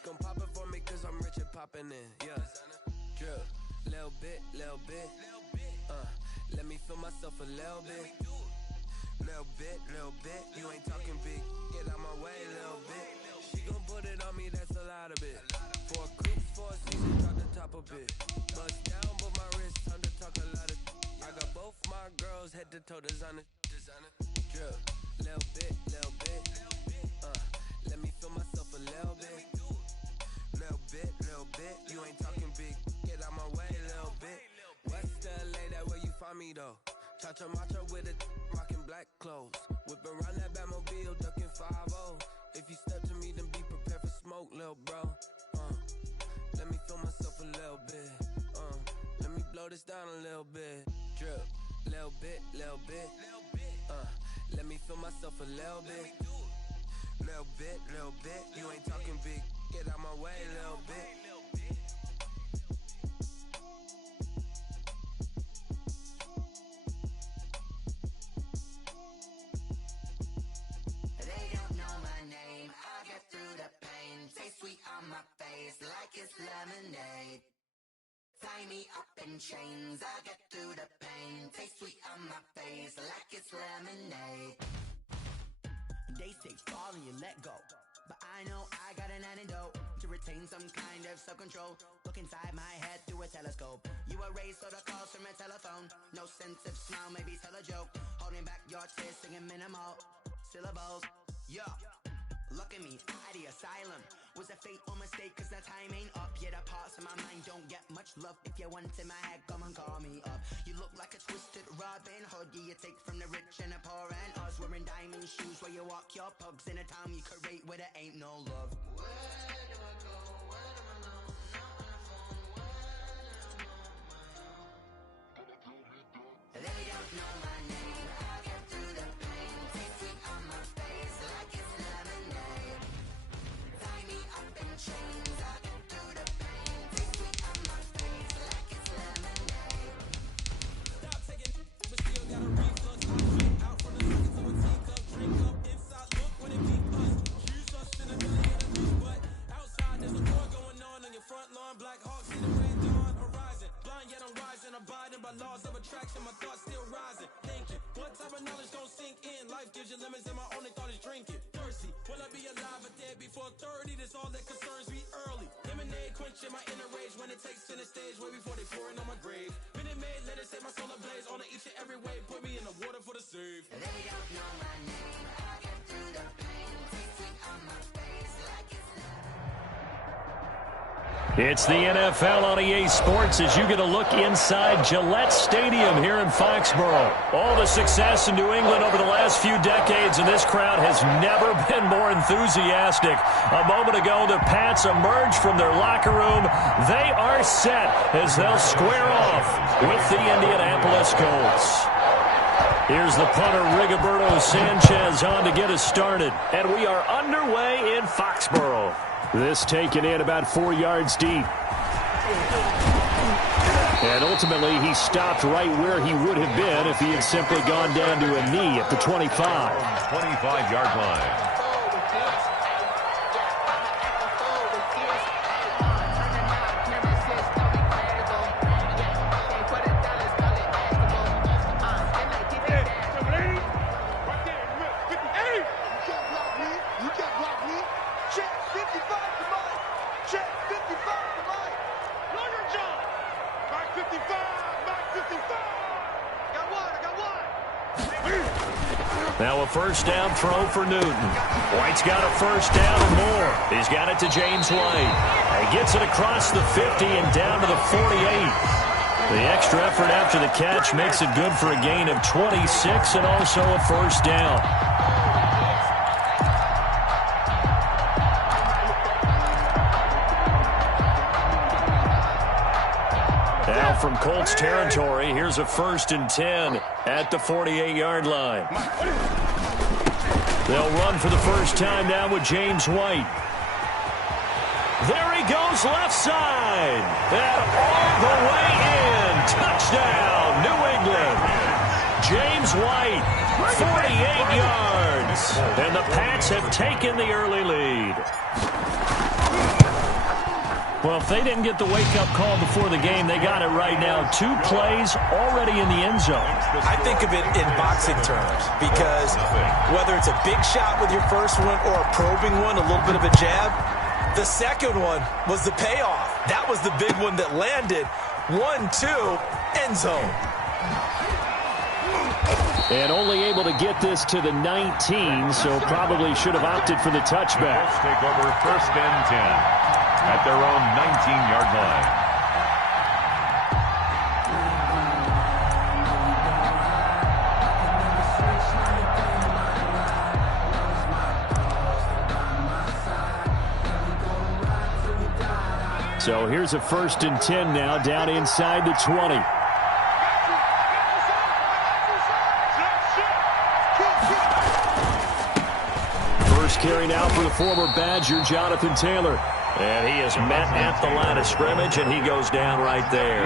Come pop it for me, cause I'm rich and poppin' in. Yeah. Drip, little bit, little bit. Let me feel myself a little bit. Little bit, little bit. You ain't talking big. Get out my way, little bit. She gon' put it on me, that's a lot of it. 4 coops, 4 seasons, drop the top of it. Bust down, but my wrist, time to talk a lot of. I got both my girls head to toe designer. Drip, little bit, little bit. Let me feel myself a little bit. Little bit, little bit. You ain't talking big. Get out my way, little bit. West LA, that where you find me though. Cha-cha matcha with it, rockin' black clothes. Whippin' around that Batmobile, duckin' 5-0. If you step to me, then be prepared for smoke, lil' bro. Let me feel myself a little bit. Let me blow this down a little bit. Drip, little bit, little bit. Let me feel myself a little bit. Little bit, little bit. You ain't talking big. Get out my way, little bit. They don't know my name, I get through the pain. Taste sweet on my face like it's lemonade. Tie me up in chains, I get through the pain. Taste sweet on my face like it's lemonade. They say fall and you let go, but I know I got an antidote to retain some kind of self-control. Look inside my head through a telescope. You erase all the calls from a telephone. No sense of smile, maybe tell a joke. Holding back your tears, singing minimal syllables. Yeah, look at me, at the asylum. Was a fate or mistake, cause the time ain't up. Yet the parts of my mind don't get much love. If you want in my head, come and call me up. You look like a twisted Robin Hood. Yeah, you take from the rich and the poor and us. Wearing diamond shoes where you walk your pugs. In a town you create where there ain't no love. Where do I go? Where do I know? Not on the phone. They don't know my name, I get through the pain. Taste sweet on my face like it's lemonade. Tie me up in chains, I get through the pain. Taste sweet on my face like it's lemonade. Stop taking but still got a reflux. I drink out from the socket to a teacup. Drink up inside, look when it beat us. Use us in a million of these, but outside there's a war going on your front lawn. Black Hawks see the red dawn horizon. Blind yet I'm rising, abiding by laws of attraction. My thoughts still rising. Thinking, what type of knowledge gon' sink in? Life gives you lemons and my only thought is drinking. Thirsty, will I be alive or dead before 30? That's all that concerns me early. Lemonade quenching my inner rage when it takes center stage way before they pour it on my grave. Minute Maid, let it set my soul ablaze. On each and every way, put me in the water for the save. They don't know my name, I get through the pain. Taste sweet on my face like it's It's the NFL on EA Sports as you get a look inside Gillette Stadium here in Foxborough. All the success in New England over the last few decades, and this crowd has never been more enthusiastic. A moment ago, the Pats emerged from their locker room. They are set as they'll square off with the Indianapolis Colts. Here's the punter, Rigoberto Sanchez, on to get us started. And we are underway in Foxborough. This taken in about 4 yards deep. And ultimately, he stopped right where he would have been if he had simply gone down to a knee at the 25. 25-yard line. Now a first down throw for Newton. White's got a first down and more. He's got it to James White. He gets it across the 50 and down to the 48. The extra effort after the catch makes it good for a gain of 26 and also a first down. Now from Colts territory, here's a 1st and 10 at the 48-yard line. They'll run for the first time now with James White. There he goes left side. And all the way in. Touchdown, New England. James White, 48 yards. And the Pats have taken the early lead. Well, if they didn't get the wake-up call before the game, they got it right now. 2 plays already in the end zone. I think of it in boxing terms because whether it's a big shot with your first one or a probing one, a little bit of a jab, the second one was the payoff. That was the big one that landed. 1-2, end zone. And only able to get this to the 19, so probably should have opted for the touchback. Let's take over 1st and 10. At their own 19-yard line. So here's a 1st and 10 now, down inside the 20. First carry now for the former Badger, Jonathan Taylor. And he is met at the line of scrimmage, and he goes down right there.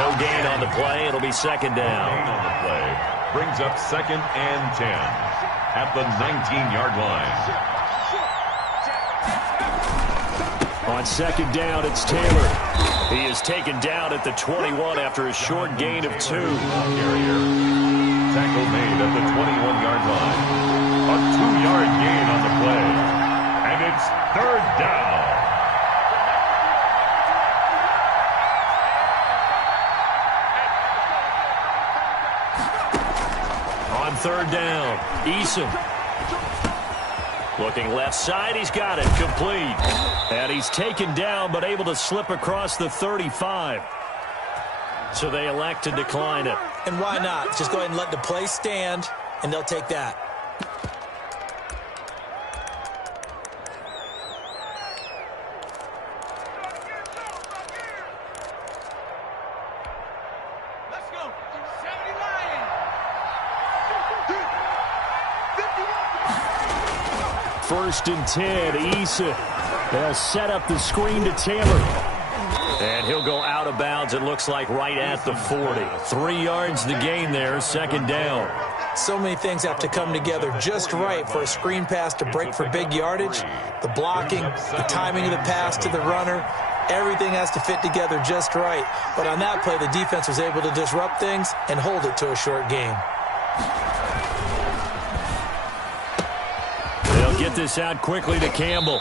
No gain on the play. It'll be 2nd down. On the play brings up 2nd and 10 at the 19-yard line. On 2nd down, it's Taylor. He is taken down at the 21 after a short gain of 2. Tackle made at the 21-yard line. A 2-yard gain on the play. And it's 3rd down. On 3rd down, Eason. Looking left side, he's got it, complete. And he's taken down, but able to slip across the 35. So they elect to decline it. And why not? Just go ahead and let the play stand, and they'll take that. First and 10, Eason. They'll set up the screen to Taylor. And he'll go out of bounds, it looks like, right at the 40. 3 yards the gain there, 2nd down. So many things have to come together just right for a screen pass to break for big yardage. The blocking, the timing of the pass to the runner, everything has to fit together just right. But on that play, the defense was able to disrupt things and hold it to a short game. They'll get this out quickly to Campbell.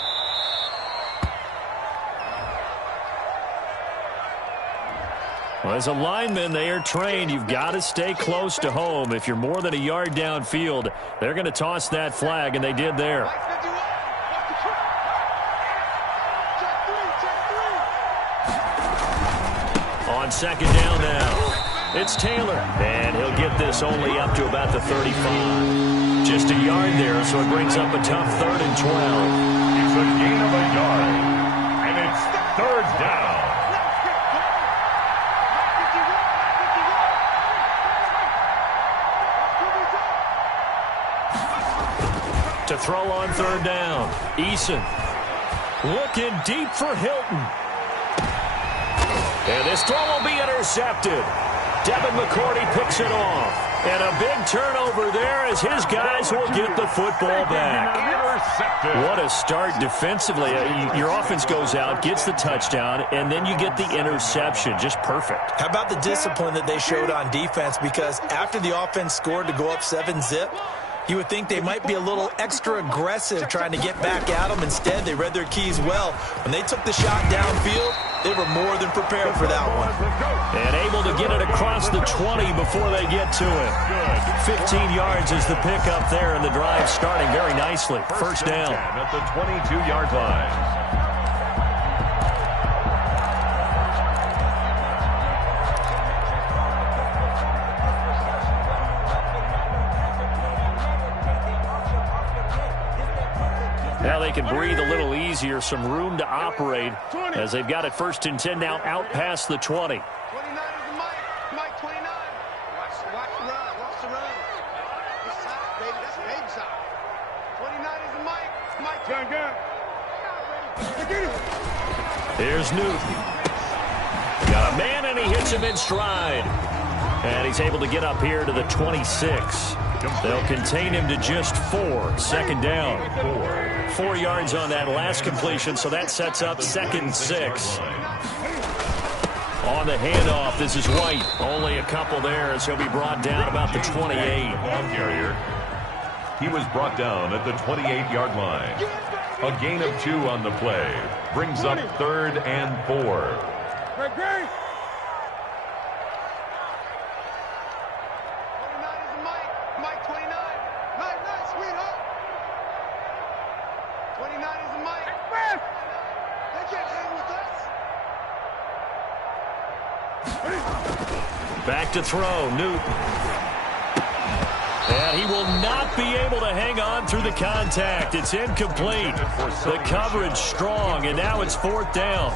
Well, as a lineman, they are trained. You've got to stay close to home. If you're more than a yard downfield, they're going to toss that flag, and they did there. On 2nd down now, it's Taylor. And he'll get this only up to about the 35. Just a yard there, so it brings up a tough 3rd and 12. It's a gain of a yard, and it's 3rd down. throw on third down. Eason looking deep for Hilton. And this throw will be intercepted. Devin McCourty picks it off. And a big turnover there as his guys will get the football back. What a start defensively. Your offense goes out, gets the touchdown, and then you get the interception. Just perfect. How about the discipline that they showed on defense? Because after the offense scored to go up 7-zip, you would think they might be a little extra aggressive trying to get back at them. Instead, they read their keys well. When they took the shot downfield, they were more than prepared for that one. And able to get it across the 20 before they get to it. 15 yards is the pickup there, and the drive starting very nicely. First down. At the 22-yard line. Now they can breathe a little easier, some room to operate as they've got it first and 10 now out past the 20. 29 is the Mike 29. Watch the run. Watch the run. This side, baby. That's baby side. 29 is the Mike 29. Here's Newton. Got a man, and he hits him in stride. And he's able to get up here to the 26. They'll contain him to just 4. Second down. 4 yards on that last completion, so that sets up 2nd and 6. On the handoff, this is White. Only a couple there as he'll be brought down about the 28. Carrier. He was brought down at the 28-yard line. A gain of 2 on the play. Brings up 3rd and 4. Back to throw, Newton. And he will not be able to hang on through the contact. It's incomplete. The coverage strong, and now it's 4th down.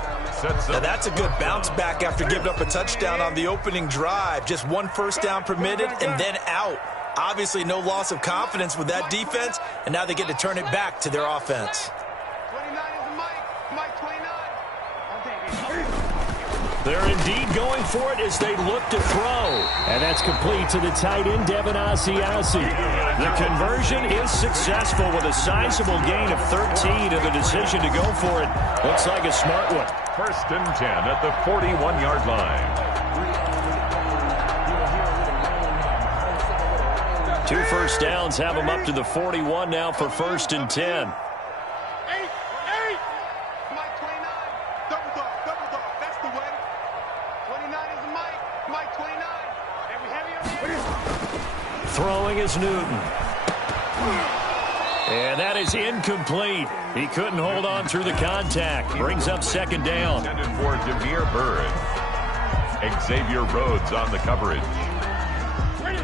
Now that's a good bounce back after giving up a touchdown on the opening drive. Just 1 first down permitted and then out. Obviously no loss of confidence with that defense, and now they get to turn it back to their offense. They're indeed going for it as they look to throw. And that's complete to the tight end, Devin Asiasi. The conversion is successful with a sizable gain of 13, and the decision to go for it looks like a smart one. 1st and 10 at the 41-yard line. 2 first downs have them up to the 41 now for 1st and 10. Throwing is Newton. And that is incomplete. He couldn't hold on through the contact. Brings up 2nd down. Intended for Demir Bird. Xavier Rhodes on the coverage.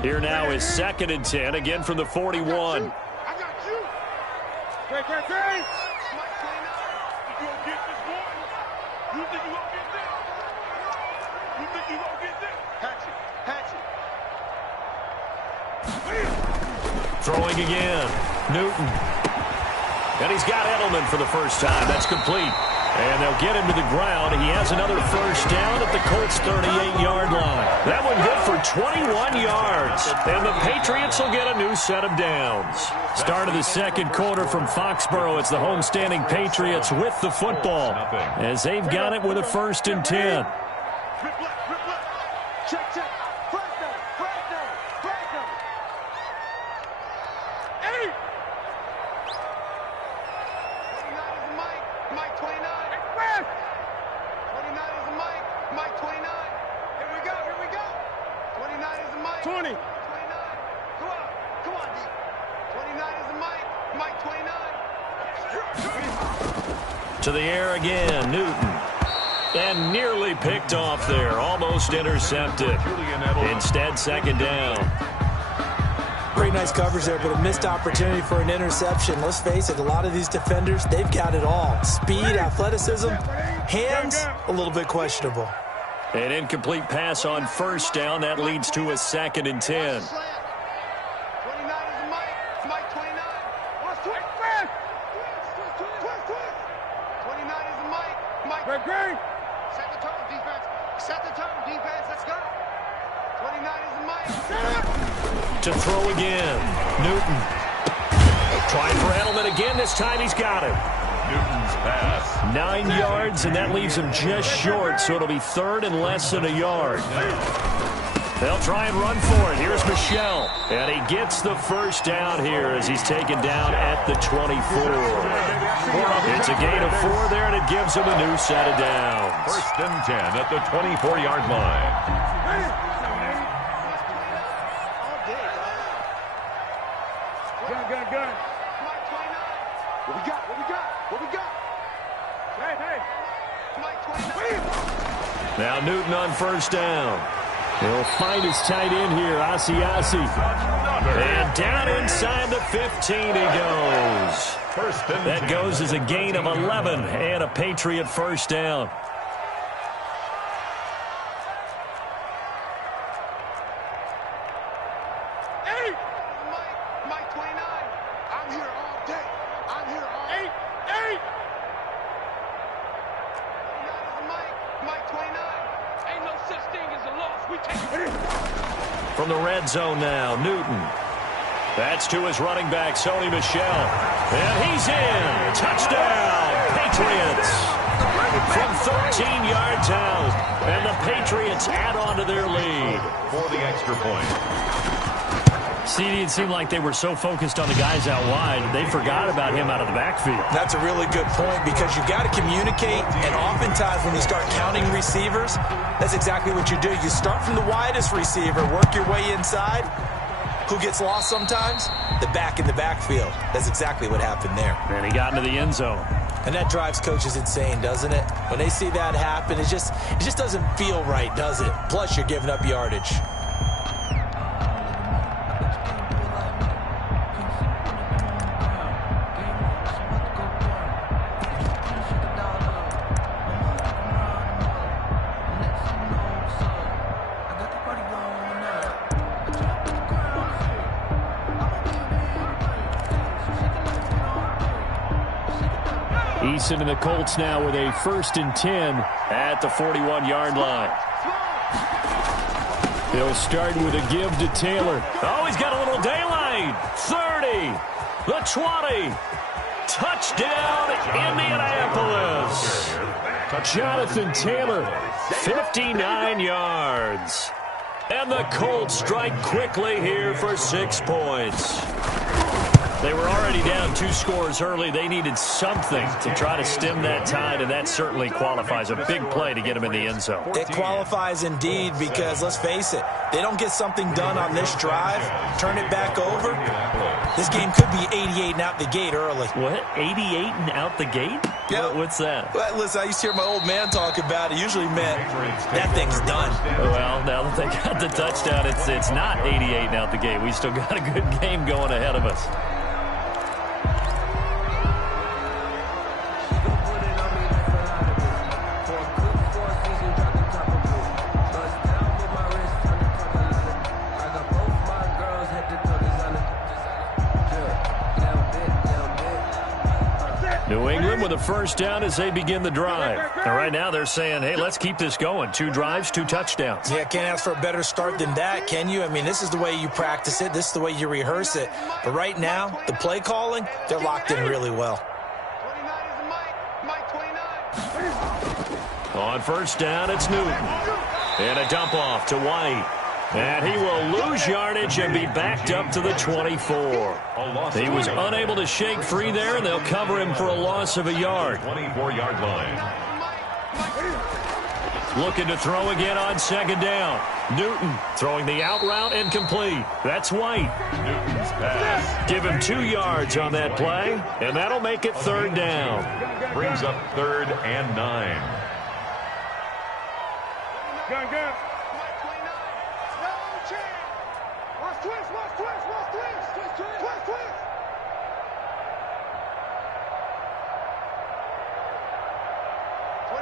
Here now is 2nd and 10, again from the 41. I got you. Great. You gonna get this one? You think you gonna get this? You think you gonna get this? Hatchet. Throwing again. Newton. And he's got Edelman for the first time. That's complete. And they'll get him to the ground. He has another first down at the Colts' 38-yard line. That one good for 21 yards. And the Patriots will get a new set of downs. Start of the 2nd quarter from Foxborough. It's the homestanding Patriots with the football, as they've got it with a 1st and 10. Check. First down. Hey! 29 is the Mike 29. 29 is the Mike 29. Here we go. 29 is the Mike. 20. 29. Come on, D. 29 is the Mike 29. To the air again, Newton. And nearly picked off there. Almost intercepted. Instead, 2nd down. Pretty nice coverage there, but a missed opportunity for an interception. Let's face it, a lot of these defenders, they've got it all. Speed, athleticism, hands, a little bit questionable. An incomplete pass on 1st down. That leads to a 2nd and 10. 29 is the Mike 29. Set the tone, defense. Set the tone, defense. Let's go. 29 is the mic. To throw again. Newton. Trying for Edelman again. This time he's got it. Newton's pass. 9 yards, and that leaves him just short, so it'll be third and less than a yard. They'll try and run for it. Here's Michel. And he gets the first down here as he's taken down at the 24. It's a gain of 4 there, and it gives him a new set of downs. First and 10 at the 24-yard line. Gun. What we got? Hey. Now Newton on first down. He'll find his tight end here, Asiasi. And down inside the 15 he goes. That goes as a gain of 11 and a Patriot first down. Mike 29. I'm here all day. Mike 29. Ain't no such thing as a loss. We take it. From the red zone now, Newton. That's to his running back, Sony Michel. And he's in. Touchdown, Patriots. From 13 yards out. And the Patriots add on to their lead. For the extra point. CD, it seemed like they were so focused on the guys out wide, they forgot about him out of the backfield. That's a really good point because you've got to communicate, and oftentimes when you start counting receivers, that's exactly what you do. You start from the widest receiver, work your way inside. Who gets lost sometimes? The back in the backfield. That's exactly what happened there. And he got into the end zone. And that drives coaches insane, doesn't it? When they see that happen, it just doesn't feel right, does it? Plus, you're giving up yardage. Eason and the Colts now with a 1st and 10 at the 41-yard line. They'll start with a give to Taylor. Oh, he's got a little daylight. 30, the 20. Touchdown, Indianapolis. Jonathan Taylor, 59 yards. And the Colts strike quickly here for 6 points. They were already down 2 scores early. They needed something to try to stem that tide, and that certainly qualifies. A big play to get them in the end zone. It qualifies indeed because, let's face it, they don't get something done on this drive, turn it back over, this game could be 88 and out the gate early. What? 88 and out the gate? Yeah. What's that? Well, listen, I used to hear my old man talk about it. Usually meant that thing's done. Well, now that they got the touchdown, it's not 88 and out the gate. We still got a good game going ahead of us. New England with a first down as they begin the drive. And right now they're saying, hey, let's keep this going. 2 drives, 2 touchdowns. Yeah, can't ask for a better start than that, can you? I mean, this is the way you practice it. This is the way you rehearse it. But right now, the play calling, they're locked in really well. 29 is the Mike 29. On first down, it's Newton. And a dump off to White. And he will lose yardage and be backed up to the 24. He was unable to shake free there, and they'll cover him for a loss of a yard. 24-yard line. Looking to throw again on second down. Newton throwing the out route and complete. That's White. Newton's pass. Give him 2 yards on that play, and that'll make it third down. Brings up 3rd and 9. Gun. Twist. 29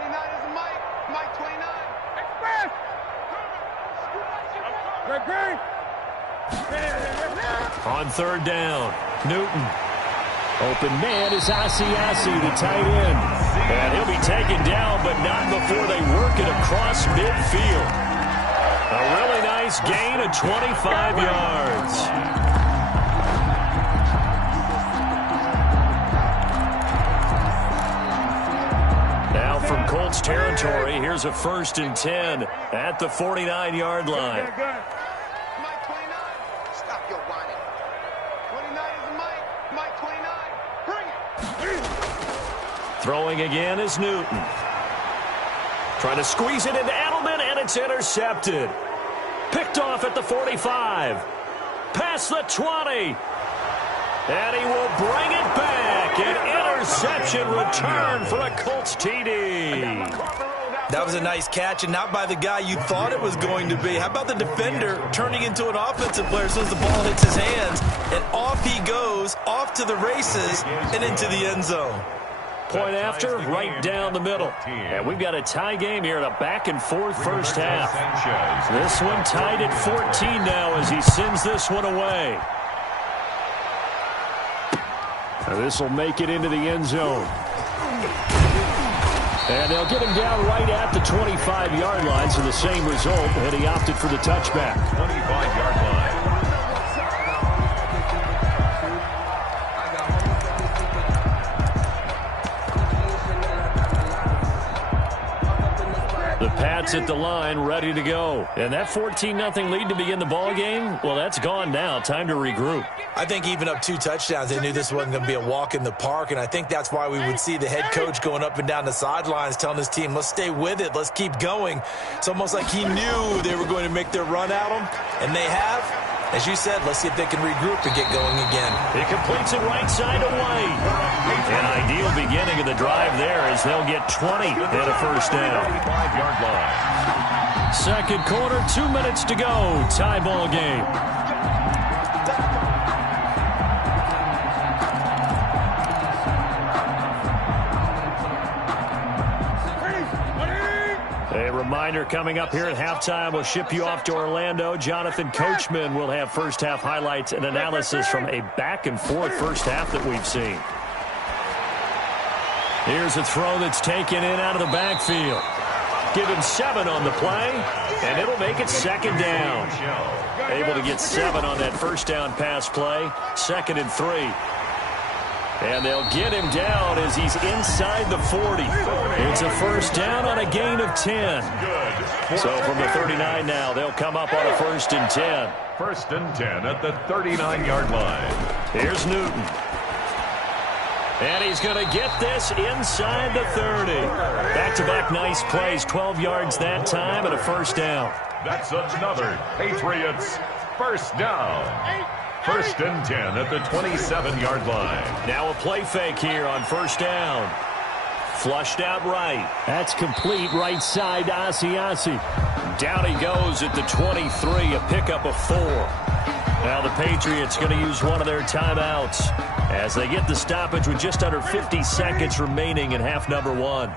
is the Mike 29. Express! On third down, Newton. Open man is Asiasi, the tight end. And he'll be taken down, but midfield. A really nice gain of 25 yards. Now from Colts territory, here's a 1st and 10 at the 49-yard line. Mike 29. Stop your whining. 29 is Mike. Mike 29. Bring it. Throwing again is Newton. Trying to squeeze it into Edelman, and it's intercepted. Picked off at the 45. Past the 20. And he will bring it back. An interception return for a Colts TD. That was a nice catch, and not by the guy you thought it was going to be. How about the defender turning into an offensive player as soon as the ball hits his hands, and off he goes, off to the races, and into the end zone. Point after, right down the middle. And we've got a tie game here in a back-and-forth first half. This one tied at 14 now as he sends this one away. This will make it into the end zone. And they'll get him down right at the 25-yard line, so the same result, and he opted for the touchback. 25-yard line. The Pats at the line, ready to go. And that 14-0 lead to begin the ball game, well, that's gone now. Time to regroup. I think even up 2 touchdowns, they knew this wasn't going to be a walk in the park, and I think that's why we would see the head coach going up and down the sidelines telling his team, let's stay with it, let's keep going. It's almost like he knew they were going to make their run at him, and they have. As you said, let's see if they can regroup and get going again. He completes it right side away. An ideal beginning of the drive there as they'll get 20 and a first down. 25-yard line. Second quarter, 2 minutes to go. Tie ball game. A reminder coming up here at halftime, we'll ship you off to Orlando. Jonathan Coachman will have first half highlights and analysis from a back-and-forth first half that we've seen. Here's a throw that's taken in out of the backfield. Give him 7 on the play, and it'll make it second down. Able to get 7 on that first down pass play. 2nd and 3. And they'll get him down as he's inside the 40. It's a first down on a gain of 10. So from the 39 now, they'll come up on a 1st and 10. 1st and 10 at the 39-yard line. Here's Newton. And he's going to get this inside the 30. Back-to-back nice plays, 12 yards that time and a first down. That's another Patriots first down. 1st and 10 at the 27-yard line. Now a play fake here on first down. Flushed out right. That's complete right side to Asiasi. Down he goes at the 23, a pickup of 4. Now the Patriots going to use one of their timeouts as they get the stoppage with just under 50 seconds remaining in half number 1.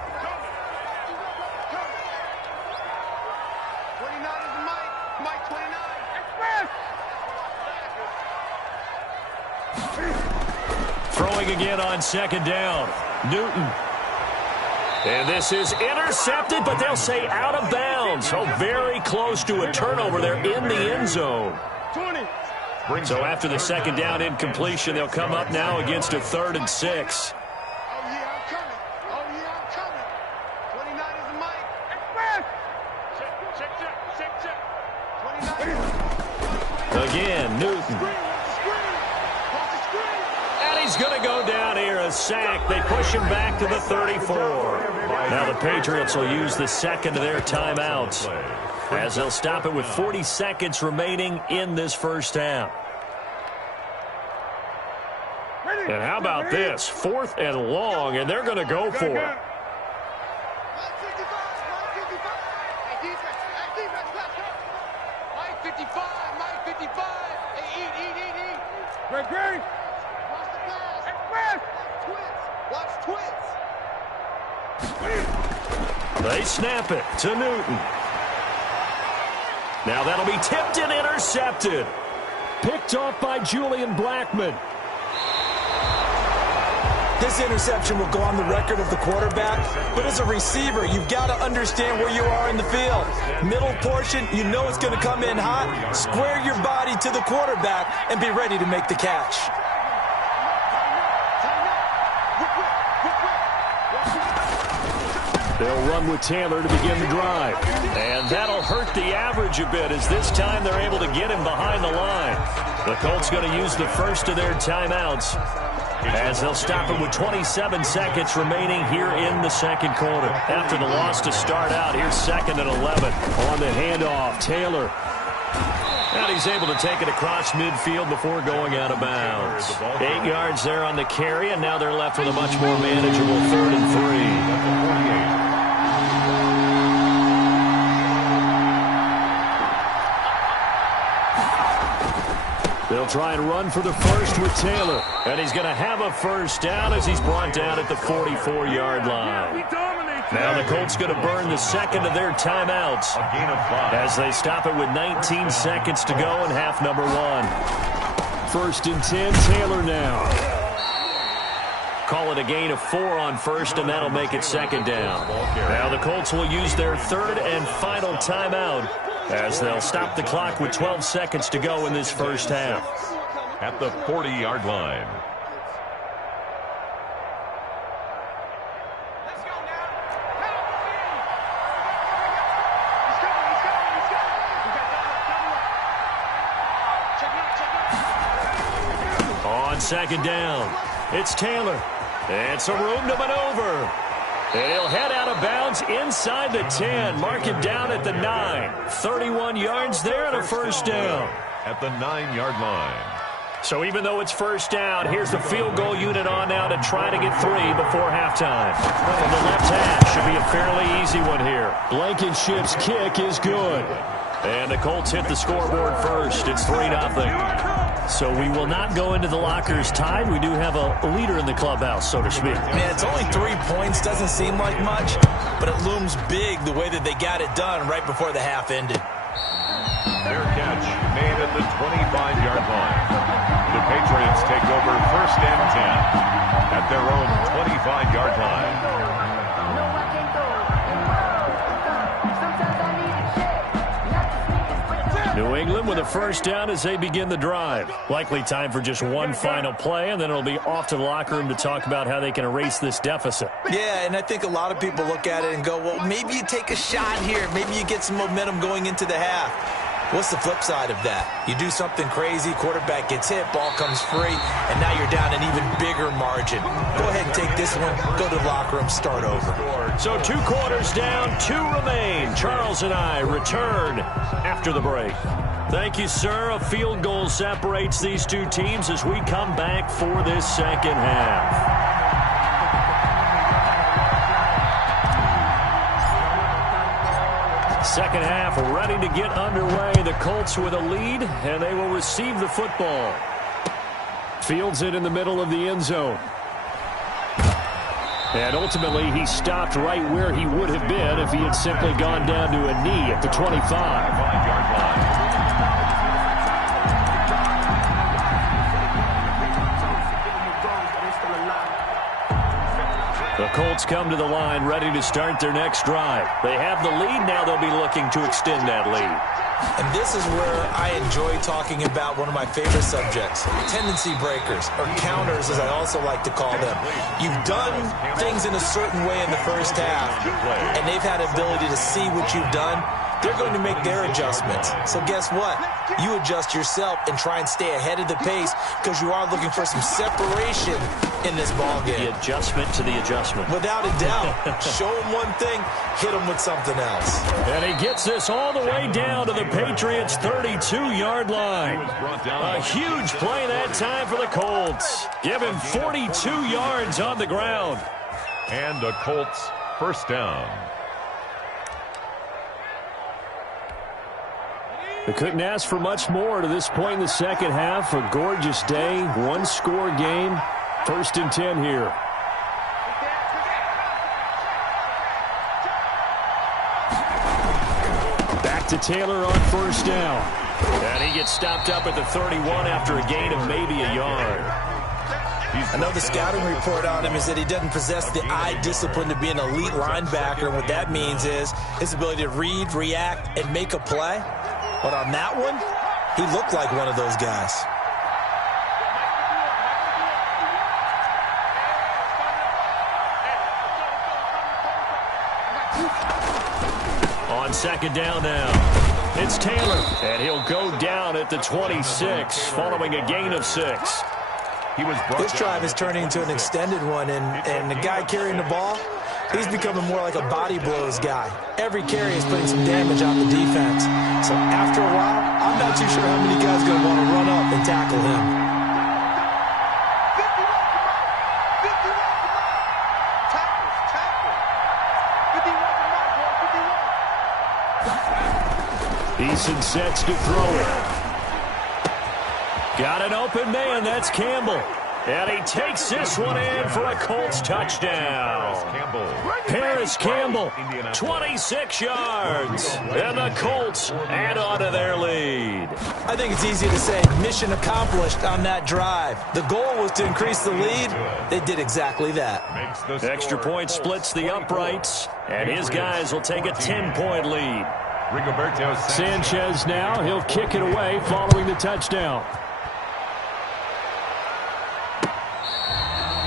Throwing again on second down. Newton. And this is intercepted, but they'll say out of bounds. So very close to a turnover there in the end zone. So after the second down incompletion, they'll come up now against a 3rd and 6. Oh, yeah, I'm coming. Oh, yeah, I'm coming. 29 is the mic. Check. 29. Again, Newton. And he's going to go down here, a sack. They push him back to the 34. Now the Patriots will use the second of their timeouts as they'll stop it with 40 seconds remaining in this first half. And how about this? 4th and long, and they're going to go for it. Great. Watch the pass. Express. Twins. Watch twins. They snap it to Newton. Now that'll be tipped and intercepted. Picked off by Julian Blackmon. This interception will go on the record of the quarterback, but as a receiver, you've got to understand where you are in the field. Middle portion, you know it's going to come in hot. Square your body to the quarterback and be ready to make the catch. They'll run with Taylor to begin the drive. And that'll hurt the average a bit as this time they're able to get him behind the line. The Colts going to use the first of their timeouts as they'll stop it with 27 seconds remaining here in the second quarter. After the loss to start out, here's 2nd and 11 on the handoff. Taylor. And he's able to take it across midfield before going out of bounds. 8 yards there on the carry, and now they're left with a much more manageable 3rd and 3. They'll try and run for the first with Taylor. And he's going to have a first down as he's brought down at the 44-yard line. Now the Colts going to burn the second of their timeouts as they stop it with 19 seconds to go in half number 1. 1st and 10, Taylor now. Call it a gain of 4 on first, and that'll make it 2nd down. Now the Colts will use their 3rd and final timeout as they'll stop the clock with 12 seconds to go in this first half. At the 40-yard line. On 2nd down, it's Taylor. It's a room to maneuver. And he'll head out of bounds inside the 10. Mark him down at the 9. 31 yards there and a first down. At the 9-yard line. So even though it's first down, here's the field goal unit on now to try to get 3 before halftime. From the left hash, should be a fairly easy one here. Blankenship's kick is good. And the Colts hit the scoreboard first. It's 3-0. So we will not go into the lockers tied. We do have a leader in the clubhouse, so to speak. Man, it's only 3 points. Doesn't seem like much, but it looms big the way that they got it done right before the half ended. Fair catch made at the 25-yard line. The Patriots take over 1st and 10 at their own 25-yard line. New England with a first down as they begin the drive. Likely time for just one final play, and then it'll be off to the locker room to talk about how they can erase this deficit. Yeah, and I think a lot of people look at it and go, well, maybe you take a shot here. Maybe you get some momentum going into the half. What's the flip side of that? You do something crazy, quarterback gets hit, ball comes free, and now you're down an even bigger margin. Go ahead and take this one, go to the locker room, start over. So 2 quarters down, 2 remain. Charles and I return after the break. Thank you, sir. A field goal separates these two teams as we come back for this second half. Second half ready to get underway. The Colts with a lead, and they will receive the football. Fields it in the middle of the end zone. And ultimately, he stopped right where he would have been if he had simply gone down to a knee at the 25-yard line. The Colts come to the line ready to start their next drive. They have the lead. Now they'll be looking to extend that lead. And this is where I enjoy talking about one of my favorite subjects, tendency breakers, or counters as I also like to call them. You've done things in a certain way in the first half, and they've had the ability to see what you've done. They're going to make their adjustments. So guess what? You adjust yourself and try and stay ahead of the pace because you are looking for some separation in this ballgame. The adjustment to the adjustment. Without a doubt. Show them one thing, hit them with something else. And he gets this all the way down to the Patriots' 32-yard line. A huge play that time for the Colts. Give him 42 yards on the ground. And the Colts first down. They couldn't ask for much more to this point in the second half. A gorgeous day, one-score game. 1st and 10 here. Back to Taylor on first down. And he gets stopped up at the 31 after a gain of maybe a yard. I know the scouting report on him is that he doesn't possess the eye discipline to be an elite linebacker. And what that means is his ability to read, react, and make a play. But on that one, he looked like one of those guys. On second down now, it's Taylor, and he'll go down at the 26, following a gain of 6. This drive is turning into an extended one, and the guy carrying the ball, he's becoming more like a body blows guy. Every carry is putting some damage on the defense. So after a while, I'm not too sure how many guys are going to want to run up and tackle him. Eason sets to throw it. Got an open man. That's Campbell. And he takes this one in for a Colts touchdown. Paris Campbell, 26 yards. And the Colts add on to their lead. I think it's easy to say mission accomplished on that drive. The goal was to increase the lead. They did exactly that. Extra point splits the uprights. And his guys will take a 10-point lead. Sanchez now. He'll kick it away following the touchdown.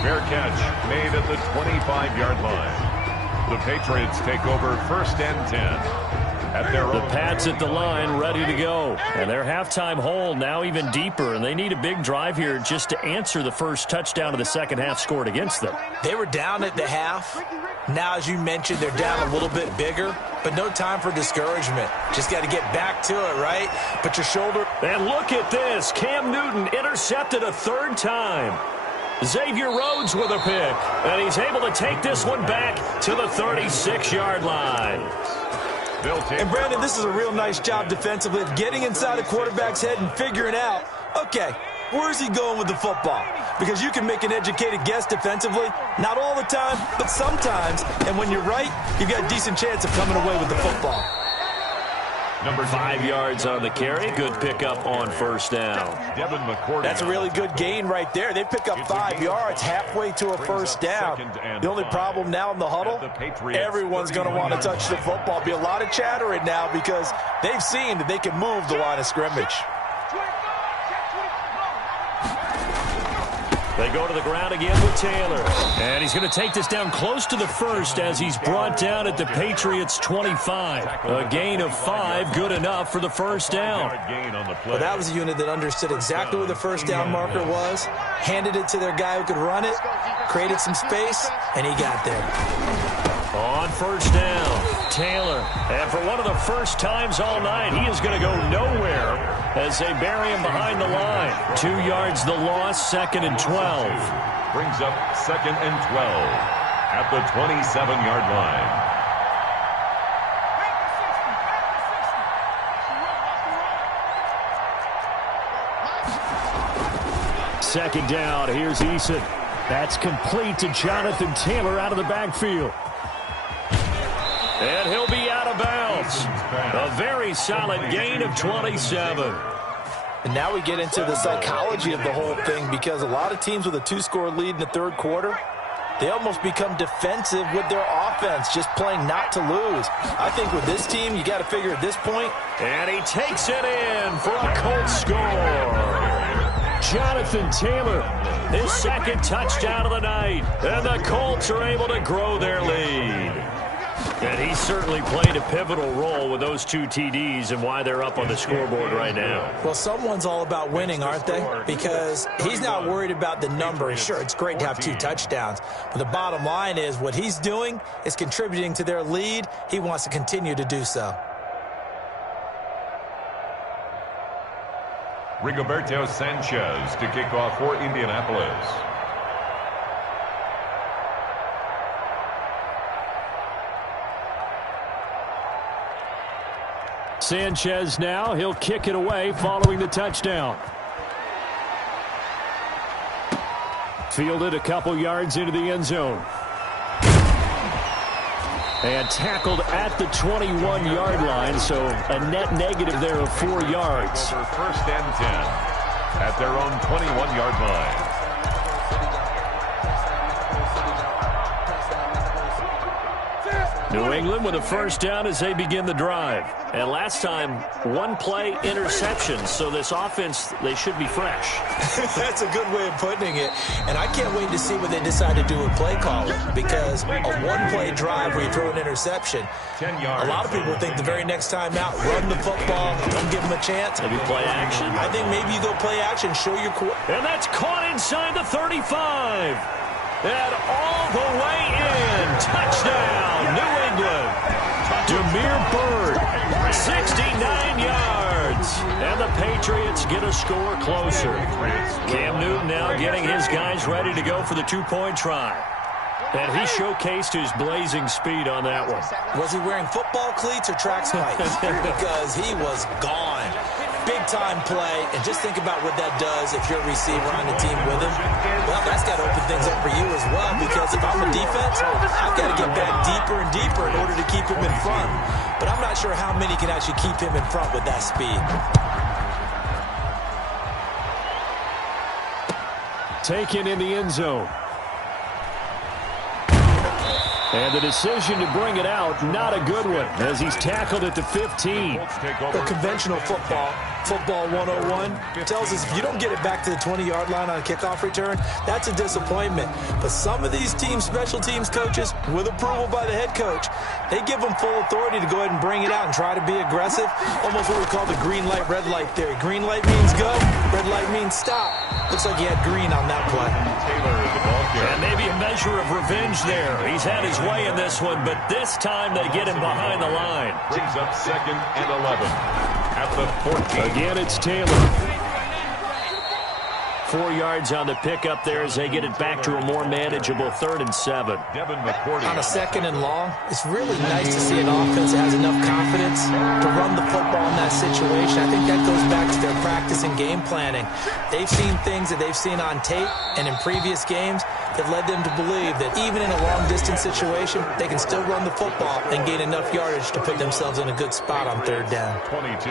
Fair catch made at the 25-yard line. The Patriots take over 1st and 10. The Pats at the line, ready to go. And their halftime hole now even deeper, and they need a big drive here just to answer the first touchdown of the second half scored against them. They were down at the half. Now, as you mentioned, they're down a little bit bigger, but no time for discouragement. Just got to get back to it, right? Put your shoulder. And look at this. Cam Newton intercepted a 3rd time. Xavier Rhodes with a pick, and he's able to take this one back to the 36-yard line. And, Brandon, this is a real nice job defensively of getting inside a quarterback's head and figuring out, okay, where's he going with the football? Because you can make an educated guess defensively, not all the time, but sometimes. And when you're right, you've got a decent chance of coming away with the football. 5 yards on the carry. Good pickup on 1st down. That's a really good gain right there. They pick up 5 yards halfway to a 1st down. The only problem now in the huddle, everyone's going to want to touch the football. Be a lot of chattering now because they've seen that they can move the line of scrimmage. They go to the ground again with Taylor. And he's going to take this down close to the 1st as he's brought down at the Patriots' 25. A gain of 5, good enough for the 1st down. Well, that was a unit that understood exactly where the 1st down marker was, handed it to their guy who could run it, created some space, and he got there. On 1st down, Taylor. And for one of the first times all night, he is going to go nowhere as they bury him behind the line. 2 yards the loss, 2nd and 12. Brings up 2nd and 12 at the 27-yard line. Second down, here's Eason. That's complete to Jonathan Taylor out of the backfield. And he'll be out of bounds. A very solid gain of 27. And now we get into the psychology of the whole thing because a lot of teams with a 2-score lead in the 3rd quarter, they almost become defensive with their offense, just playing not to lose. I think with this team, you got to figure at this point. And he takes it in for a Colts score. Jonathan Taylor, his 2nd touchdown of the night. And the Colts are able to grow their lead. And he certainly played a pivotal role with those 2 TDs and why they're up on the scoreboard right now. Well, someone's all about winning, aren't they? Because he's not worried about the number. Sure, it's great to have 2 touchdowns. But the bottom line is what he's doing is contributing to their lead. He wants to continue to do so. Rigoberto Sanchez to kick off for Indianapolis. Sanchez now, he'll kick it away following the touchdown. Fielded a couple yards into the end zone. And tackled at the 21-yard line, so a net negative there of 4 yards. 1st and 10 at their own 21-yard line. New England with a first down as they begin the drive. And last time, one-play interception. So this offense, they should be fresh. That's a good way of putting it. And I can't wait to see what they decide to do with play calling. Because a one-play drive where you throw an interception, a lot of people think the very next time out, run the football, don't give them a chance. Maybe play action. I think maybe you go play action, show your core. And that's caught inside the 35. And all the way in. Touchdown, New England. Demir Bird, 69 yards. And the Patriots get a score closer. Cam Newton now getting his guys ready to go for the two-point try. And he showcased his blazing speed on that one. Was he wearing football cleats or track spikes? Because he was gone. Big-time play, and just think about what that does if you're a receiver on the team with him. Well, that's got to open things up for you as well, because if I'm a defense, I've got to get back deeper and deeper in order to keep him in front. But I'm not sure how many can actually keep him in front with that speed. Taken in the end zone. And the decision to bring it out, not a good one, as he's tackled at the 15. Well, conventional football 101, tells us if you don't get it back to the 20-yard line on a kickoff return, that's a disappointment. But some of these teams, special teams coaches, with approval by the head coach, they give them full authority to go ahead and bring it out and try to be aggressive. Almost what we call the green light, red light theory. Green light means go, red light means stop. Looks like he had green on that play. And maybe a measure of revenge there. He's had his way in this one, but this time they get him behind the line. Brings up 2nd and 11 at the 14. Again, it's Taylor. 4 yards on the pickup there as they get it back to a more manageable 3rd and 7. On a 2nd and long, it's really nice to see an offense that has enough confidence to run the football in that situation. I think that goes back to their practice and game planning. They've seen things that they've seen on tape and in previous games that led them to believe that even in a long-distance situation, they can still run the football and gain enough yardage to put themselves in a good spot on 3rd down. 22.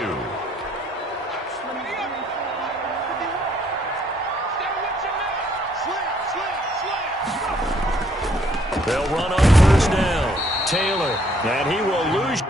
They'll run on 1st down. Taylor, and he will lose.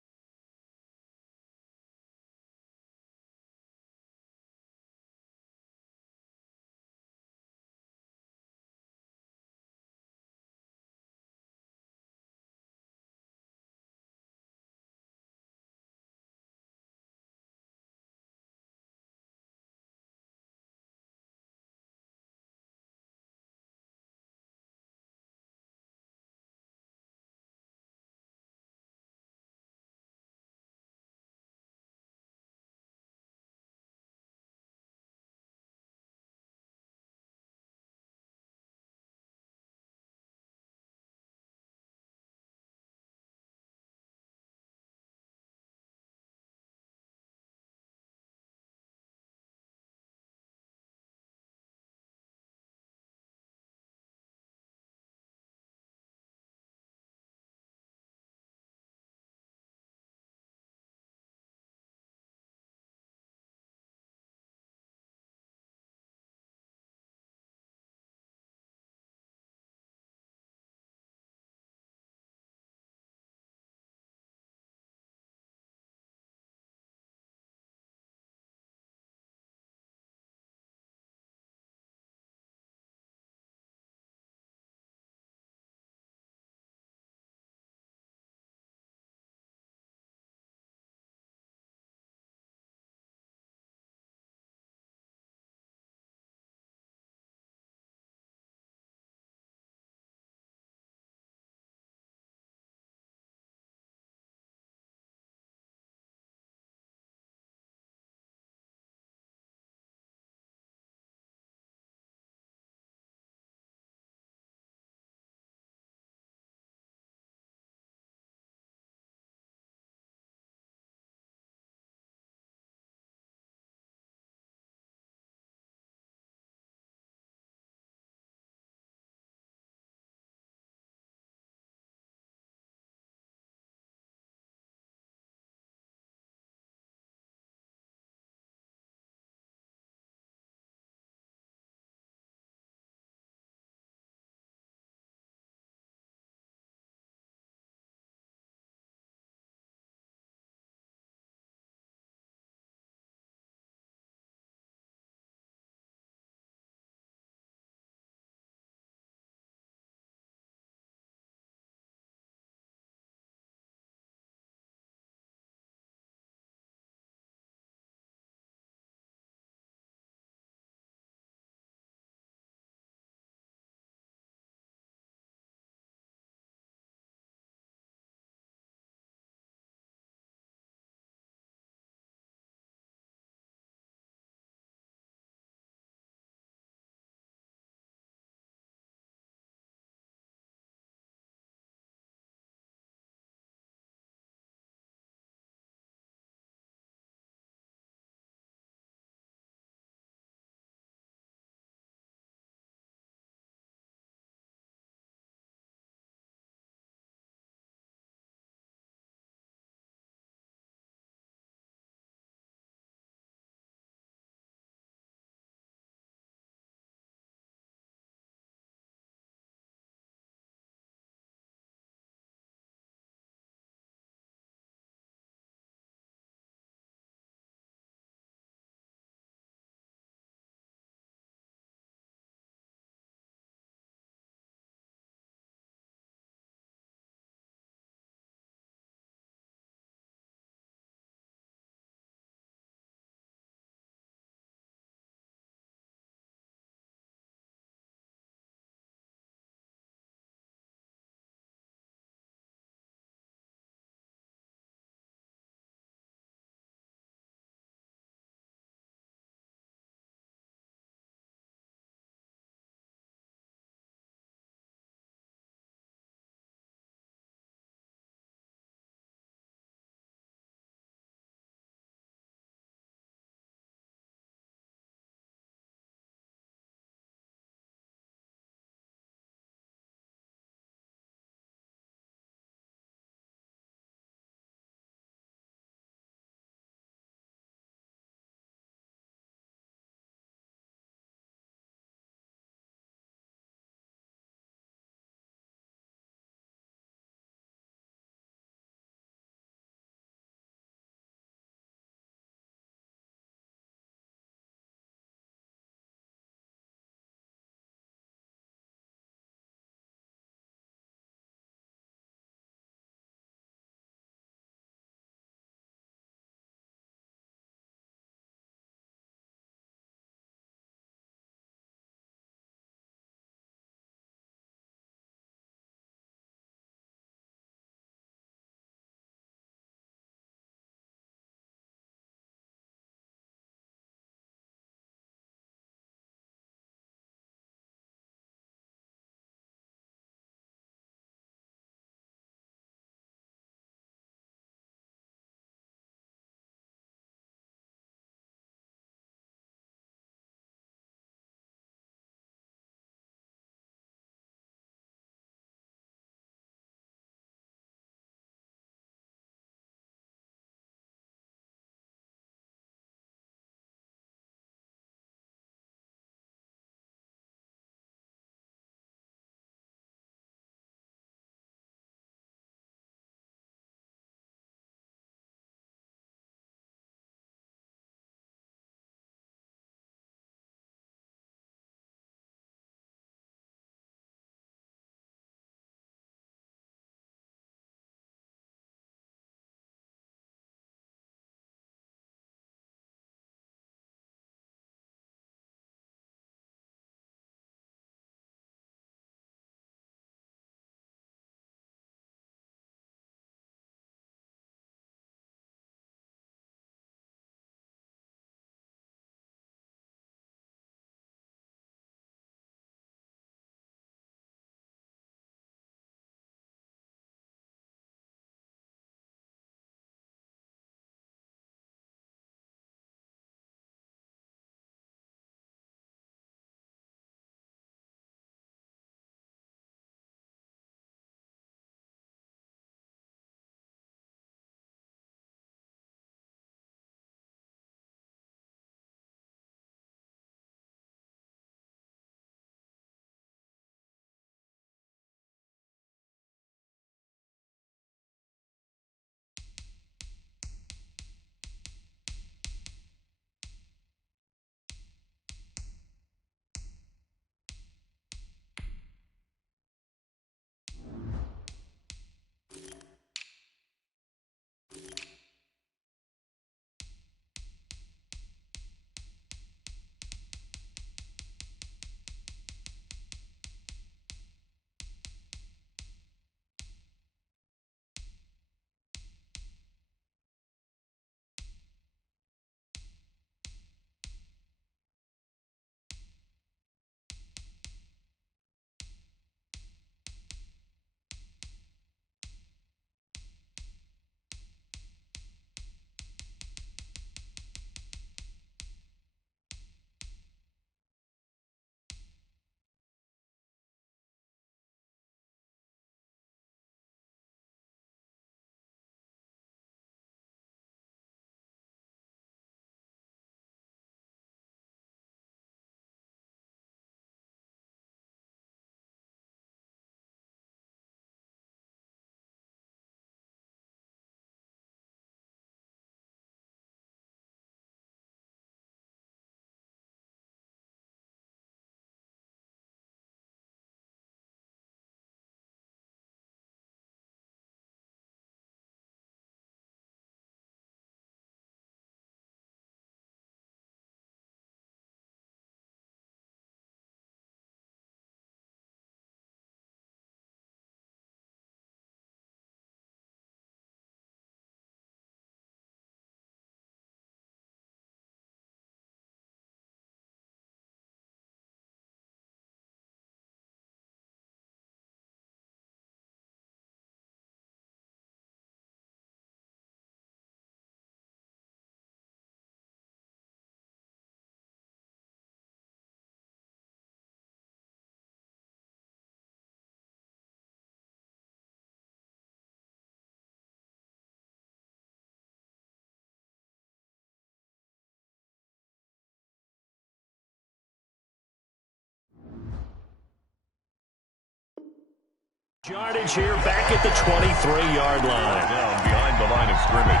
Yardage here back at the 23-yard line. Down behind the line of scrimmage.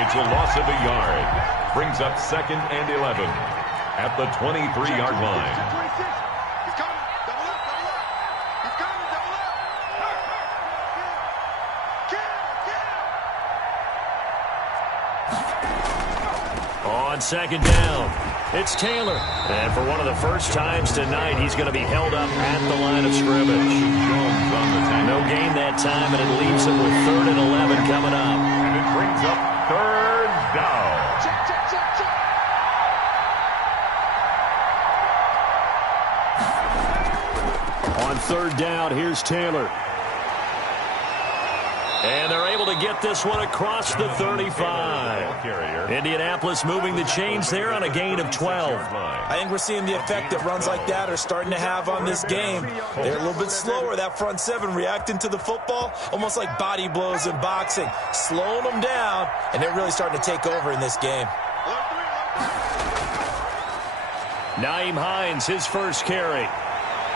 It's a loss of a yard. Brings up 2nd and 11 at the 23-yard line. On 2nd down, it's Taylor. And for one of the first times tonight, he's going to be held up at the line of scrimmage. No gain that time, and it leaves him with 3rd and 11 coming up. And it brings up 3rd down. On 3rd down, here's Taylor. And they're able to get this one across the 35. Indianapolis moving the chains there on a gain of 12. I think we're seeing the effect that runs like that are starting to have on this game. They're a little bit slower, that front seven, reacting to the football, almost like body blows in boxing, slowing them down, and they're really starting to take over in this game. Nyheim Hines, his first carry.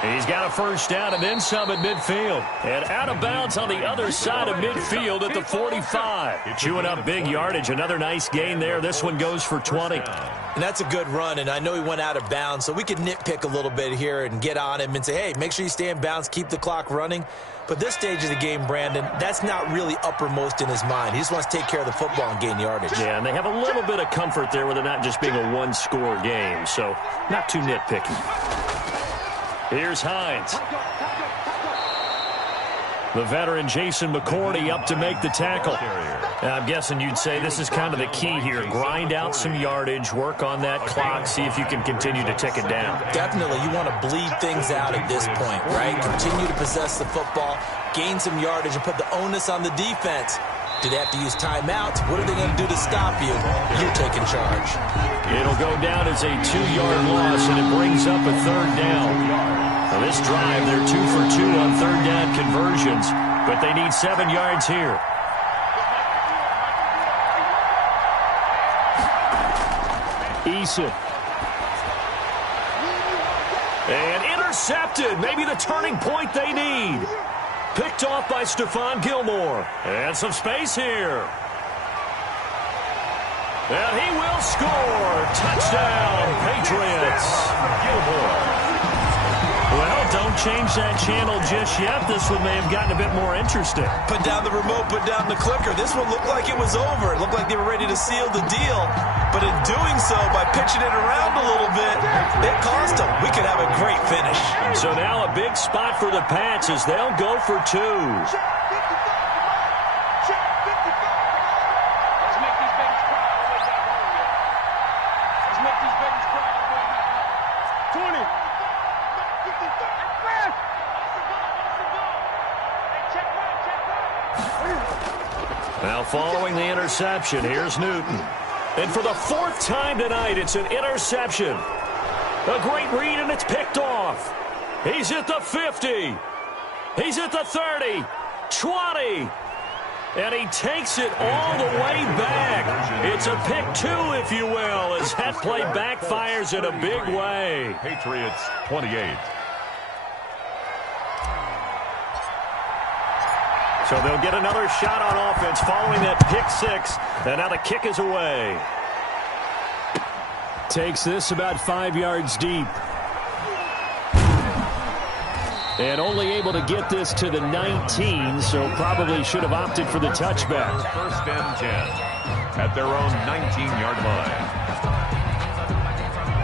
He's got a first down and then some at midfield. And out of bounds on the other side of midfield at the 45. Chewing up big yardage. Another nice gain there. This one goes for 20. And that's a good run, and I know he went out of bounds, so we could nitpick a little bit here and get on him and say, hey, make sure you stay in bounds, keep the clock running. But this stage of the game, Brandon, that's not really uppermost in his mind. He just wants to take care of the football and gain yardage. Yeah, and they have a little bit of comfort there with it not just being a one-score game, so not too nitpicky. Here's Hines. The veteran Jason McCourty up to make the tackle. I'm guessing you'd say this is kind of the key here. Grind out some yardage, work on that clock, see if you can continue to tick it down. Definitely. You want to bleed things out at this point, right? Continue to possess the football, gain some yardage, and put the onus on the defense. Do they have to use timeouts? What are they going to do to stop you? You're taking charge. It'll go down as a 2-yard loss, and it brings up a 3rd down. Now this drive, they're 2 for 2 on 3rd down conversions, but they need 7 yards here. Eason. And intercepted. Maybe the turning point they need. Picked off by Stephon Gilmore. And some space here. And he will score. Touchdown, Patriots. Gilmore. Well, don't change that channel just yet. This one may have gotten a bit more interesting. Put down the remote, put down the clicker. This one looked like it was over. It looked like they were ready to seal the deal. But in doing so, by pitching it around a little bit, it cost them. We could have a great finish. So now a big spot for the Pats as they'll go for 2. Now following the interception, here's Newton. And for the 4th time tonight, it's an interception. A great read, and it's picked off. He's at the 50. He's at the 30. 20. And he takes it all the way back. It's a pick 2, if you will, as that play backfires in a big way. Patriots 28. So they'll get another shot on offense following that pick 6. And now the kick is away. Takes this about 5 yards deep. And only able to get this to the 19, so probably should have opted for the touchback. 1st and 10 at their own 19-yard line.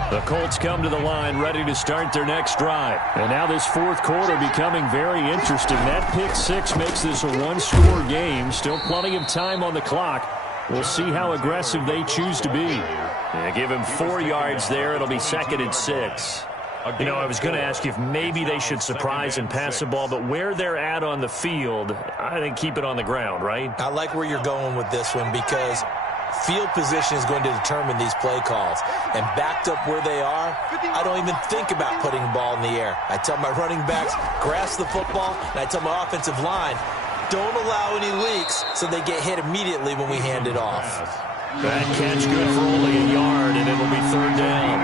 The Colts come to the line ready to start their next drive. And now this 4th quarter becoming very interesting. That pick 6 makes this a 1-score game. Still plenty of time on the clock. We'll see how aggressive they choose to be. Yeah, give him 4 yards there. It'll be 2nd and 6. You know, I was going to ask you if maybe they should surprise and pass the ball, but where they're at on the field, I think keep it on the ground, right? I like where you're going with this one because field position is going to determine these play calls. And backed up where they are, I don't even think about putting the ball in the air. I tell my running backs, grasp the football, and I tell my offensive line, don't allow any leaks so they get hit immediately when we hand it off. That catch good for only a yard, and it'll be third down.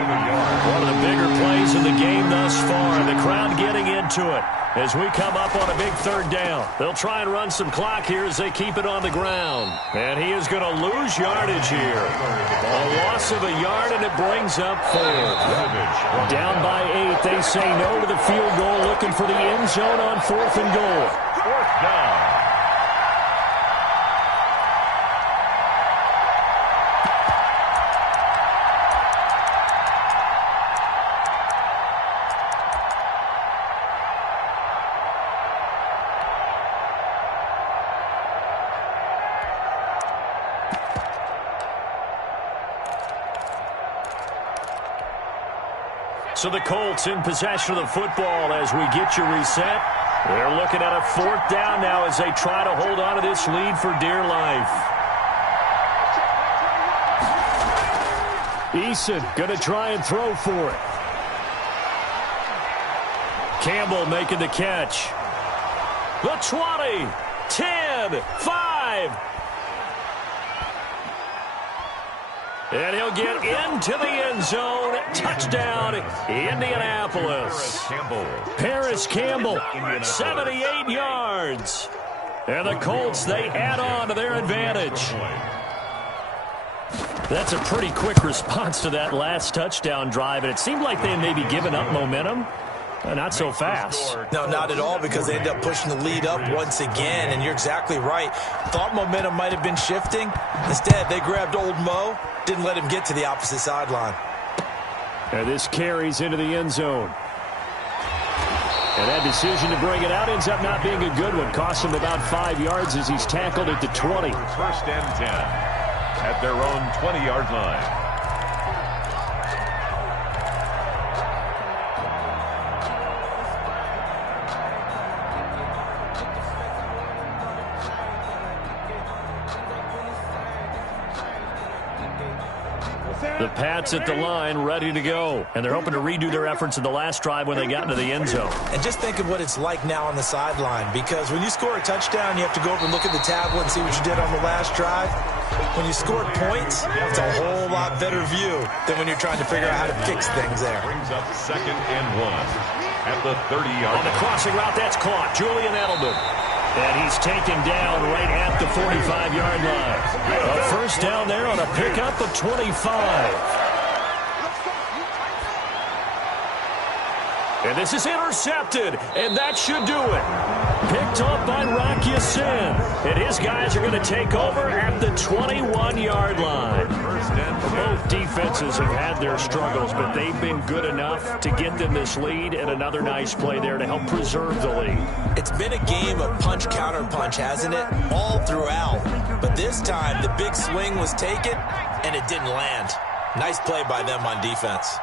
One of the bigger plays in the game thus far. The crowd getting into it as we come up on a big third down. They'll try and run some clock here as they keep it on the ground. And he is going to lose yardage here. A loss of a yard, and it brings up 4. Down by 8. They say no to the field goal, looking for the end zone on 4th and goal. 4th down. So the Colts in possession of the football as we get you reset. They're looking at a 4th down now as they try to hold on to this lead for dear life. Eason going to try and throw for it. Campbell making the catch. The 20, 10, 5. And he'll get into the end zone. Touchdown, Indianapolis. Paris Campbell, 78 yards. And the Colts, they add on to their advantage. That's a pretty quick response to that last touchdown drive, and it seemed like they had maybe given up momentum. Not so fast. No, not at all, because they end up pushing the lead up once again, and you're exactly right. Thought momentum might have been shifting. Instead, they grabbed old Mo, didn't let him get to the opposite sideline. And this carries into the end zone. And that decision to bring it out ends up not being a good one. Costs him about 5 yards as he's tackled at the 20. 1st and 10 at their own 20-yard line. The Pats at the line, ready to go. And they're hoping to redo their efforts in the last drive when they got into the end zone. And just think of what it's like now on the sideline, because when you score a touchdown, you have to go over and look at the tablet and see what you did on the last drive. When you scored points, it's a whole lot better view than when you're trying to figure out how to fix things there. Brings up 2nd and 1 at the 30-yard line. On the crossing route, that's caught. Julian Edelman. And he's taken down right at the 45-yard line. A 1st down there on a pickup of 25. And this is intercepted, and that should do it. Picked up by Rock Ya-Sin. And his guys are going to take over at the 21-yard line. Both defenses have had their struggles, but they've been good enough to get them this lead, and another nice play there to help preserve the lead. It's been a game of punch-counter-punch, hasn't it? All throughout. But this time, the big swing was taken, and it didn't land. Nice play by them on defense.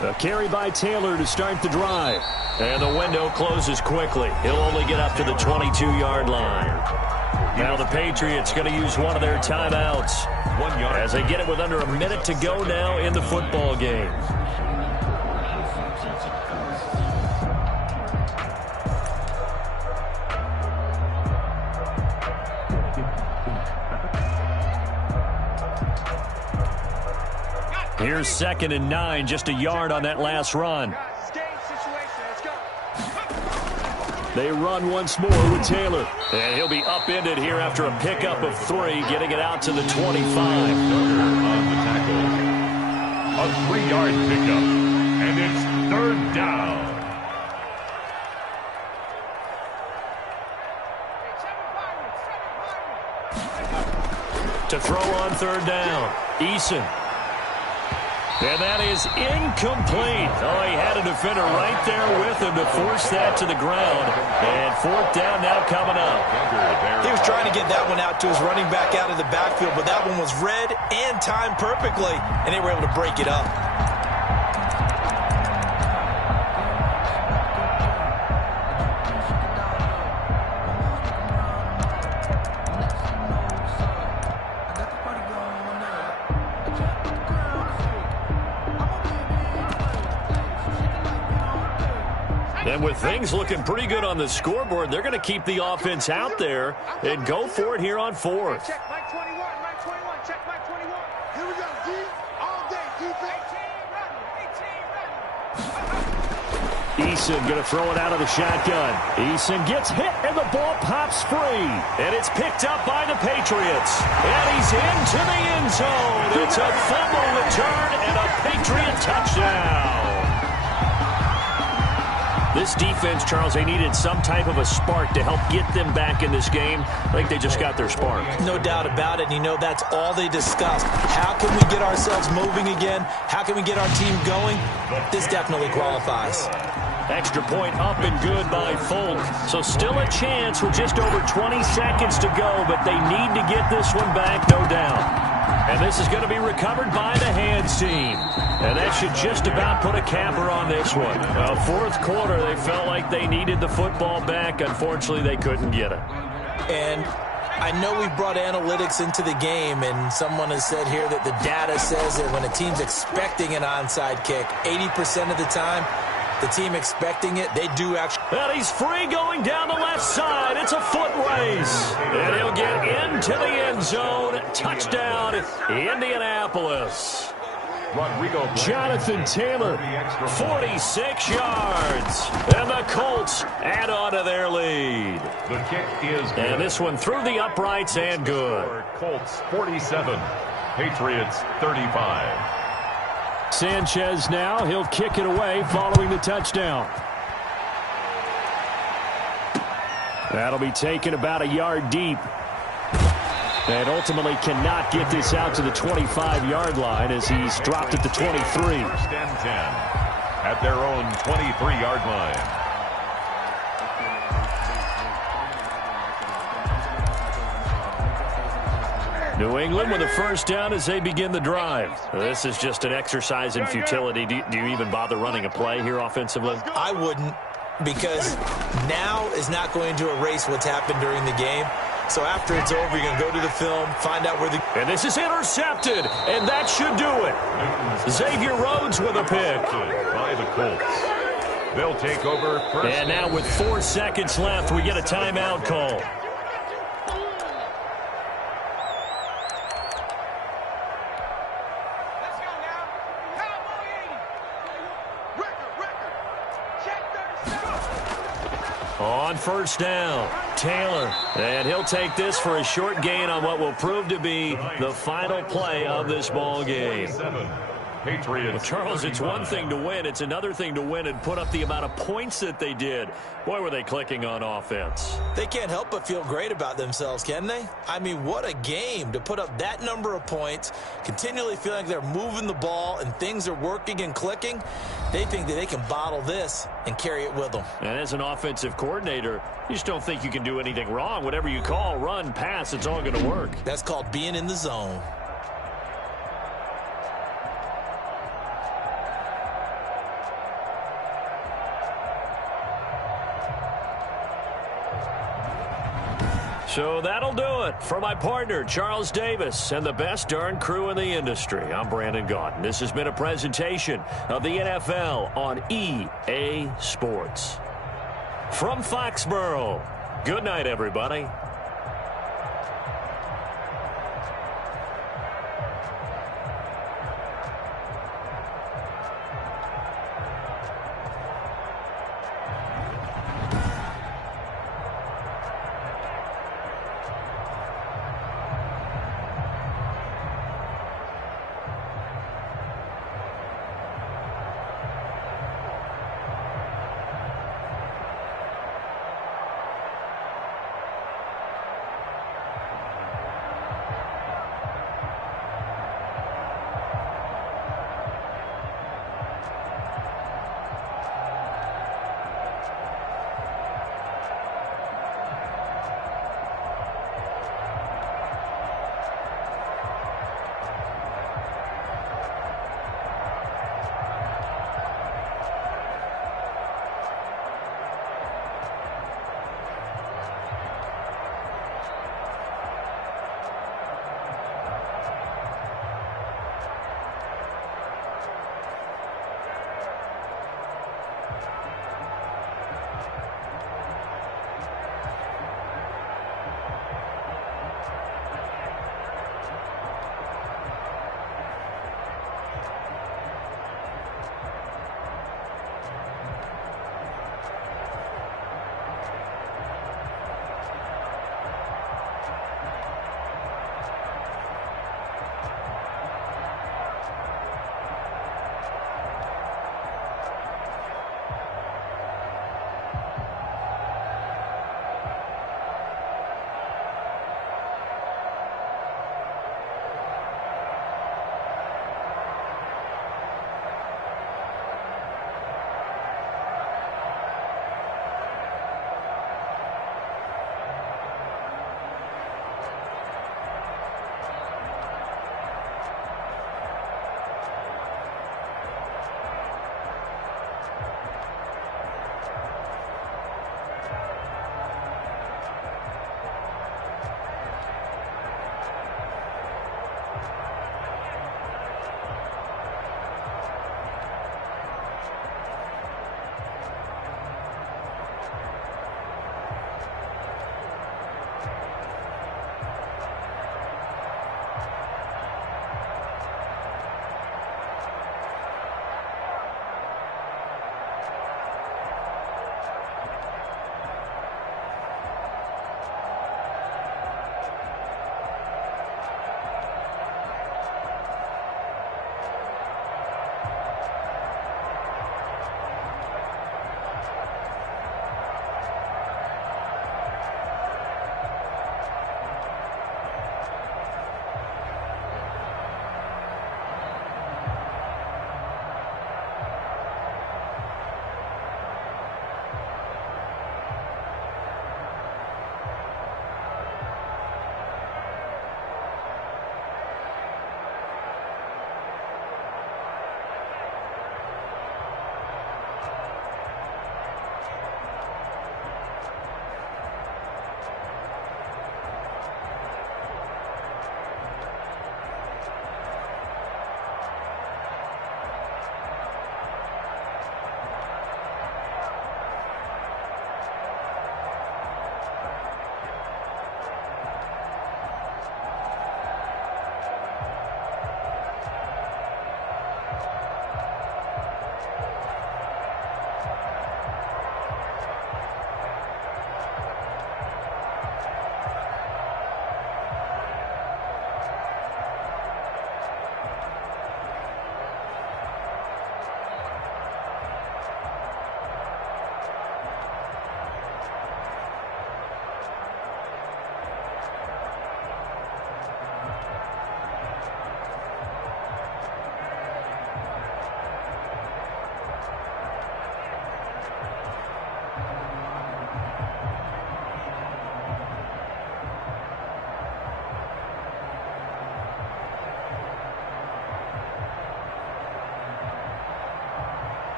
A carry by Taylor to start the drive. And the window closes quickly. He'll only get up to the 22-yard line. Now the Patriots going to use one of their timeouts 1 yard. as they get it with under a minute to go now in the football game. Here's 2nd and 9, just a yard on that last run. They run once more with Taylor. And he'll be upended here after a pickup of 3, getting it out to the 25. On the tackle. A 3-yard pickup. And it's 3rd down. To throw on 3rd down, Eason. And that is incomplete. Oh, he had a defender right there with him to force that to the ground. And 4th down now coming up. He was trying to get that one out to his running back out of the backfield, but that one was read and timed perfectly, and they were able to break it up. And with things looking pretty good on the scoreboard, they're going to keep the offense out there and go for it here on fourth. Check Mike 21, Mike 21, check Mike 21. Here we go, D. All day, defense. Eason going to throw it out of the shotgun. Eason gets hit, and the ball pops free. And it's picked up by the Patriots. And he's into the end zone. It's a fumble return and a Patriot touchdown. This defense, Charles, they needed some type of a spark to help get them back in this game. I think they just got their spark. No doubt about it. And, you know, that's all they discussed. How can we get ourselves moving again? How can we get our team going? This definitely qualifies. Extra point up and good by Folk. So still a chance with just over 20 seconds to go, but they need to get this one back, no doubt. And this is going to be recovered by the Hands team. And that should just about put a capper on this one. Fourth quarter, they felt like they needed the football back. Unfortunately, they couldn't get it. And I know we brought analytics into the game, and someone has said here that the data says that when a team's expecting an onside kick, 80% of the time, the team expecting it, they do actually. And he's free going down the left side. It's a foot race. And he'll get into the end zone. Touchdown, Indianapolis. Jonathan Taylor, 46 yards. And the Colts add on to their lead. The kick is good. And this one through the uprights and good. Colts 47, Patriots 35. Sanchez now, he'll kick it away following the touchdown. That'll be taken about a yard deep. And ultimately cannot get this out to the 25-yard line as he's dropped at the 23. First and 10 at their own 23-yard line. New England with a first down as they begin the drive. This is just an exercise in futility. Do you even bother running a play here offensively? I wouldn't, because now is not going to erase what's happened during the game. So after it's over, you're going to go to the film, find out where the... And this is intercepted, and that should do it. Xavier Rhodes with a pick. By the Colts. They'll take over first. And now with 4 seconds left, we get a timeout call. On first down, Taylor, and he'll take this for a short gain on what will prove to be the final play of this ball game. Well, Charles, it's one thing to win. It's another thing to win and put up the amount of points that they did. Boy, were they clicking on offense. They can't help but feel great about themselves, can they? I mean, what a game to put up that number of points, continually feeling like they're moving the ball and things are working and clicking. They think that they can bottle this and carry it with them. And as an offensive coordinator, you just don't think you can do anything wrong. Whatever you call, run, pass, it's all going to work. That's called being in the zone. So that'll do it for my partner, Charles Davis, and the best darn crew in the industry. I'm Brandon Gaudin. This has been a presentation of the NFL on EA Sports. From Foxborough, good night, everybody.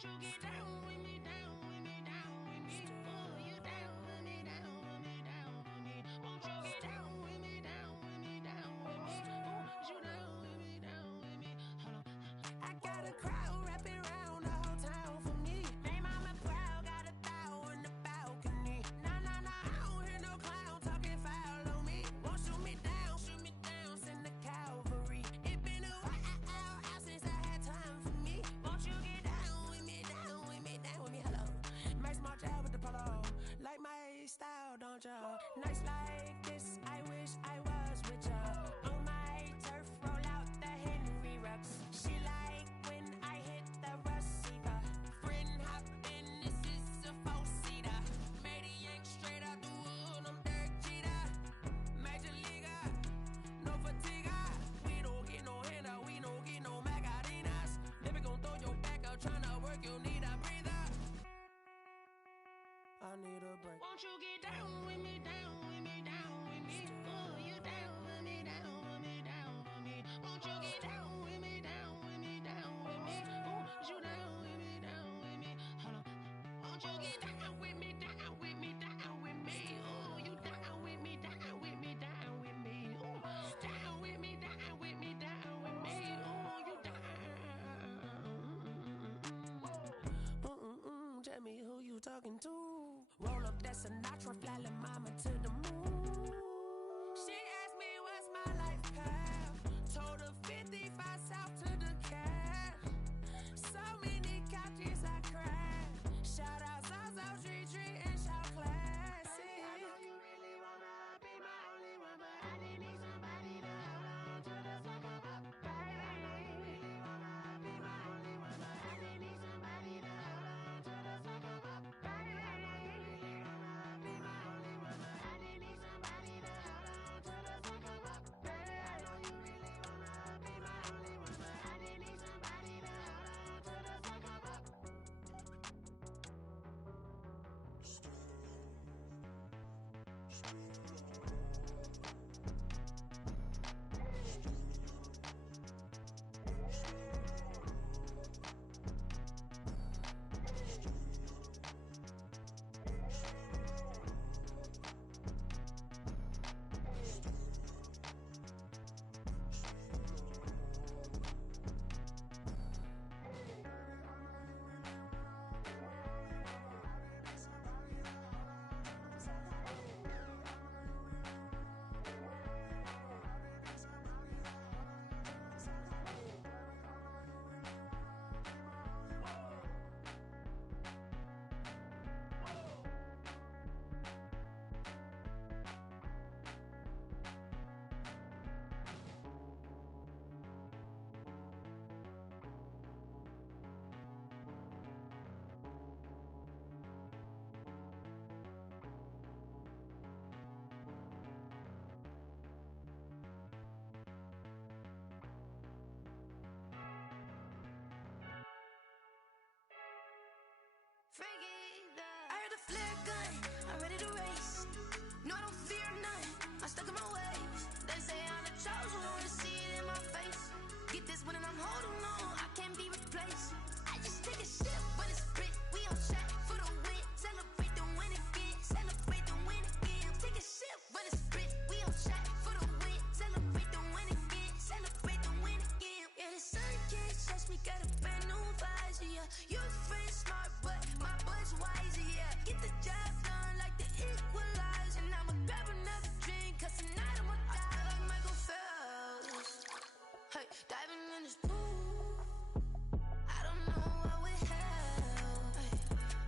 Won't you get down with me, down with me, down with me? Oh, you down with me, down with me, down with me? Won't you get down with me, down with me, down with me? Oh, you down with me, down with me? Hold on. I got a crowd wrapping around the whole town for me. Name on my proud, got a thou in the balcony. Nah, nah, nah, I don't hear no clown talking foul on me. Won't shoot me down, send the cavalry. It been a while since I had time for me. Won't you get down with me, down with me, down with me? Hello. Max March out with the polo. Like my style, don't ya? Nights like this, I wish I was with ya. On my turf, roll out the Henry Rux. She like when I hit the receiver. Friend hop in, this is a four-seater. Made a yank straight out the wood, I'm Derek Jeter. Major leaguer, no fatigue. We don't get no handout, we don't get no Macarinas. Never gon' throw your back out, tryna work, you need a breather. I need a break. Won't you get down with me, down with me, down with me? Oh, you down with me, down with me, down with me? Won't you get down with me, down with me, down with me? Oh, you down with me, down with me? Hold on. Won't you get down with me, down with me, down with me? Oh, you down with me, down with me, down with me? Oh, down with me, down with me, down with me? Oh, you down. Tell me who you talking to. Roll up that Sinatra, fly la mama to the moon. She asked me what's my life path. Told her 55 south to the cat. So many couches I cried. Shout out South Street Tree and shout classy. I know you really wanna be my only one, but I didn't need somebody to hold on to the second up. Baby, I know you really wanna be my only one, but I didn't need somebody to hold on to the second up. Baby, I know you really wanna be my only one, but I didn't need somebody to hold on to the second up. Baby, I know you really wanna be my only one, but I didn't need somebody to hold on to the second up. I heard the flare gun, I'm ready to race. No, I don't fear none, I'm stuck in my ways. They say I'm the chosen one, see it in my face. Get this when I'm holding on, I can't be replaced. I just take a sip when it's split, we on track for the win. Celebrate the win again, celebrate the win again. Take a sip when it's split, we on track for the win. Celebrate the win again, celebrate the win again. Yeah, the sun can't touch me, got a brand new visor, yeah. Your friend smart, but my boy's wiser, yeah. Get the job done like the equalizer. And I'ma grab another drink, cause tonight I'ma die like Michael Phelps. Hey, diving in this pool, I don't know what we have. Hey,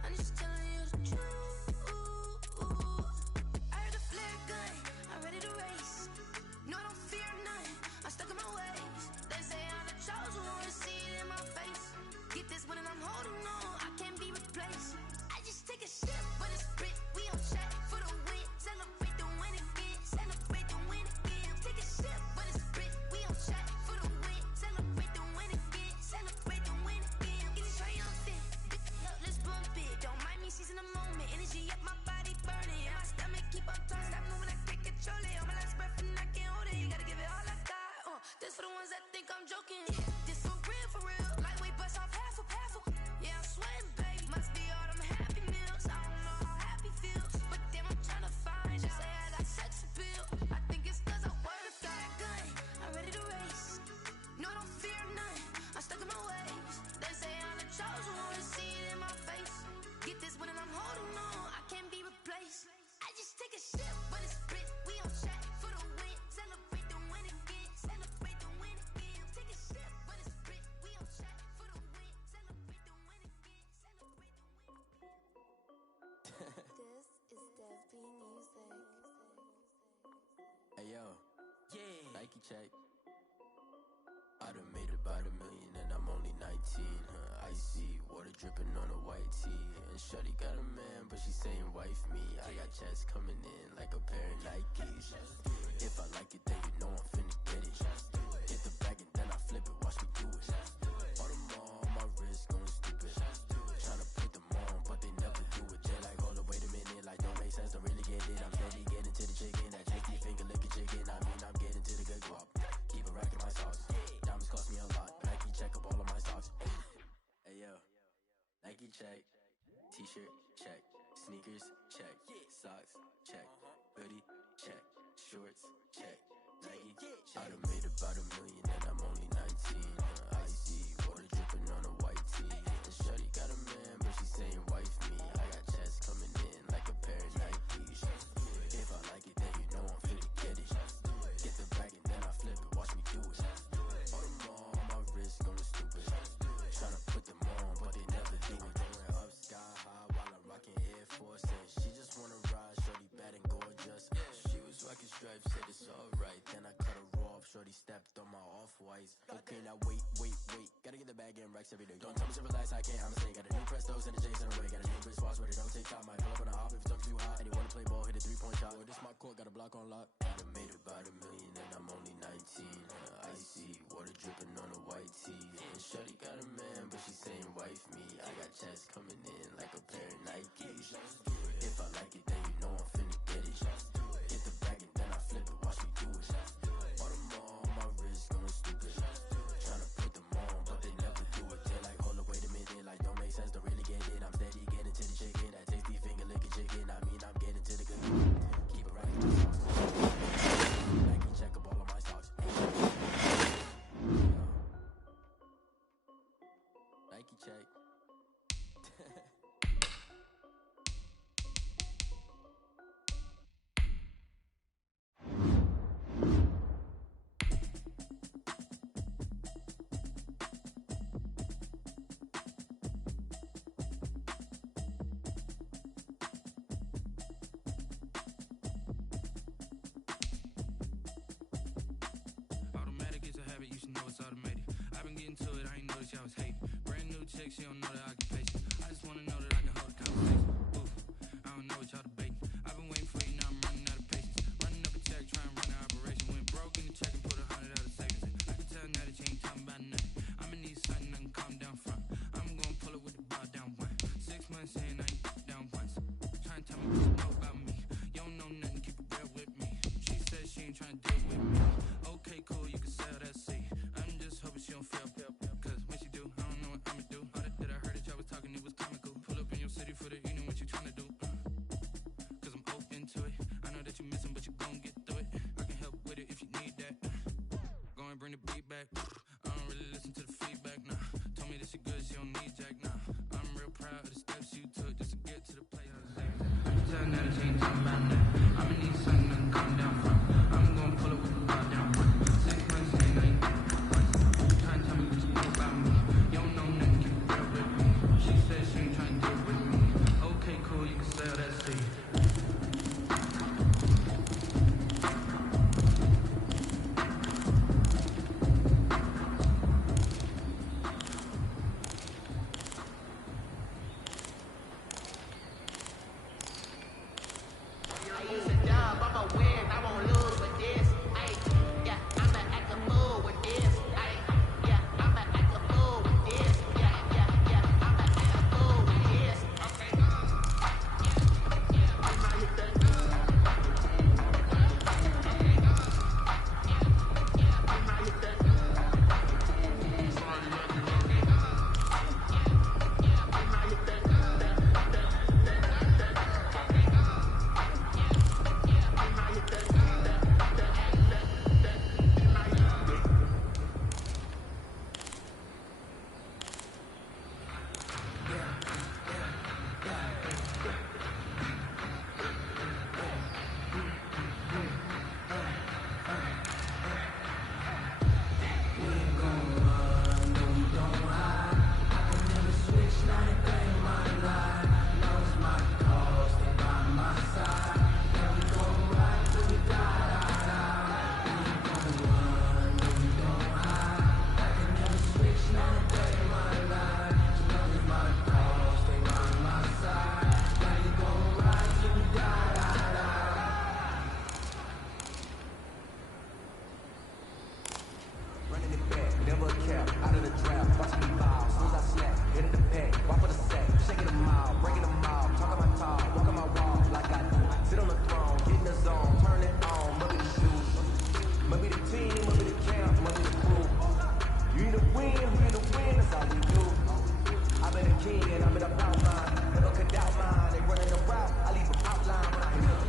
I'm just telling you the truth. I heard the flare gun, I'm ready to race. No, I don't fear none, I'm stuck in my ways. They say I'm the chosen one, see it in my face. Get this when I'm holding on, I can't be replaced. I just take a sip when it's split, we on track for the win. Celebrate the win again, celebrate the win again. Take a sip when it's split, we on track for the win. Celebrate the win again, celebrate the win again. Get it triumphant, look, let's bump it. Don't mind me seizing the moment, energy up my body burning. And my stomach keep on turning, stop moving, I can't control it. On my last breath and I can't hold it, you gotta give it all I got. This for the ones that think I'm joking. This for real, lightweight bust off half a. Yeah, I swear Nike check. I done made about $1 million and I'm only 19, Icy, water dripping on a white tee. And shorty got a man, but she saying wife me. I got checks coming in like a pair of Nikes. If I like it, then you know I'm finna get it. Hit the bag and then I flip it, watch me do it. All them on my wrist going stupid. Tryna put them on, but they never do it. They like, hold up, wait a minute, like don't make sense, don't really get it. I'm steady getting to the chicken, that tasty finger licking chicken. I mean, I'm getting to the good guap. Keep a rack in my socks. Diamonds cost me a lot. Nike check up all of my socks. Hey yo, Nike check. T-shirt check. Sneakers check. Socks check. Hoodie check. Shorts check. Nike. I done made about $1 million and I'm only 19. Icy, water dripping on a white tee. And shorty got a man, but she saying wife me. I got checks coming in like a pair of Nikes. If I like it, then you know I'm finna get it. Get the bag and then I flip it, watch me do it. All them on my wrist going stupid. Tryna put them on, but they never do it. Going up sky high while I'm rocking Air Force. And she just wanna ride, shorty bad and gorgeous. She was rocking stripes, said it's alright. Then I cut her off, shorty stepped on my off-whites. Okay, now wait. Gotta get the bag and racks every day. Don't tell me to relax, I can't, I'm stay. Got a new Prestos and a J's in the way. Got a new wrist watch, but it don't take time. Might pull up on a hop if it's talking too hot. And he wanna play ball, hit a 3-point shot. Well, this my court, got a block on lock. I done made about $1 million and I'm only 19. Icy, water dripping on a white tee. And shorty got a man, but she saying wife me. I got checks coming in like a pair of Nikes. If I like it, then you know I'm finna get it. Hit the bag and then I flip it, watch me do it. All them on my wrist going stupid. Tryna put them on, but they never do it. They like, hold up, wait a minute, like don't make sense, don't really get it. I'm steady getting to the chicken, that tasty finger licking chicken. I mean, I'm getting to the good. Keep it right in my socks. Nike check up all of my socks. Nike check. Automatic is a habit, you should know it's automated. I've been getting to it, I ain't noticed y'all was hating. Brand new chick, she don't know the occupation. I just wanna know that I can hold a conversation. Oof, I don't know what y'all debating. I've been waiting for you, now I'm running out of patience. Running up a check, trying to run an operation. Went broke in the check and put 100 out of savings. I can tell now that you ain't talking about nothing. I'ma need something I can calm down from. I'm gonna pull it with the ball down one. 6 months in, I ain't down once. Trying to tell me what you know about me. You don't know nothing, keep it real with me. She said she ain't trying to deal with me. Okay, cool, you can sell that seed. I'm just hoping she don't fail. Cause when she do, I don't know what I'ma do. All that I heard that y'all was talking, it was comical. Pull up in your city for the evening, what you tryna do? Cause I'm open to it. I know that you missing, but you gon' get through it. I can help with it if you need that. Go and bring the beat back. I don't really listen to the feedback, nah. Told me that she good, she don't need jack, nah. I'm real proud of the steps you took just to get to the place. I can tell now that you ain't talking about nothing. I'ma need something I can calm down from. I'm gonna pull it with the ball down. 6 months in, I ain't trying to tell me what you know about me. You don't know nothing, keep it real with me. She said she ain't trying to deal with me. Okay, cool, you can sell that seed. I use a dub, I'm a never a cap. Out of the trap, watch me bow. Soon as I snap, hit in the pack, walk for the sack, shaking them out, breaking them out, talking my talk, walking my walk like I do. Sit on the throne, get in the zone, turn it on, maybe the shoes, maybe the team, maybe the camp, maybe the crew. You either win, we either win, that's how we do. I've been a king and I've been about mine, never could doubt mine. They running the route, I leave them outline when I hit them.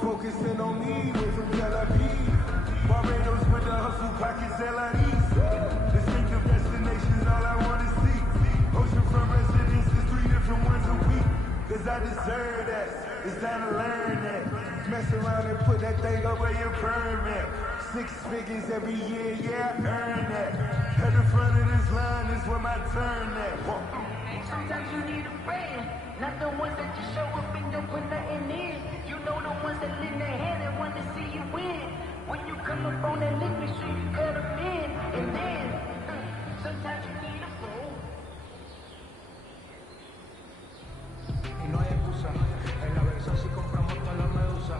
Focusing on me with some jalapenos. Barbados with the hustle pockets, LIDs. Distinctive destinations, all I want to see. Oceanfront residences, 3 different ones a week. Cause I deserve that. It's time to learn that. Mess around and put that thing over your permit. 6 figures every year, yeah, I earn that. At the front of this line is where my turn at. Sometimes you need a friend, not the ones that just show up and don't put nothing in. You know the ones that lend their hand and want to see you win. When you come up on that list, make sure you cut them in. And then, sometimes you need a fool. Y no hay excusa, en la versión si compramos toda la medusa.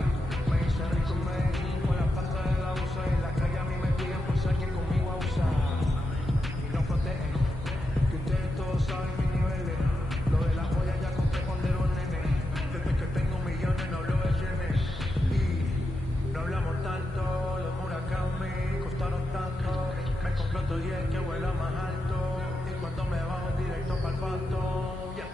Me hice rico en Medellín con la planta de la USA. En la calle a mí me piden por ser que conmigo abusa. Y no protegen, que ustedes todos saben mis niveles. Lo de las joyas ya conté cuando era un nene. Desde que tengo millones no hablo de yenes. Y no hablamos tanto, los Murakami costaron tanto. Me compré otro 10 que vuela más alto. Y cuando me bajo directo para el pasto. Yeah.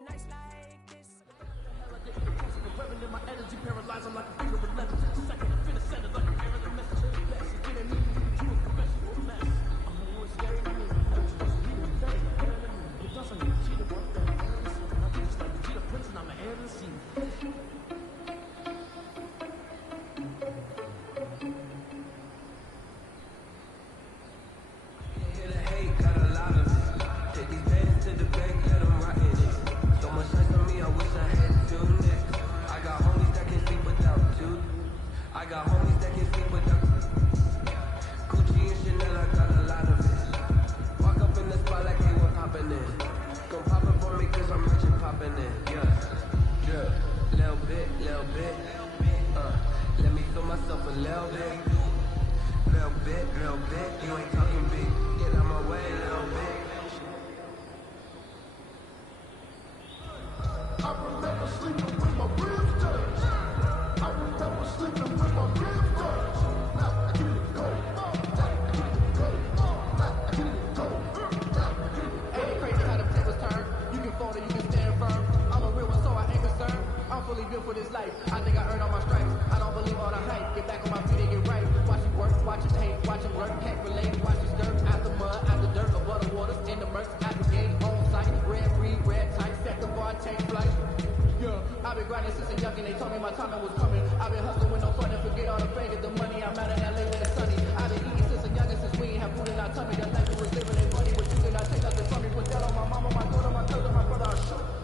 Nice like this. In my energy paralyzed, I'm like a finger of leverage. Second, I'm finna send it like an error message. Bless you, get a need to a professional mess. I'm always scared of me. Just read it, that is better than me. It doesn't mean cheat it, work that I think it's like the Cheetah Prince and I'm the heir to the scene. Hit a hate, got a lot of it. my time was coming. I've been hustling with no fun and forget all the fame, get the money. I'm out in LA where it's sunny. I've been eating since a youngin' since we ain't have food in our tummy. The life we was living ain't funny, but you cannot take nothing from me. Put that on my mama, my daughter, my cousin, my brother, I'll shoot.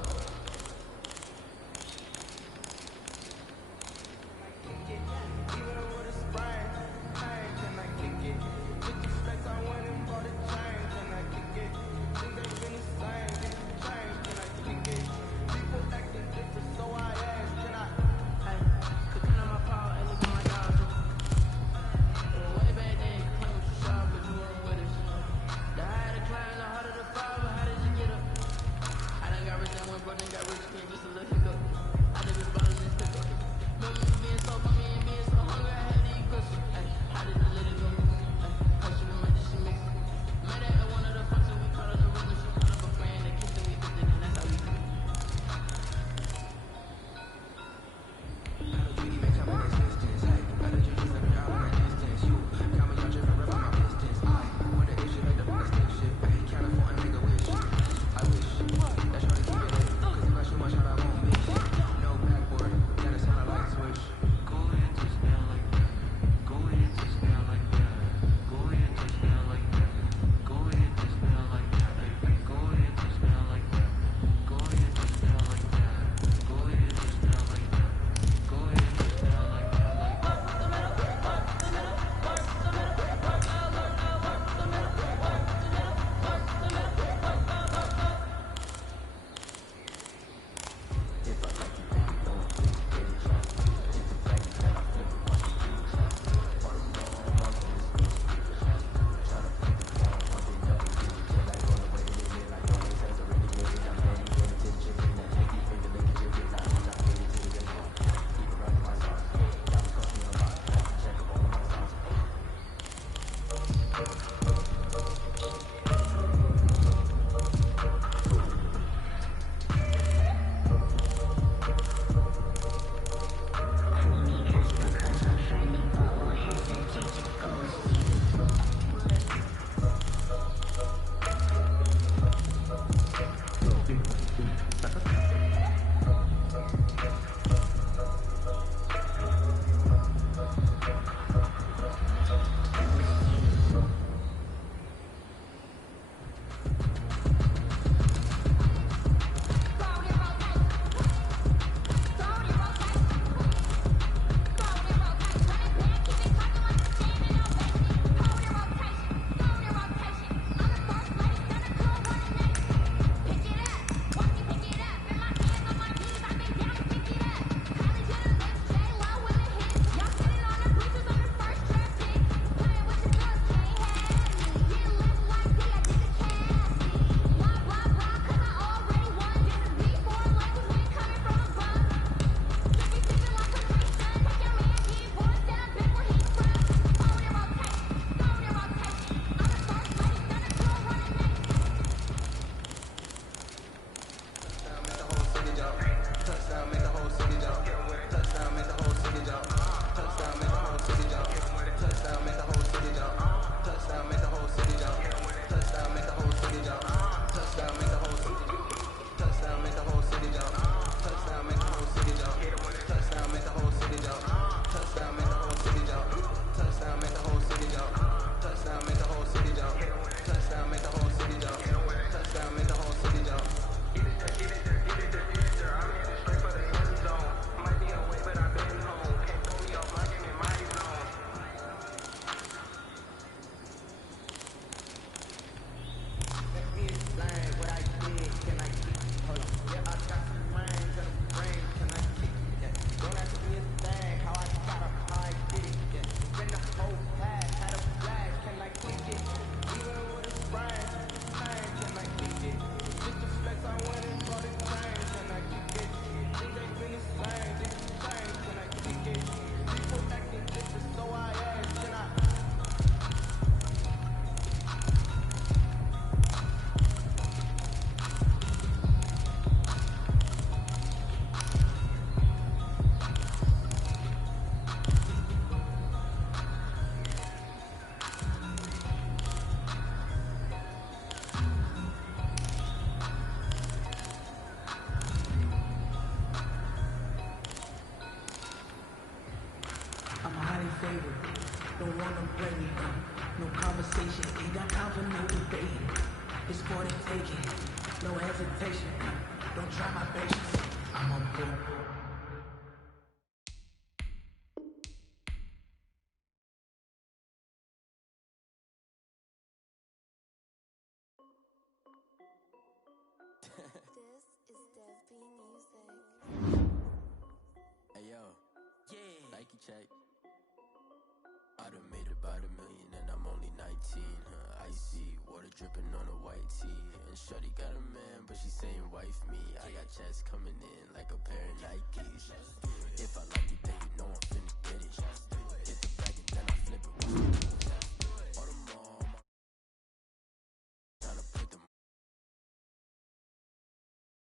No conversation, ain't got time for no debate. It's for the taking, no hesitation. Don't try my patience, I'm on board. Hey yo, Nike check. I done made about $1 million and I'm only 19. Icy water dripping on a white tee. And shorty got a man, but she saying wife me. I got checks coming in like a pair of Nikes. If I like it, then you know I'm finna get it. Hit the bag and then I flip it.